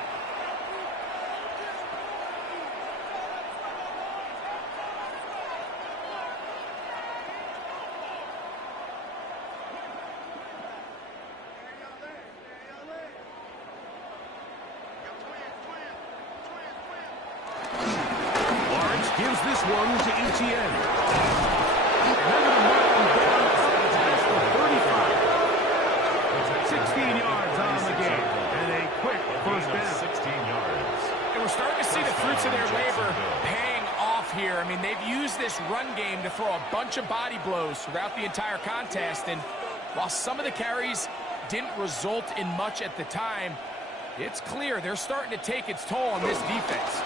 Lawrence gives this one to Etienne. Fruits of their labor paying off here. I mean, they've used this run game to throw a bunch of body blows throughout the entire contest, and while some of the carries didn't result in much at the time, it's clear they're starting to take its toll on this defense.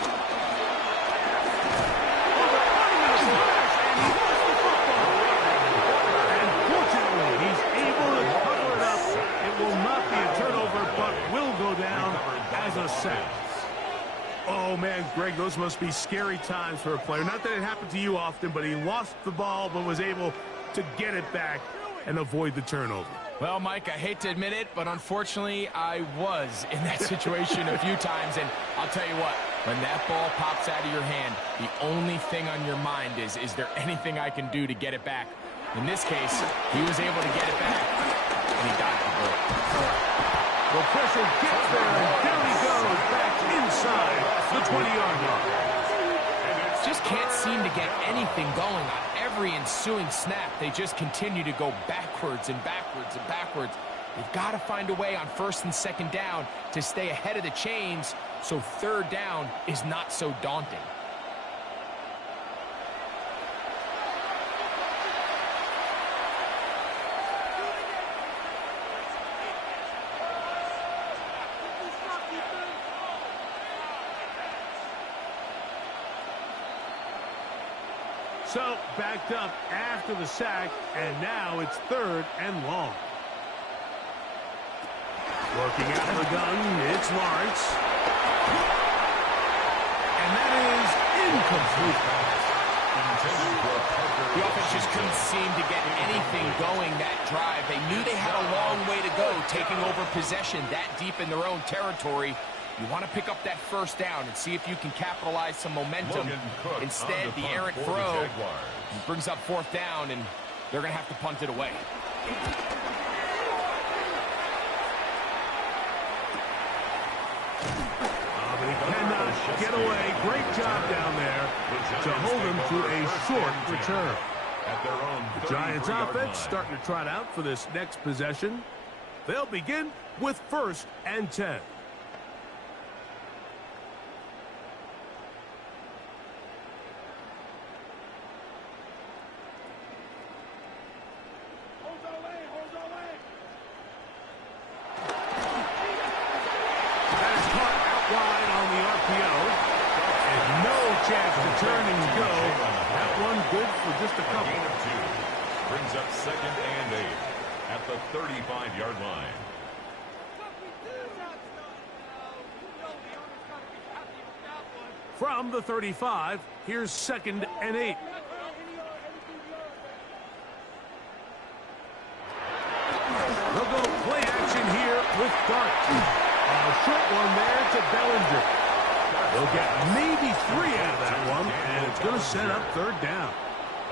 And fortunately, he's able to cover it up. It will not be a turnover, but will go down as a sack. Oh, man, Greg, those must be scary times for a player. Not that it happened to you often, but he lost the ball but was able to get it back and avoid the turnover. Well, Mike, I hate to admit it, but unfortunately, I was in that situation a few times. And I'll tell you what, When that ball pops out of your hand, the only thing on your mind is there anything I can do to get it back? In this case, he was able to get it back, and he got the ball. The pressure gets there, and there he goes, back inside the 20-yard line. Just can't seem to get anything going on every ensuing snap. They just continue to go backwards and backwards and backwards. They've got to find a way on first and second down to stay ahead of the chains so third down is not so daunting. So, backed up after the sack, and now it's third and long. Working out of the gun, it's Lawrence. And that is incomplete. The offense just couldn't seem to get anything going that drive. They knew they had a long way to go, taking over possession that deep in their own territory. You want to pick up that first down and see if you can capitalize some momentum. Instead, the errant throw brings up fourth down, and they're going to have to punt it away. But he cannot get away. Great job down there to hold him to a short return. The Giants offense starting to trot out for this next possession. They'll begin with first and 10. Turn and go. That one good for just a couple. Gain of 2. Brings up second and 8 at the 35-yard line. From the 35, here's second and 8. They'll go play action here with Dart. A short one there to Bellinger. They'll get maybe 3 out of that one, and it's going to set up third down.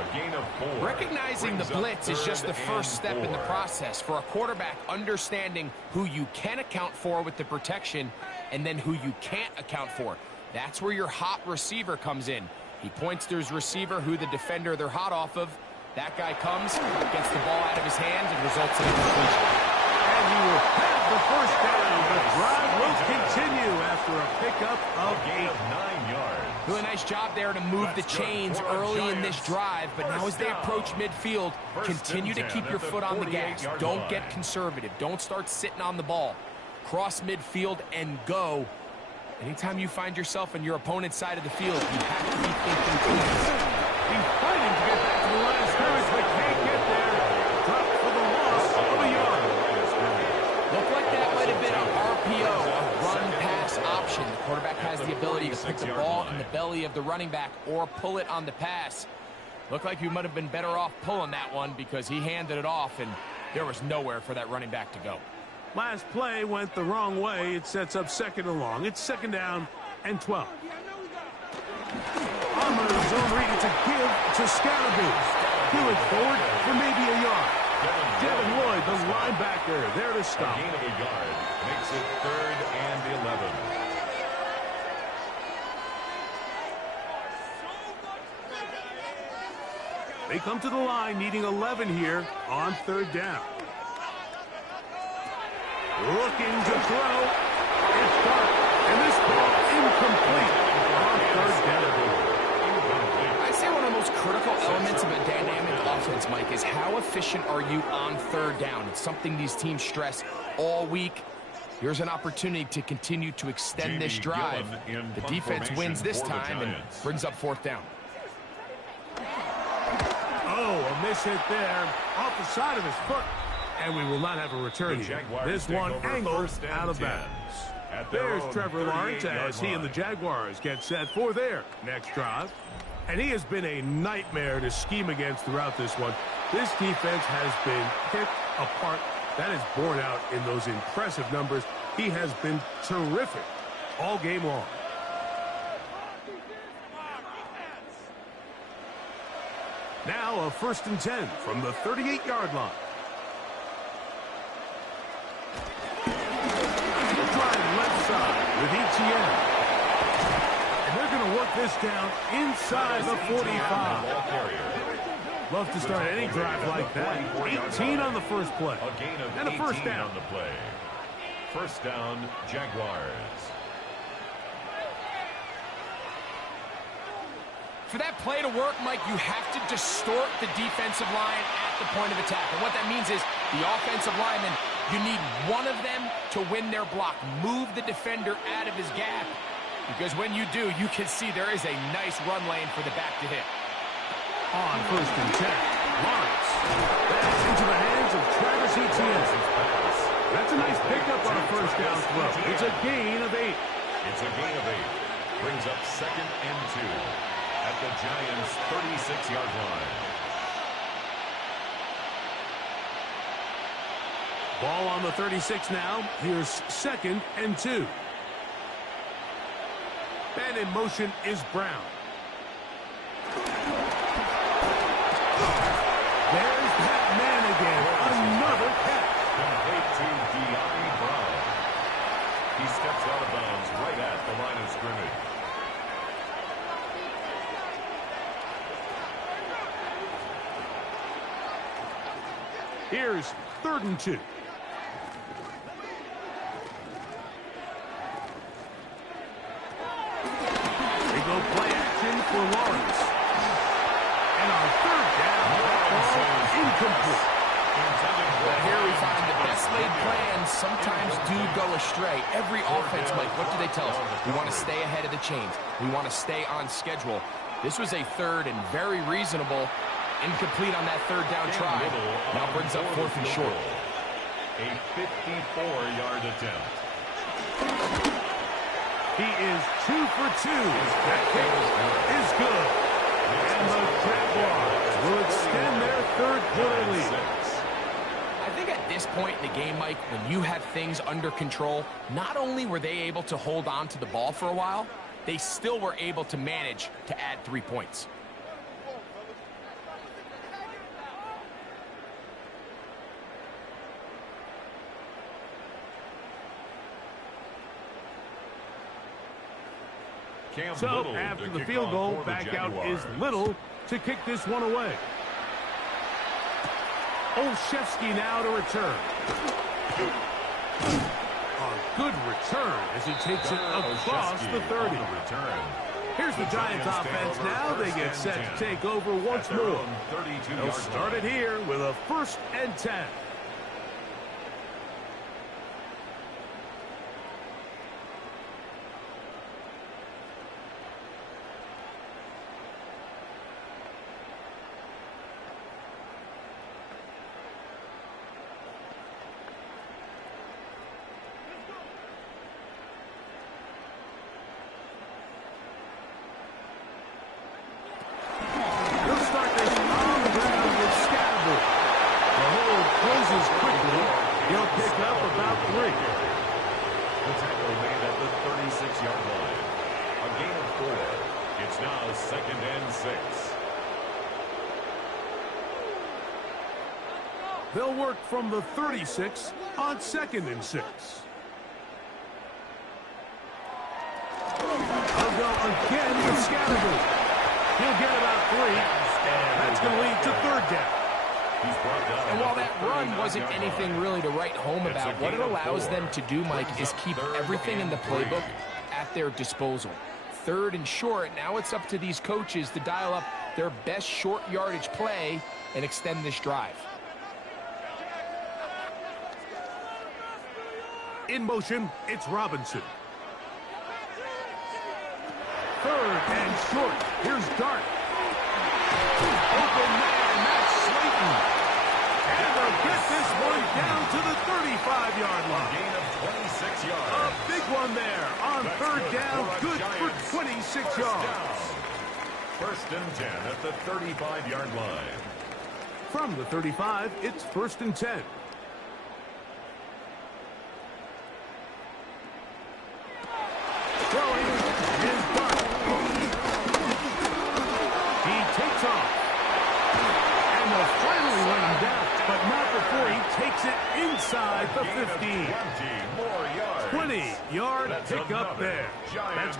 A gain of 4. Recognizing the blitz is just the first step in the process for a quarterback, understanding who you can account for with the protection and then who you can't account for. That's where your hot receiver comes in. He points to his receiver, who the defender they're hot off of. That guy comes, gets the ball out of his hands, and results in a completion. And he will have the first down. The drive will continue after a pickup of 8. 9 yards. Really nice job there to move the chains early in this drive, but now as they approach midfield, continue to keep your foot on the gas. Don't get conservative. Don't start sitting on the ball. Cross midfield and go. Anytime you find yourself on your opponent's side of the field, you have to be thinking clean. He's fighting to get back to the line of scrimmage, but can't get there. Dropped for the loss of a yard. Looked like that might have been an RPO, a run-pass option. The quarterback has the ability to put the ball in the belly of the running back or pull it on the pass. Looked like you might have been better off pulling that one because he handed it off, and there was nowhere for that running back to go. Last play went the wrong way. It sets up second and long. It's second down and 12. On the zone read, it's a give to Scalaboo. Doing forward for maybe a yard. Devin Lloyd, the linebacker, there to stop. A gain of a yard makes it third and 11. They come to the line needing 11 here on third down. Looking to throw. It's Dart. And this ball incomplete on third down. I'd say one of the most critical elements of a dynamic offense, Mike, is how efficient are you on third down. It's something these teams stress all week. Here's an opportunity to continue to extend this drive. The defense wins this time and brings up fourth down. Oh, a miss hit there off the side of his foot. And we will not have a return here. This one angled out of bounds. There's Trevor Lawrence as he and the Jaguars get set for their next drive. And he has been a nightmare to scheme against throughout this one. This defense has been picked apart. That is borne out in those impressive numbers. He has been terrific all game long. Now a 1st and 10 from the 38-yard line. Drive left side with ETN. And they're going to work this down inside the 45. Love to start any drive like that. 18 on the first play. A gain of And a 1st down. on the play. 1st down, Jaguars. For that play to work, Mike, you have to distort the defensive line at the point of attack. And what that means is the offensive lineman, you need one of them to win their block. Move the defender out of his gap. Because when you do, you can see there is a nice run lane for the back to hit. On 1st and 10, Lawrence. That's into the hands of Travis Etienne. That's a nice pickup on a 1st down throw. It's a gain of 8. It's a gain of 8. Brings up 2nd and 2 at the Giants' 36-yard line. Ball on the 36 now. Here's 2nd and 2. And in motion is Brown. There's that man again. Another catch. Complete to De'Ami Brown. He steps out of bounds right at the line of scrimmage. Here's 3rd and 2. They go play action for Lawrence. And on 3rd down, ball incomplete. Well, here we find the best laid plans sometimes do go astray. Every offense, Mike, what do they tell us? We want to stay ahead of the chains. We want to stay on schedule. This was a 3rd and very reasonable. Incomplete on that 3rd down try. Now brings up 4th and short. A 54-yard attempt. He is 2 for 2. That kick is good. And the Jaguars will extend their 3rd quarter lead. I think at this point in the game, Mike, when you have things under control, not only were they able to hold on to the ball for a while, they still were able to manage to add 3 points. So after the field goal, back out is Little to kick this one away. Olszewski now to return. A good return as he takes it across the 30. Here's the Giants offense now. They get set to take over once more. They'll start it here with a 1st and 10. They'll work from the 36 on 2nd and 6. They'll go again with Scatterby. He'll get about 3. That's going to lead to 3rd down. And while that run wasn't anything really to write home about, what it allows them to do, Mike, is keep everything in the playbook at their disposal. 3rd and short, now it's up to these coaches to dial up their best short yardage play and extend this drive. In motion, it's Robinson. 3rd and short. Here's Dart. Open man, that's Slayton. And they'll get this one down to the 35-yard line. Gain of 26 yards. A big one there on 3rd down. Good for 26 yards. 1st and 10 at the 35-yard line. From the 35, it's 1st and 10. Throwing is Dart. He takes off.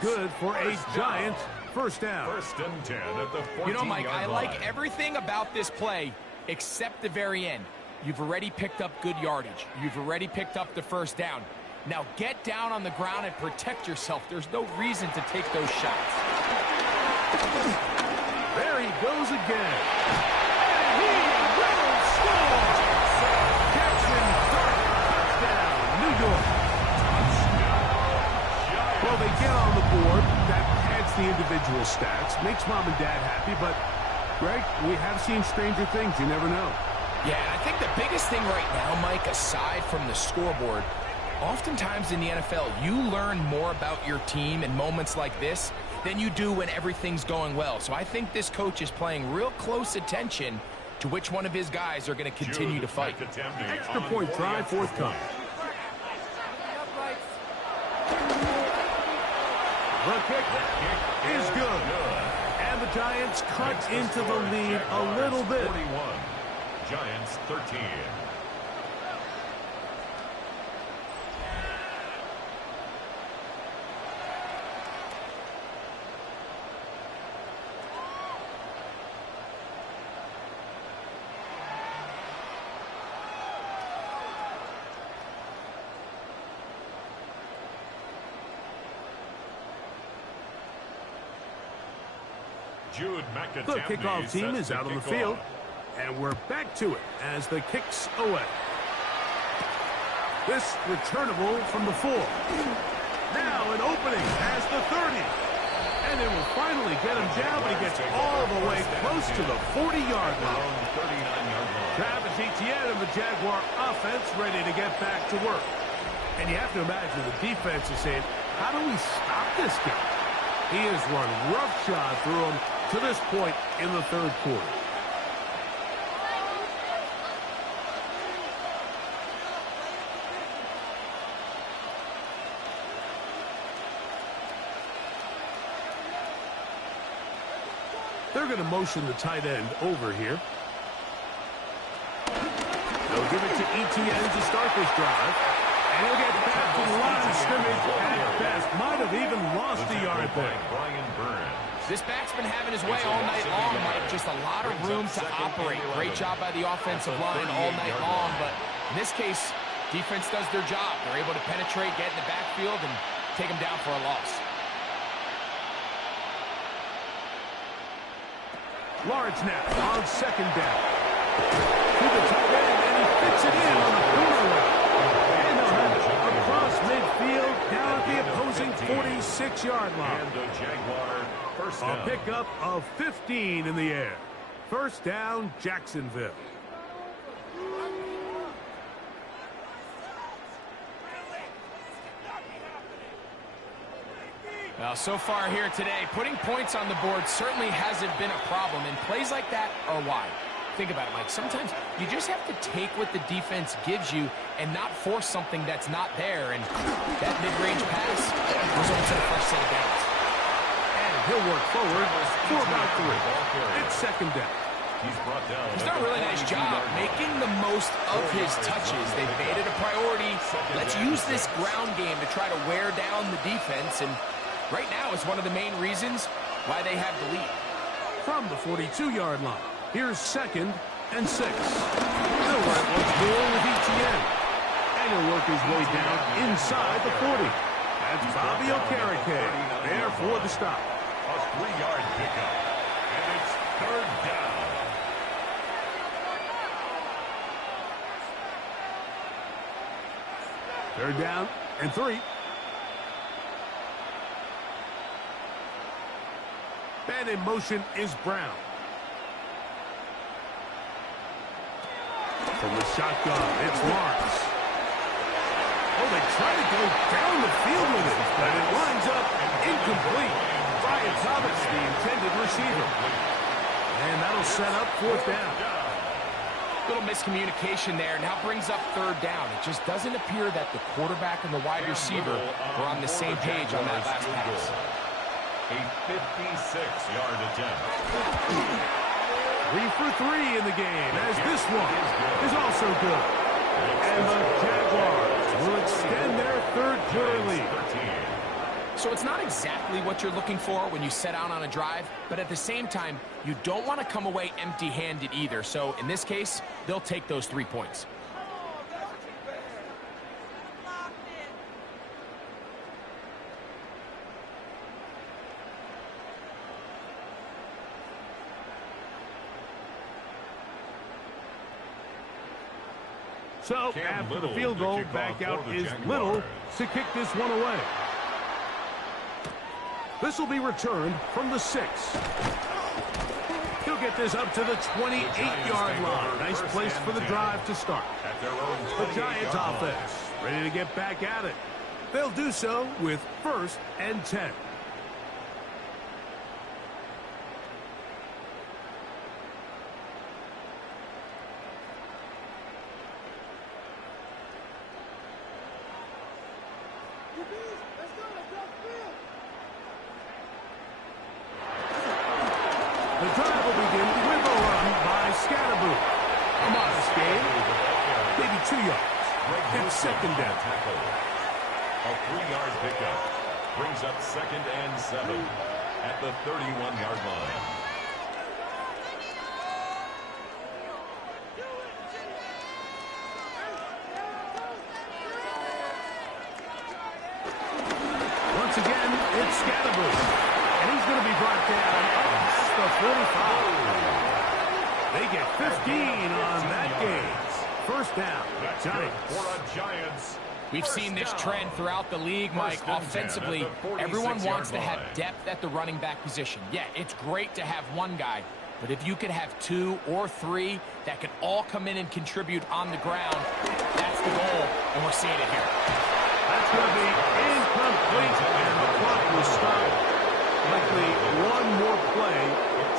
good for a Giants first down. 1st and 10 at the 14-yard line. You know, Mike, I like everything about this play except the very end. You've already picked up good yardage. You've already picked up the first down. Now get down on the ground and protect yourself. There's no reason to take those shots. There he goes again. And he will score! Jackson Dart, touchdown, New York. Well, they get on the board. That adds the individual stats. Makes mom and dad happy, but, Greg, we have seen stranger things. You never know. Yeah, I think the biggest thing right now, Mike, aside from the scoreboard, oftentimes in the NFL, you learn more about your team in moments like this than you do when everything's going well. So I think this coach is paying real close attention to which one of his guys are going to continue to fight. Extra point try forthcoming. The kick is good. And the Giants cut into the lead a little bit. 41. Giants 13. The kickoff team is out on the field, and we're back to it as the kick's away. This returnable from the 4. Now an opening as the 30. And it will finally get him down, but he gets all the way close to the 40-yard line. Travis Etienne and the Jaguar offense ready to get back to work. And you have to imagine the defense is saying, how do we stop this guy? He has run roughshod through him to this point in the 3rd quarter. They're going to motion the tight end over here. They'll give it to Etienne to start this drive. And he'll get back to the line of scrimmage at best. Might have even lost a yard there. This back's been having his way all night long, Mike. Just a lot of room to operate. Great job by the offensive line all night long. But in this case, defense does their job. They're able to penetrate, get in the backfield, and take them down for a loss. Lawrence now on 2nd down. To the tight end, and he fits it in on the corner route. And they'll have it across midfield down at the opposing 46-yard line. And the Jaguar first down. A pickup of 15 in the air. First down, Jacksonville. Well, so far here today, putting points on the board certainly hasn't been a problem, and plays like that are why. Think about it, Mike. Sometimes you just have to take what the defense gives you and not force something that's not there, and that mid-range pass results in a fresh set of downs. And he'll work forward for about 3. It's 2nd down. He's done a really nice job making the most of his touches. They've made it a priority. Let's use this ground game to try to wear down the defense, and right now is one of the main reasons why they have the lead. From the 42-yard line, here's 2nd and 6. They'll run it once more with Etienne. And he'll work his way down inside the 40. That's Bobby Okereke there for the stop. A 3-yard pickup. And it's 3rd down. Third down and 3. And in motion is Brown. From the shotgun, it's Lawrence. Oh, they try to go down the field with it, but it winds up incomplete. Brian Thomas, the intended receiver. And that'll set up 4th down. Little miscommunication there. Now brings up 3rd down. It just doesn't appear that the quarterback and the wide receiver were on the same page on that last pass. A 56-yard attempt. 3 for 3 in the game, as this one is also good. And the Jaguars will extend their 3rd quarter lead. So it's not exactly what you're looking for when you set out on a drive, but at the same time, you don't want to come away empty-handed either. So in this case, they'll take those 3 points. So, after the field goal, back out is Little to kick this one away. This will be returned from the 6. He'll get this up to the 28-yard line. Nice place for the drive to start. The Giants offense ready to get back at it. They'll do so with 1st and 10. The drive will begin with a run by Scatterboo. A modest gain, maybe 2 yards. It's 2nd down. A 3-yard pickup brings up 2nd and 7 at the 31-yard line. Once again, it's Scatterboo. And he's going to be brought down the 45. They get 15 on that game. 1st down, Giants. We've seen this trend throughout the league, Mike. Offensively, everyone wants to have depth at the running back position. Yeah, it's great to have one guy, but if you could have 2 or 3 that could all come in and contribute on the ground, that's the goal, and we're seeing it here. That's going to be incomplete, and the clock will stop. Likely one more play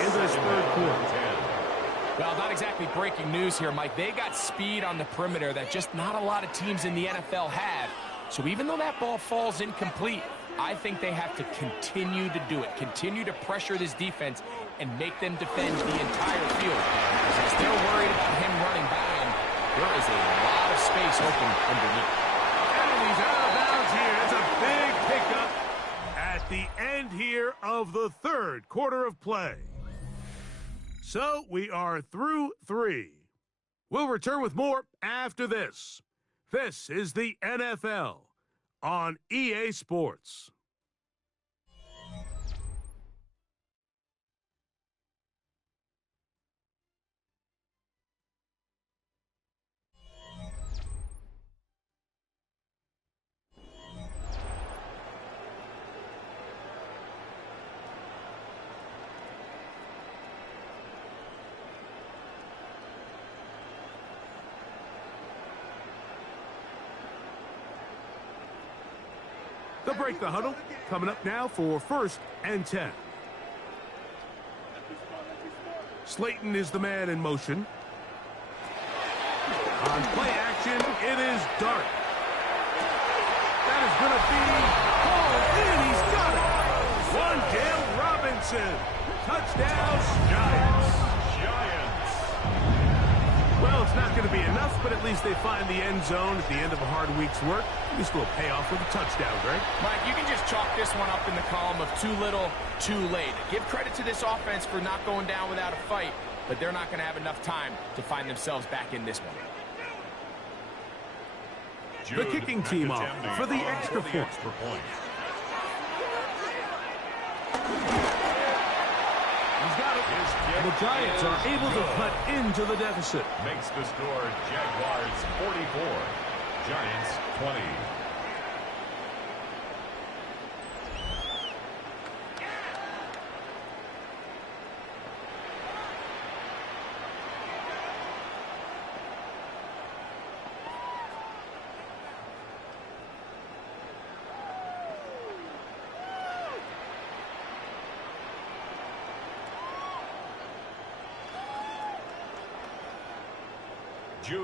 in this 3rd quarter. Well, not exactly breaking news here, Mike. They got speed on the perimeter that just not a lot of teams in the NFL have. So even though that ball falls incomplete, I think they have to continue to do it, continue to pressure this defense and make them defend the entire field. Because they're worried about him running by him, there is a lot of space open underneath. And he's out of bounds here. It's a big pickup at the end here of the 3rd quarter of play. So we are through 3. We'll return with more after this. This is the NFL on EA Sports. They'll break the huddle. Coming up now for 1st and 10. Slayton is the man in motion. On play action, it is Dart. That is going to be hauled in. He's got it. Wandale Robinson. Touchdown, Giants. Well, it's not going to be enough, but at least they find the end zone at the end of a hard week's work. At least a little payoff with a touchdown, Greg. Mike, you can just chalk this one up in the column of too little, too late. Give credit to this offense for not going down without a fight, but they're not going to have enough time to find themselves back in this one. The kicking team off for the extra point. He's got it. The Giants are able to cut into the deficit. Makes the score Jaguars 44, Giants 20.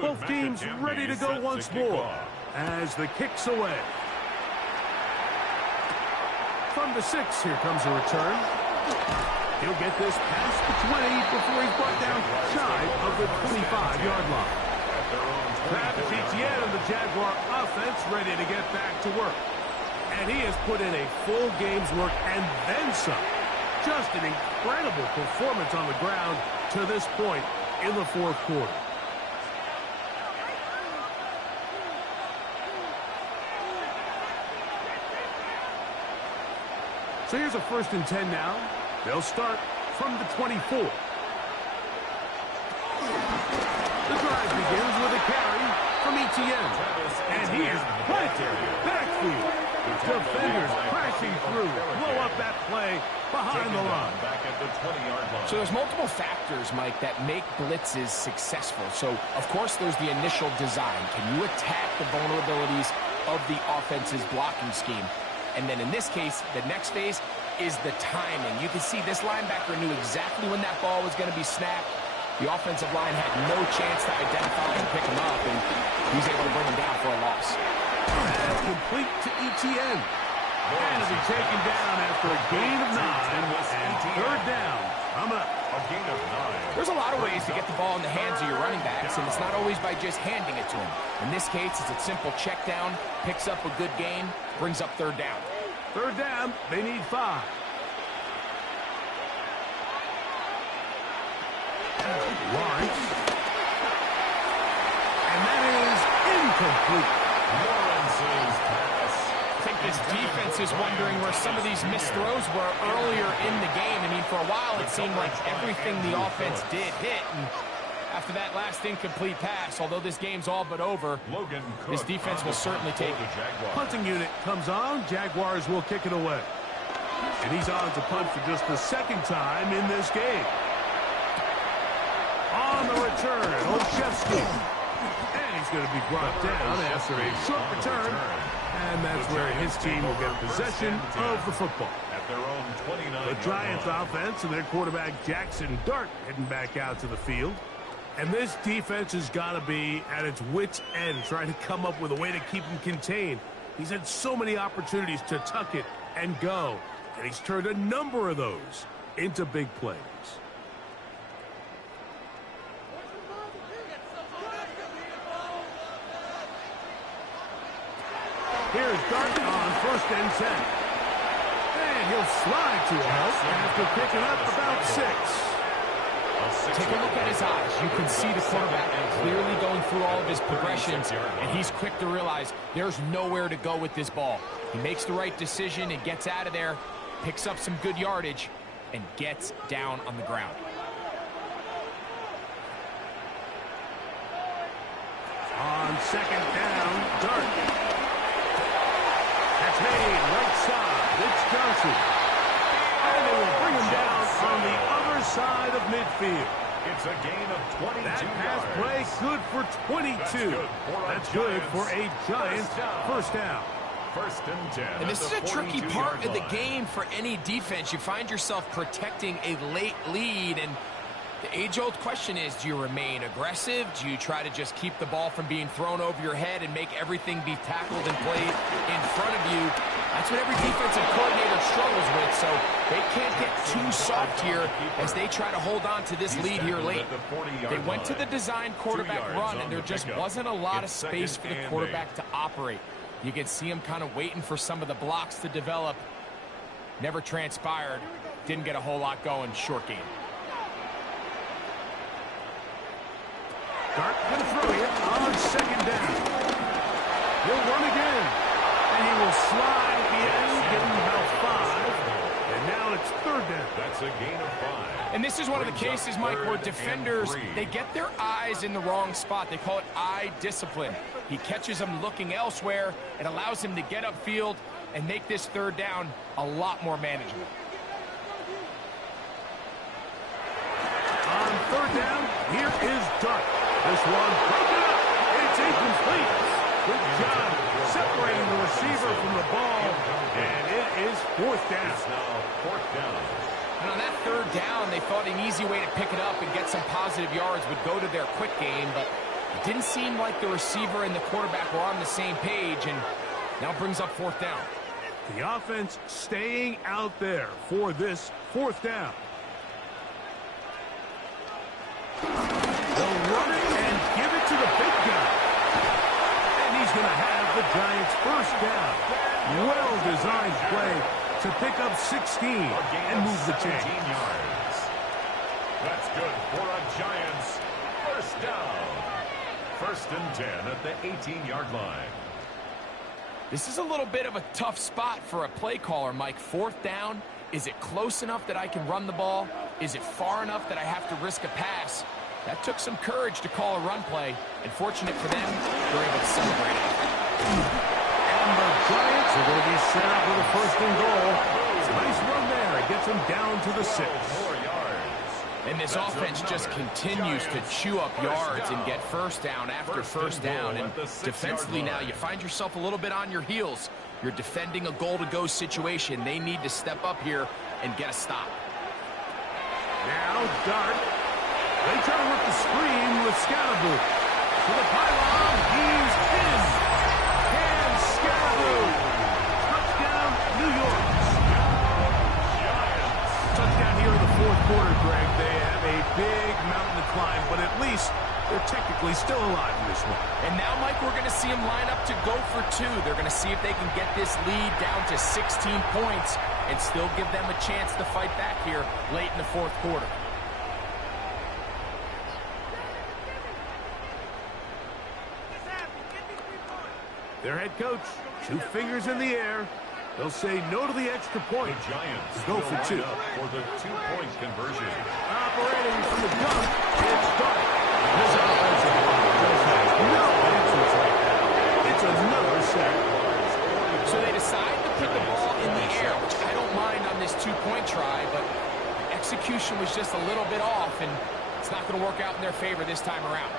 Both teams ready to go once more as the kick's away. From the 6, here comes a return. He'll get this past the 20 before he's brought down shy of the 25-yard line. Travis Etienne and the Jaguar offense ready to get back to work. And he has put in a full game's work and then some. Just an incredible performance on the ground to this point in the fourth quarter. So here's a 1st and 10 now. They'll start from the 24. The drive begins with a carry from ETN. And he is planted backfield. Defenders crashing through. Blow up that play behind the line. Back at the 20-yard line. So there's multiple factors, Mike, that make blitzes successful. So, of course, there's the initial design. Can you attack the vulnerabilities of the offense's blocking scheme? And then in this case, the next phase is the timing. You can see this linebacker knew exactly when that ball was going to be snapped. The offensive line had no chance to identify and pick him up, and he's able to bring him down for a loss. Pass complete to ETN. And it'll be taken down after a gain of 9. And 3rd down. Coming up. A gain of 9. There's a lot of ways to get the ball in the hands of your running backs, and it's not always by just handing it to them. In this case, it's a simple check down, picks up a good gain, brings up 3rd down. 3rd down, they need 5. Lawrence. And that is incomplete. Lawrence's pass. I think this defense is wondering where some of these missed throws were earlier in the game. I mean, for a while, it seemed like everything the offense did hit. And after that last incomplete pass, although this game's all but over, this defense will certainly take it. Punting unit comes on. Jaguars will kick it away. And he's on to punt for just the 2nd time in this game. On the return, Olszewski. And he's going to be brought down after a short return. And that's where his team will get possession of the football. At their own 29. The Giants offense and their quarterback Jackson Dart heading back out to the field. And this defense has got to be at its wits' end, trying to come up with a way to keep him contained. He's had so many opportunities to tuck it and go, and he's turned a number of those into big plays. Here's Dart on 1st and 10. And he'll slide to a help after picking up about 6. Take a look at his eyes. You can see the quarterback clearly going through all of his progressions, and he's quick to realize there's nowhere to go with this ball. He makes the right decision and gets out of there, picks up some good yardage, and gets down on the ground. On 2nd down, Dart. That's made right side. It's Johnson. And they will bring him down on the other side of midfield. It's a gain of 22 That pass yards. play good for 22. That's good for a Giants 1st down. 1st and 10. And this is a tricky part of the game for any defense. You find yourself protecting a late lead, and the age-old question is, do you remain aggressive? Do you try to just keep the ball from being thrown over your head and make everything be tackled and played in front of you? That's what every defensive coordinator struggles with, so they can't get too soft here as they try to hold on to this lead here late. They went to the design quarterback run, and there just wasn't a lot of space for the quarterback to operate. You can see him kind of waiting for some of the blocks to develop. Never transpired. Didn't get a whole lot going. Short game. Dart going to throw here on 2nd down. He'll run again. And he will slide at the end, give him about 5. And now it's 3rd down. That's a gain of 5. And this is one of the cases, Mike, where defenders, they get their eyes in the wrong spot. They call it eye discipline. He catches them looking elsewhere. It allows him to get upfield and make this 3rd down a lot more manageable. On 3rd down, here is Dart. This one broken up. It's incomplete. Good job separating the receiver from the ball. And it is 4th down. It's now 4th down. And on that 3rd down, they thought an easy way to pick it up and get some positive yards would go to their quick game, but it didn't seem like the receiver and the quarterback were on the same page, and now brings up 4th down. The offense staying out there for this 4th down. They'll run it and give it to the big guy. And he's going to have the Giants first down. Well-designed play to pick up 16 and move the chains. Yards. That's good for a Giants first down. 1st and 10 at the 18-yard line. This is a little bit of a tough spot for a play caller, Mike. 4th down. Is it close enough that I can run the ball? Is it far enough that I have to risk a pass? That took some courage to call a run play, and fortunate for them, they're able to celebrate it. And the Giants are going to be set up with a 1st and goal. It's a nice run there. It gets them down to the 6. 4 yards. And this offense just continues to chew up yards and get first down after first down. And defensively now, you find yourself a little bit on your heels. You're defending a goal-to-go situation. They need to step up here and get a stop. Now, Dart. They try to work the screen with Scalaboo. To the pylon. He's in. And Scalaboo. Touchdown, New York. Touchdown here in the 4th quarter, Greg. They have a big mountain to climb, but at least they're technically still alive in this one. And now, Mike, we're going to see them line up to go for 2. They're going to see if they can get this lead down to 16 points and still give them a chance to fight back here late in the 4th quarter. Their head coach, 2 fingers in the air. They'll say no to the extra point. The Giants go for 2. For the 2-point conversion. Operating from the gun, it's Dart. This offensive line just has no answers right now. It's another sack. So they decide to put the ball in the air, which I don't mind on this 2-point try, but execution was just a little bit off, and it's not going to work out in their favor this time around.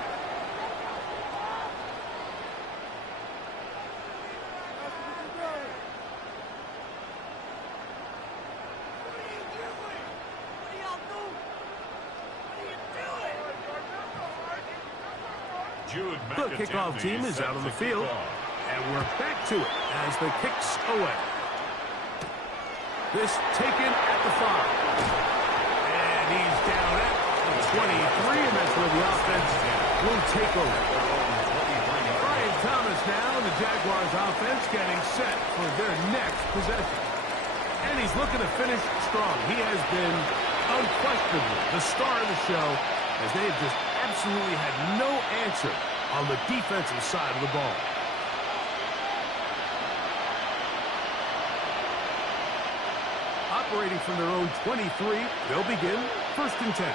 The kickoff team is out on the field, and we're back to it as the kick's away. This taken at the 5. And he's down at the 23, and that's where the offense will take over. Brian Thomas now, and the Jaguars offense getting set for their next possession. And he's looking to finish strong. He has been unquestionably the star of the show, as they have just absolutely had no answer on the defensive side of the ball. Operating from their own 23, they'll begin 1st and 10.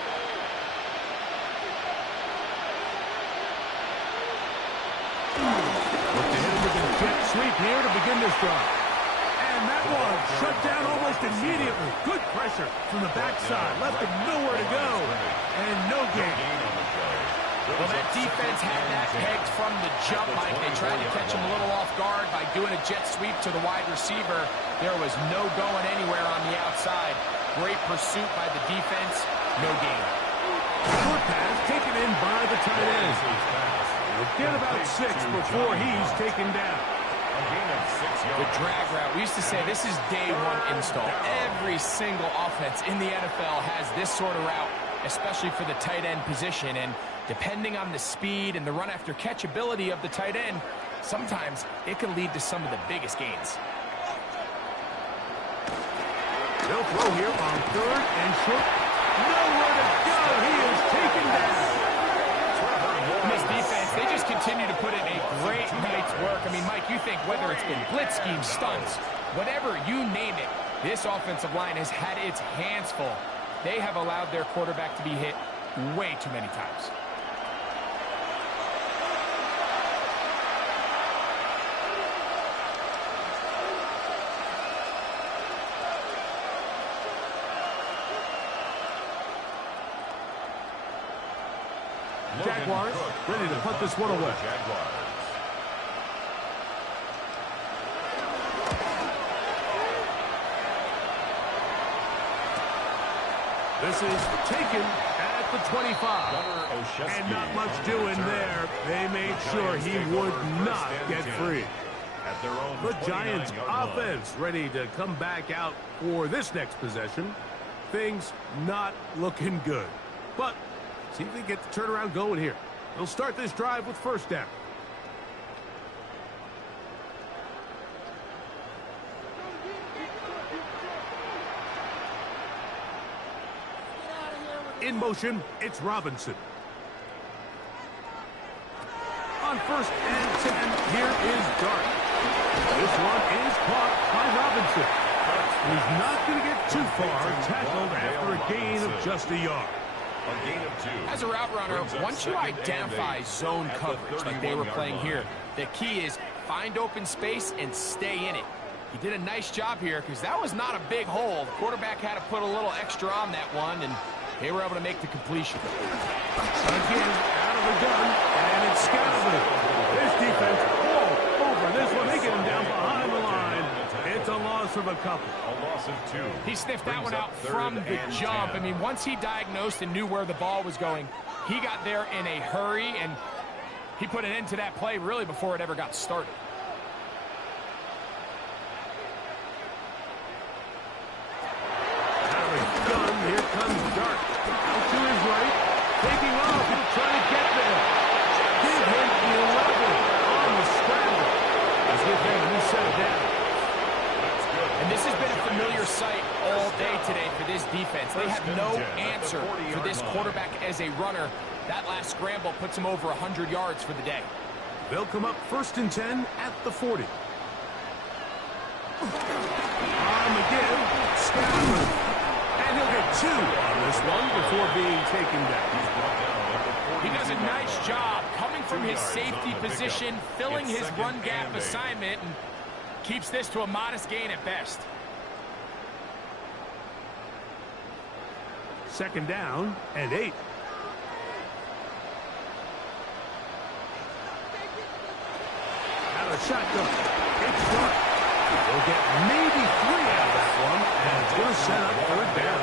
Look to hit him with a jet sweep here to begin this drive. And that one shut down almost immediately. Good pressure from the backside. Left him nowhere to go. And no gain. Well, that defense had that pegged from the jump, Mike. They tried to catch him a little off guard by doing a jet sweep to the wide receiver. There was no going anywhere on the outside. Great pursuit by the defense. No gain. Short pass taken in by the tight end. He'll get about 6 before he's taken down. The drag route. We used to say this is day 1 install. Every single offense in the NFL has this sort of route, especially for the tight end position. And depending on the speed and the run-after-catch ability of the tight end, sometimes it can lead to some of the biggest gains. They'll throw here on 3rd and short. Nowhere to go. He is taken down. This defense, they just continue to put in a great night's work. I mean, Mike, you think whether it's been blitz schemes, stunts, whatever you name it, this offensive line has had its hands full. They have allowed their quarterback to be hit way too many times. Jaguars ready to put this one away. This is taken at the 25. And not much doing there. They made sure he would not get free. The Giants offense ready to come back out for this next possession. Things not looking good. But see if they get the turnaround going here. They'll start this drive with 1st down. In motion, it's Robinson. On 1st and 10, here is Dart. This one is caught by Robinson. He's not going to get too far, tackled after a gain of just a yard. A gain of 2. As a route runner, once you identify zone coverage like they were playing here, the key is find open space and stay in it. He did a nice job here because that was not a big hole. The quarterback had to put a little extra on that one, and they were able to make the completion. Again, out of the gun, and it's Scouser. This defense all over this one. They get him down behind the line. It's a loss of a couple. A loss of 2. He sniffed that one out from the jump. 10. I mean, once he diagnosed and knew where the ball was going, he got there in a hurry, and he put an end to that play really before it ever got started. Out of the gun, here comes Dart. Out to his right, taking off. He'll try to get there. Give him 11 on the scramble. Let's give him a new set of down. And this has been a familiar sight all day today for this defense. They have no answer for this quarterback as a runner. That last scramble puts him over 100 yards for the day. They'll come up 1st and 10 at the 40. McGinn, Scouser. And he'll get 2 on this one before being taken down. He does a nice job coming from his safety position, filling his run gap assignment, and keeps this to a modest gain at best. 2nd down and 8. Out of shotgun. It's Dart. They'll get maybe 3 out of that one, and it's going to set up 3rd down.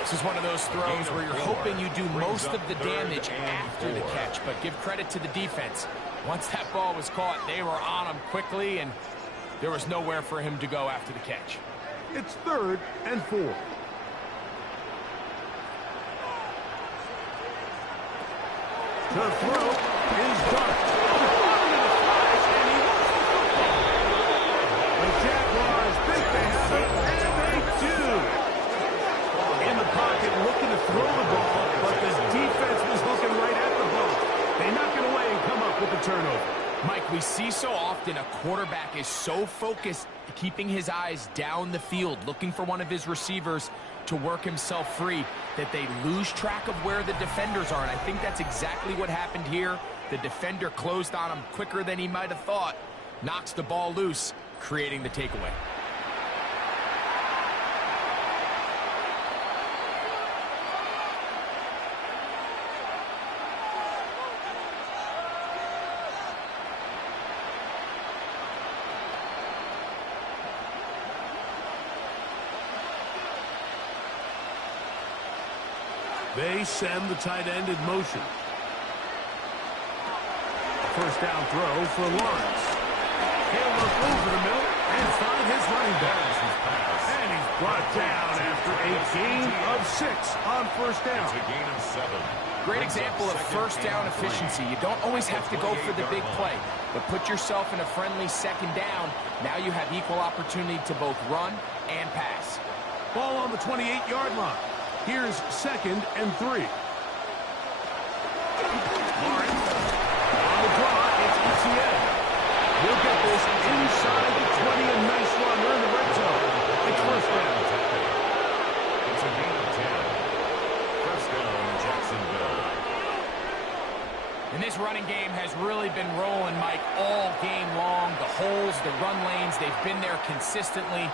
This is one of those throws where you're hoping you do most of the damage after the catch, but give credit to the defense. Once that ball was caught, they were on him quickly, and there was nowhere for him to go after the catch. It's 3rd and 4. To throw is Dart. The Jaguars think they have it, and they do. In the pocket, looking to throw the ball, but the defense was looking right at the ball. They knock it away and come up with the turnover. Mike, we see so often a quarterback is so focused, keeping his eyes down the field, looking for one of his receivers to work himself free, that they lose track of where the defenders are. And I think that's exactly what happened here. The defender closed on him quicker than he might have thought, knocks the ball loose, creating the takeaway. They send the tight end in motion. 1st down throw for Lawrence. He'll look over the middle and find his running back. And he's brought down after a gain of 6 on 1st down. It's a gain of 7. Great example of 1st down efficiency. You don't always have to go for the big play, but put yourself in a friendly 2nd down. Now you have equal opportunity to both run and pass. Ball on the 28-yard line. Here's 2nd and 3. Lawrence on the draw. It's ETN. He'll get this inside the 20. A nice run. They're in the red zone. It's 1st down. It's a gain of 10. 1st down, Jacksonville. And this running game has really been rolling, Mike, all game long. The holes, the run lanes, they've been there consistently.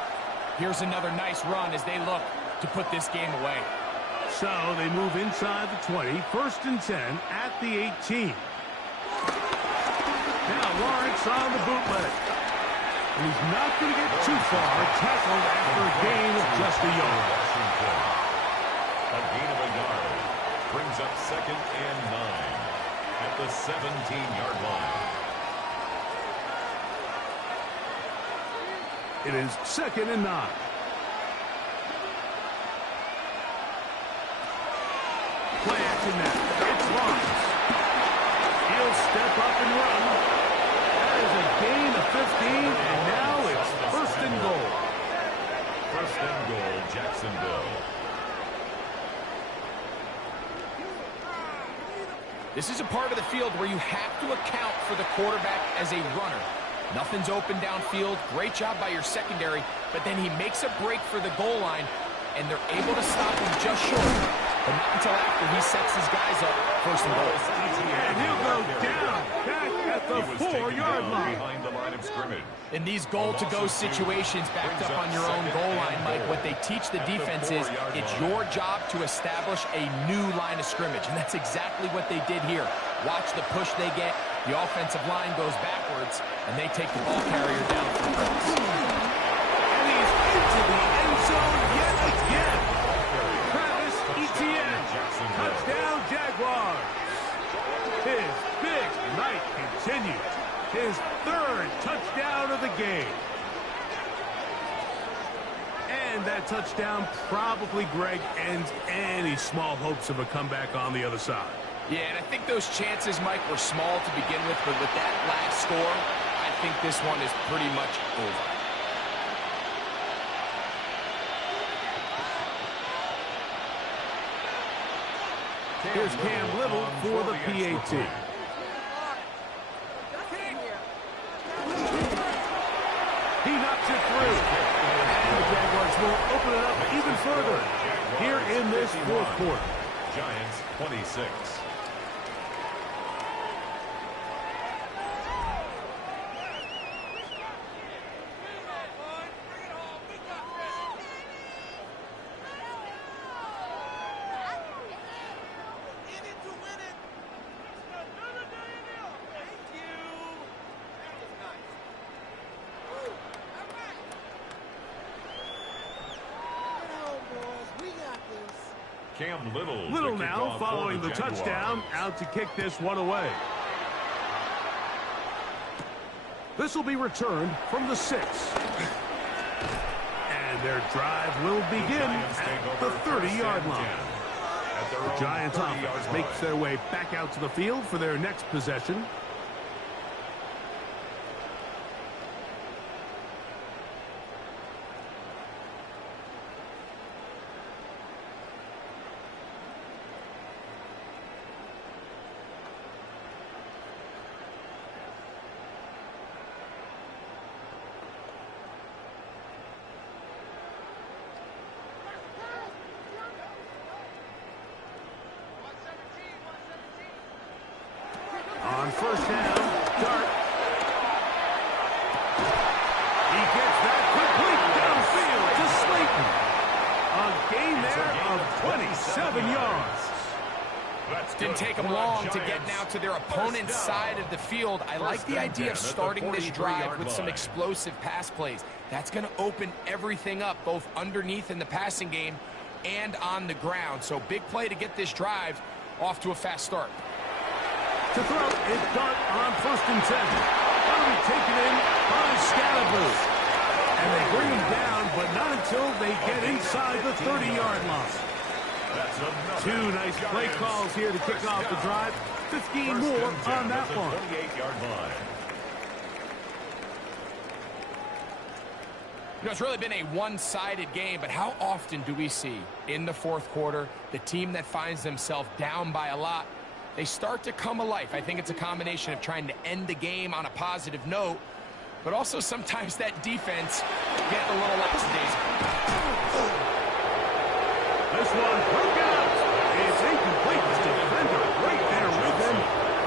Here's another nice run as they look to put this game away. So they move inside the 20, 1st and 10 at the 18. Now Lawrence on the bootleg. And he's not going to get too far, tackled after a gain of just a yard. A gain of a yard brings up 2nd and 9 at the 17-yard line. It is 2nd and 9. Play action now. It's Lawrence. He'll step up and run. That is a gain of 15, and now it's 1st and goal. 1st and goal, Jacksonville. This is a part of the field where you have to account for the quarterback as a runner. Nothing's open downfield. Great job by your secondary, but then he makes a break for the goal line, and they're able to stop him just short, but not until after he sets his guys up first and goal. And he'll go down back at the 4-yard line. Behind the line of scrimmage. In these goal-to-go situations backed up on your own goal line, Mike, what they teach the defense is it's your job to establish a new line of scrimmage, and that's exactly what they did here. Watch the push they get. The offensive line goes backwards, and they take the ball carrier down for purpose. And he's into the end zone yet again. Travis Etienne, touchdown Jaguars. His big night continues. His third touchdown of the game. And that touchdown probably, Greg, ends any small hopes of a comeback on the other side. Yeah, and I think those chances, Mike, were small to begin with, but with that last score, I think this one is pretty much over. Here's Cam Little for the PAT. He knocks it through. And the Jaguars will open it up even further here in this fourth quarter. Giants 26. Cam Little now following the touchdown, out to kick this one away. This will be returned from the 6. And their drive will begin at the 30-yard line. The Giants offense makes their way back out to the field for their next possession. On first down, Dart. He gets that complete downfield to Slayton. A gain there of 27 yards. Didn't take them long to get now to their opponent's side of the field. I like the idea of starting this drive with some explosive pass plays. That's going to open everything up, both underneath in the passing game and on the ground. So big play to get this drive off to a fast start. To throw, it's Dart on first and 10. That'll be taken in by Scalaboo. And they bring him down, but not until they get inside the 30-yard line. Two nice play calls here to kick off the drive. 15 more on that one. 28-yard line. You know, it's really been a one-sided game, but how often do we see in the fourth quarter the team that finds themselves down by a lot, they start to come alive? I think it's a combination of trying to end the game on a positive note, but also sometimes that defense getting a little lackadaisical. This one broken up. It's incomplete. The defender right there with him.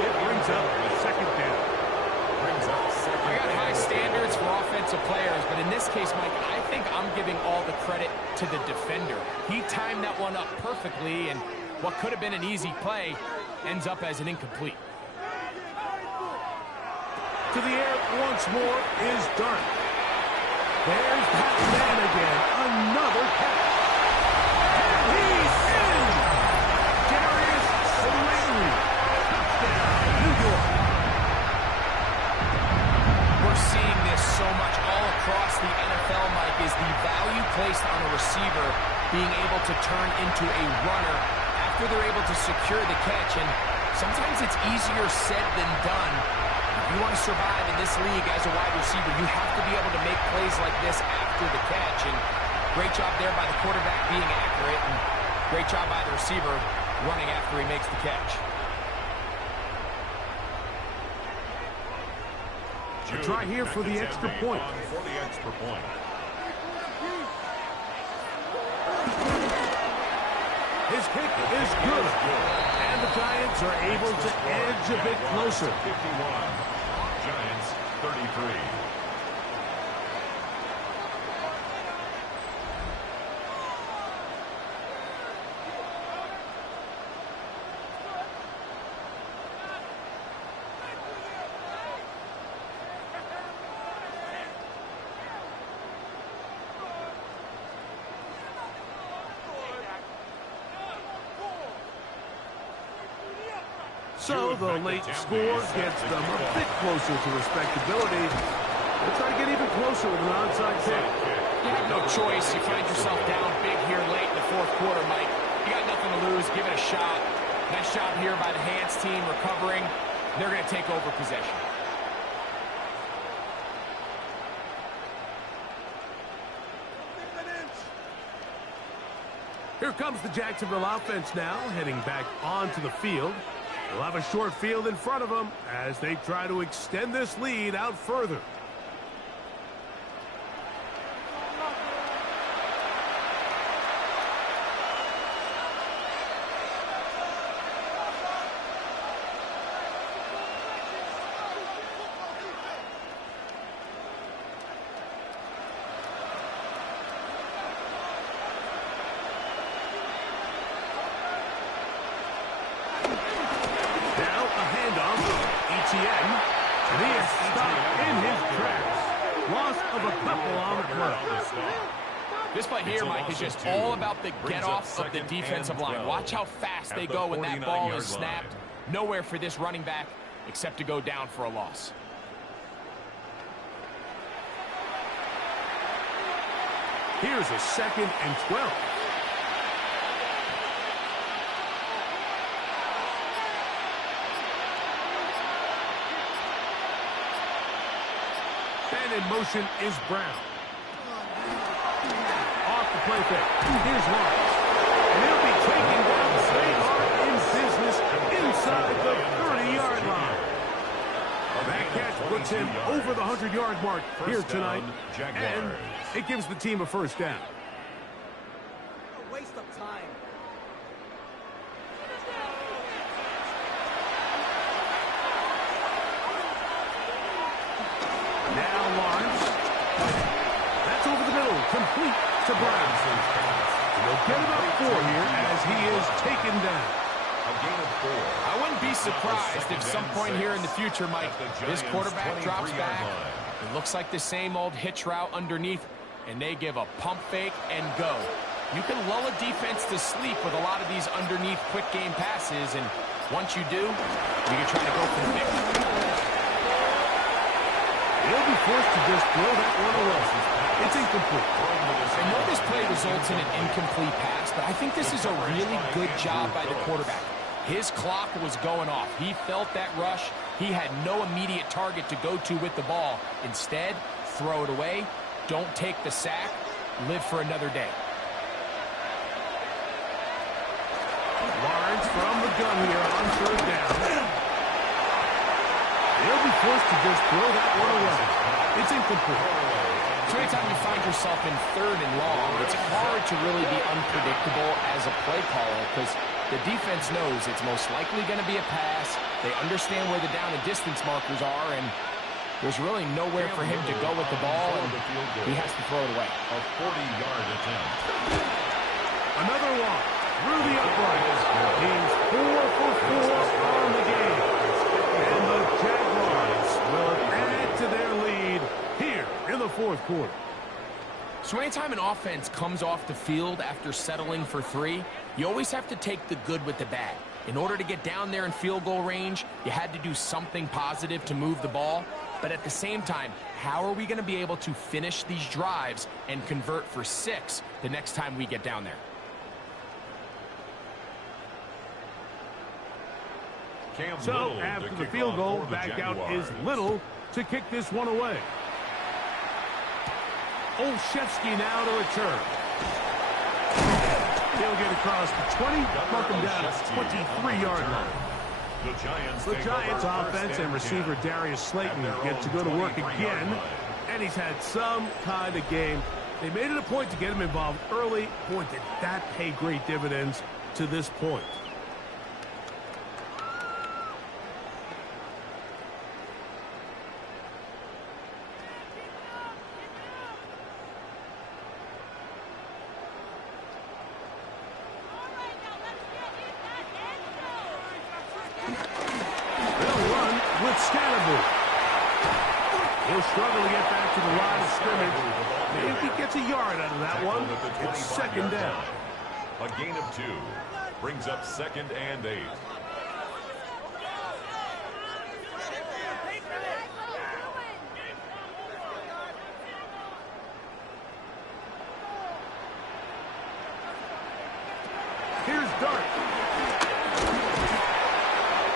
It brings up a second down. I got high standards for offensive players, but in this case, Mike, I think I'm giving all the credit to the defender. He timed that one up perfectly, and what could have been an easy play ends up as an incomplete. To the air once more is Dart. There's that man again. Another catch. And he's in! Darius Slayton. Touchdown, New York. We're seeing this so much all across the NFL, Mike, is the value placed on a receiver being able to turn into a runner after they're able to secure the catch. And sometimes it's easier said than done. If you want to survive in this league as a wide receiver, you have to be able to make plays like this after the catch. And great job there by the quarterback being accurate, and great job by the receiver running after he makes the catch. A try here for the extra point. For the extra point. His kick is good. And the Giants are able to edge a bit closer. 51. Giants 33. So the late score gets them a bit closer to respectability. They'll try to get even closer with an onside kick. You have no choice. You find yourself down big here late in the fourth quarter, Mike. You got nothing to lose. Give it a shot. Nice job here by the hands team recovering. They're going to take over possession. Here comes the Jacksonville offense now, heading back onto the field. They'll have a short field in front of them as they try to extend this lead out further. And he is stopped in his tracks. Loss of a couple on the play. This play here, Mike, is just all about the get-off of the defensive line. Watch how fast they go when that ball is snapped. Nowhere for this running back except to go down for a loss. Here's a 2nd and 12. And in motion is Brown. Off the play fake. Here's Lawrence. And he'll be taken down. They are in business inside the 30-yard line. That catch puts him over the 100-yard mark here tonight. And it gives the team a first down. A waste of time. Now Lawrence. That's over the middle. Complete to Brown. They'll get about 4 here as he is taken down. A gain of 4. I wouldn't be surprised if some point here in the future, Mike, this quarterback drops back. It looks like the same old hitch route underneath, and they give a pump fake and go. You can lull a defense to sleep with a lot of these underneath quick game passes, and once you do, you can try to go for the victory. He'll be forced to just throw that one away. It's incomplete. I know this play results in an incomplete pass, but I think this is a really good job by the quarterback. His clock was going off. He felt that rush. He had no immediate target to go to with the ball. Instead, throw it away. Don't take the sack. Live for another day. Lawrence from the gun here on 3rd down. He'll be forced to just throw that one away. It's incomplete. So anytime you find yourself in 3rd and long, it's hard to really be unpredictable as a play caller because the defense knows it's most likely going to be a pass. They understand where the down and distance markers are, and there's really nowhere for him to go with the ball, and he has to throw it away. A 40-yard attempt. Another one through the uprights. He's 4 for 4 on the game. And the Jaguars will add to their lead here in the 4th quarter. So anytime an offense comes off the field after settling for 3, you always have to take the good with the bad. In order to get down there in field goal range, you had to do something positive to move the ball. But at the same time, how are we going to be able to finish these drives and convert for 6 the next time we get down there? So after the field goal, back out is Little to kick this one away. Olszewski now to return. He'll get across the 20, mark him down at 23-yard line. The Giants offense and receiver Darius Slayton get to go to work again, and he's had some kind of game. They made it a point to get him involved early. Boy, did that pay great dividends to this point. He'll struggle to get back to the line of scrimmage. Maybe he gets a yard out of that one. It's second down. A gain of 2 brings up 2nd and 8. Here's Dart.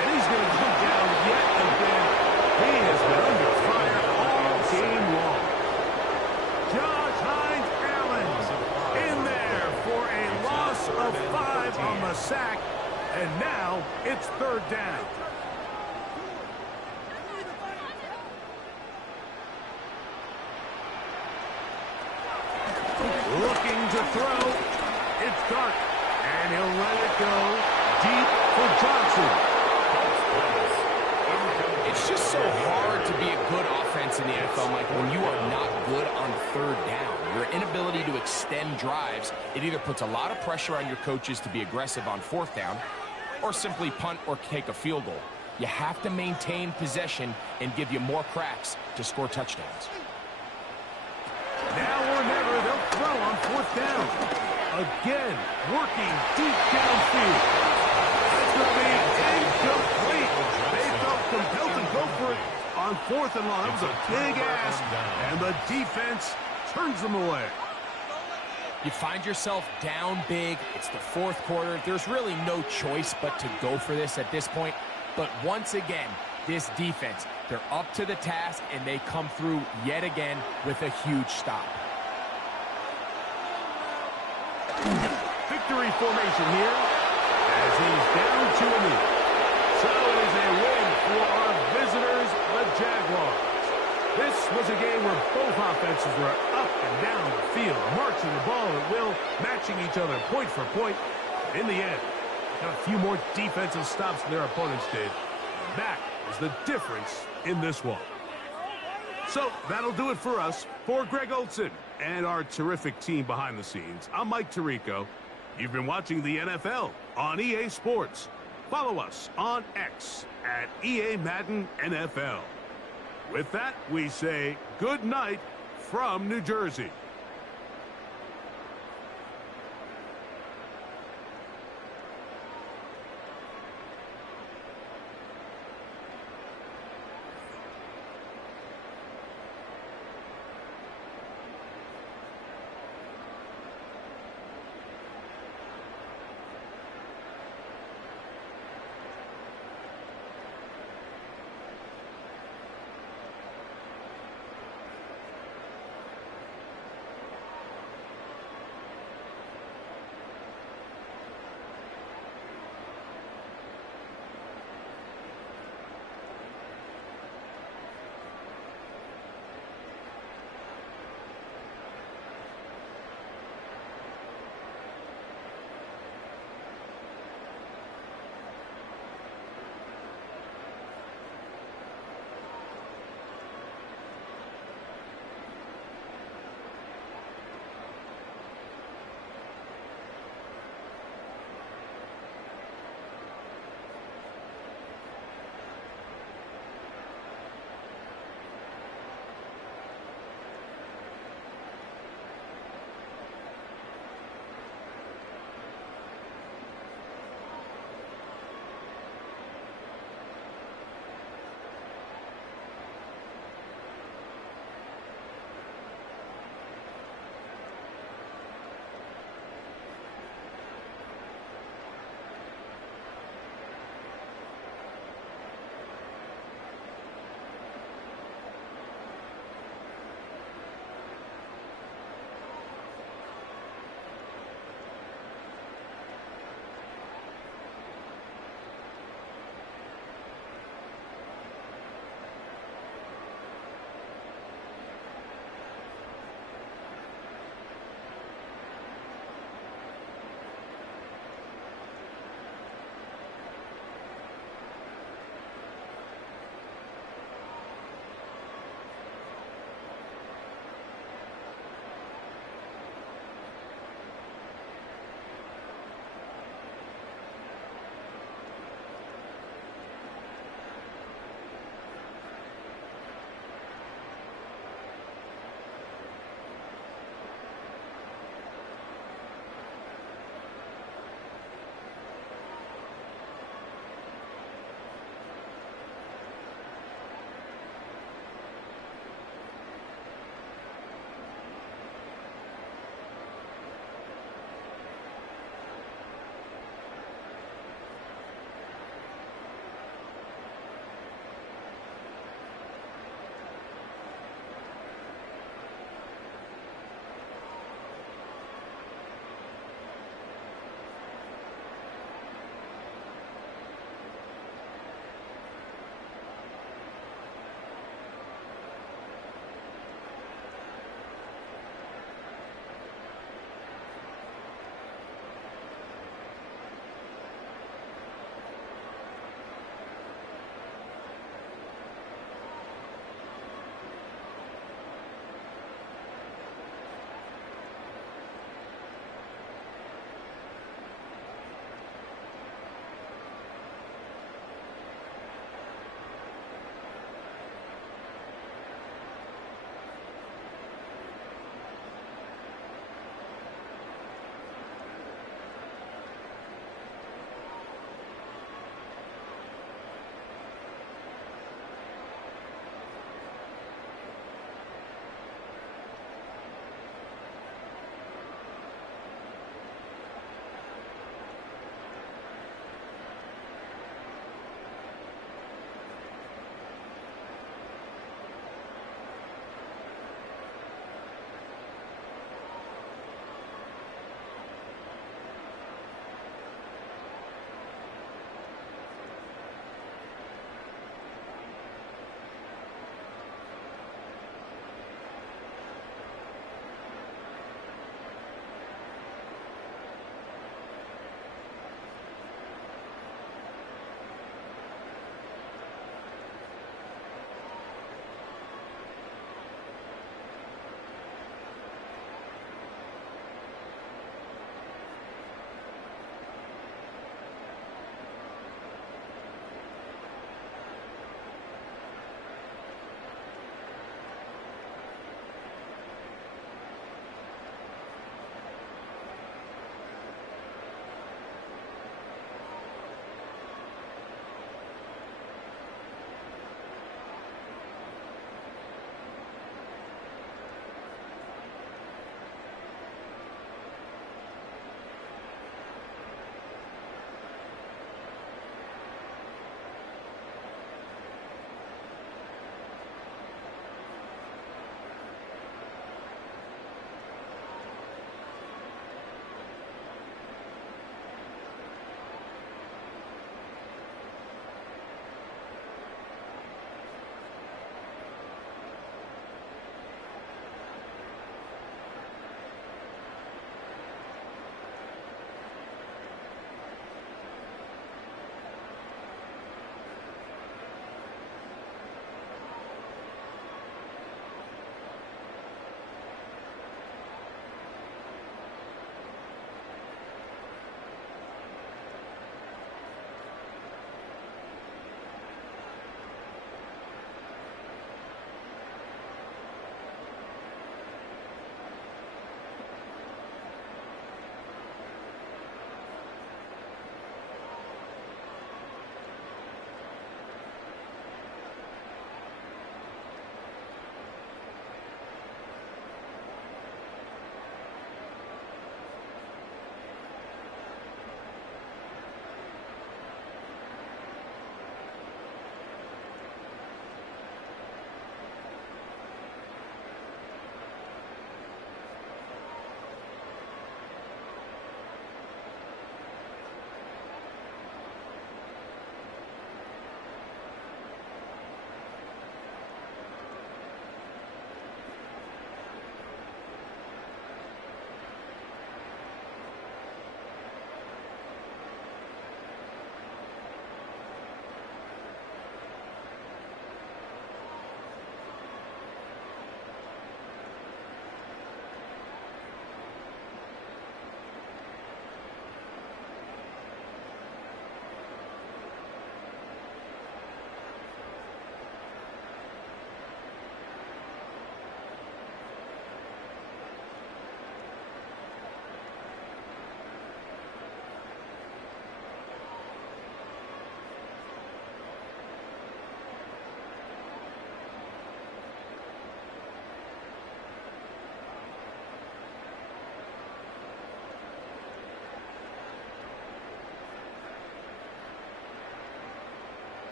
And he's going to come down yet again. He has been under fire all game long. Josh Hines Allen in there for a loss of 5 on the sack. And now it's 3rd down. Looking to throw. It's Dart. And he'll let it go deep for Johnson. It's just so hard to be a good offense in the NFL, Michael, when you are not good on 3rd down. Your inability to extend drives, it either puts a lot of pressure on your coaches to be aggressive on 4th down or simply punt or take a field goal. You have to maintain possession and give you more cracks to score touchdowns. Now or never, they'll throw on 4th down. Again, working deep downfield. That's going to be incomplete. They felt compelled to go for it on 4th and long. That was a big ask, and the defense turns them away. You find yourself down big. It's the 4th quarter. There's really no choice but to go for this at this point. But once again, this defense, they're up to the task, and they come through yet again with a huge stop. Victory formation here as he's down to a knee. So it is a win for our visitors, the Jaguars. This was a game where both offenses were up and down the field, marching the ball at will, matching each other point for point. In the end, got a few more defensive stops than their opponents did. That is the difference in this one. So that'll do it for us. For Greg Olson and our terrific team behind the scenes, I'm Mike Tirico. You've been watching the NFL on EA Sports. Follow us on X at EA Madden NFL. With that, we say good night from New Jersey.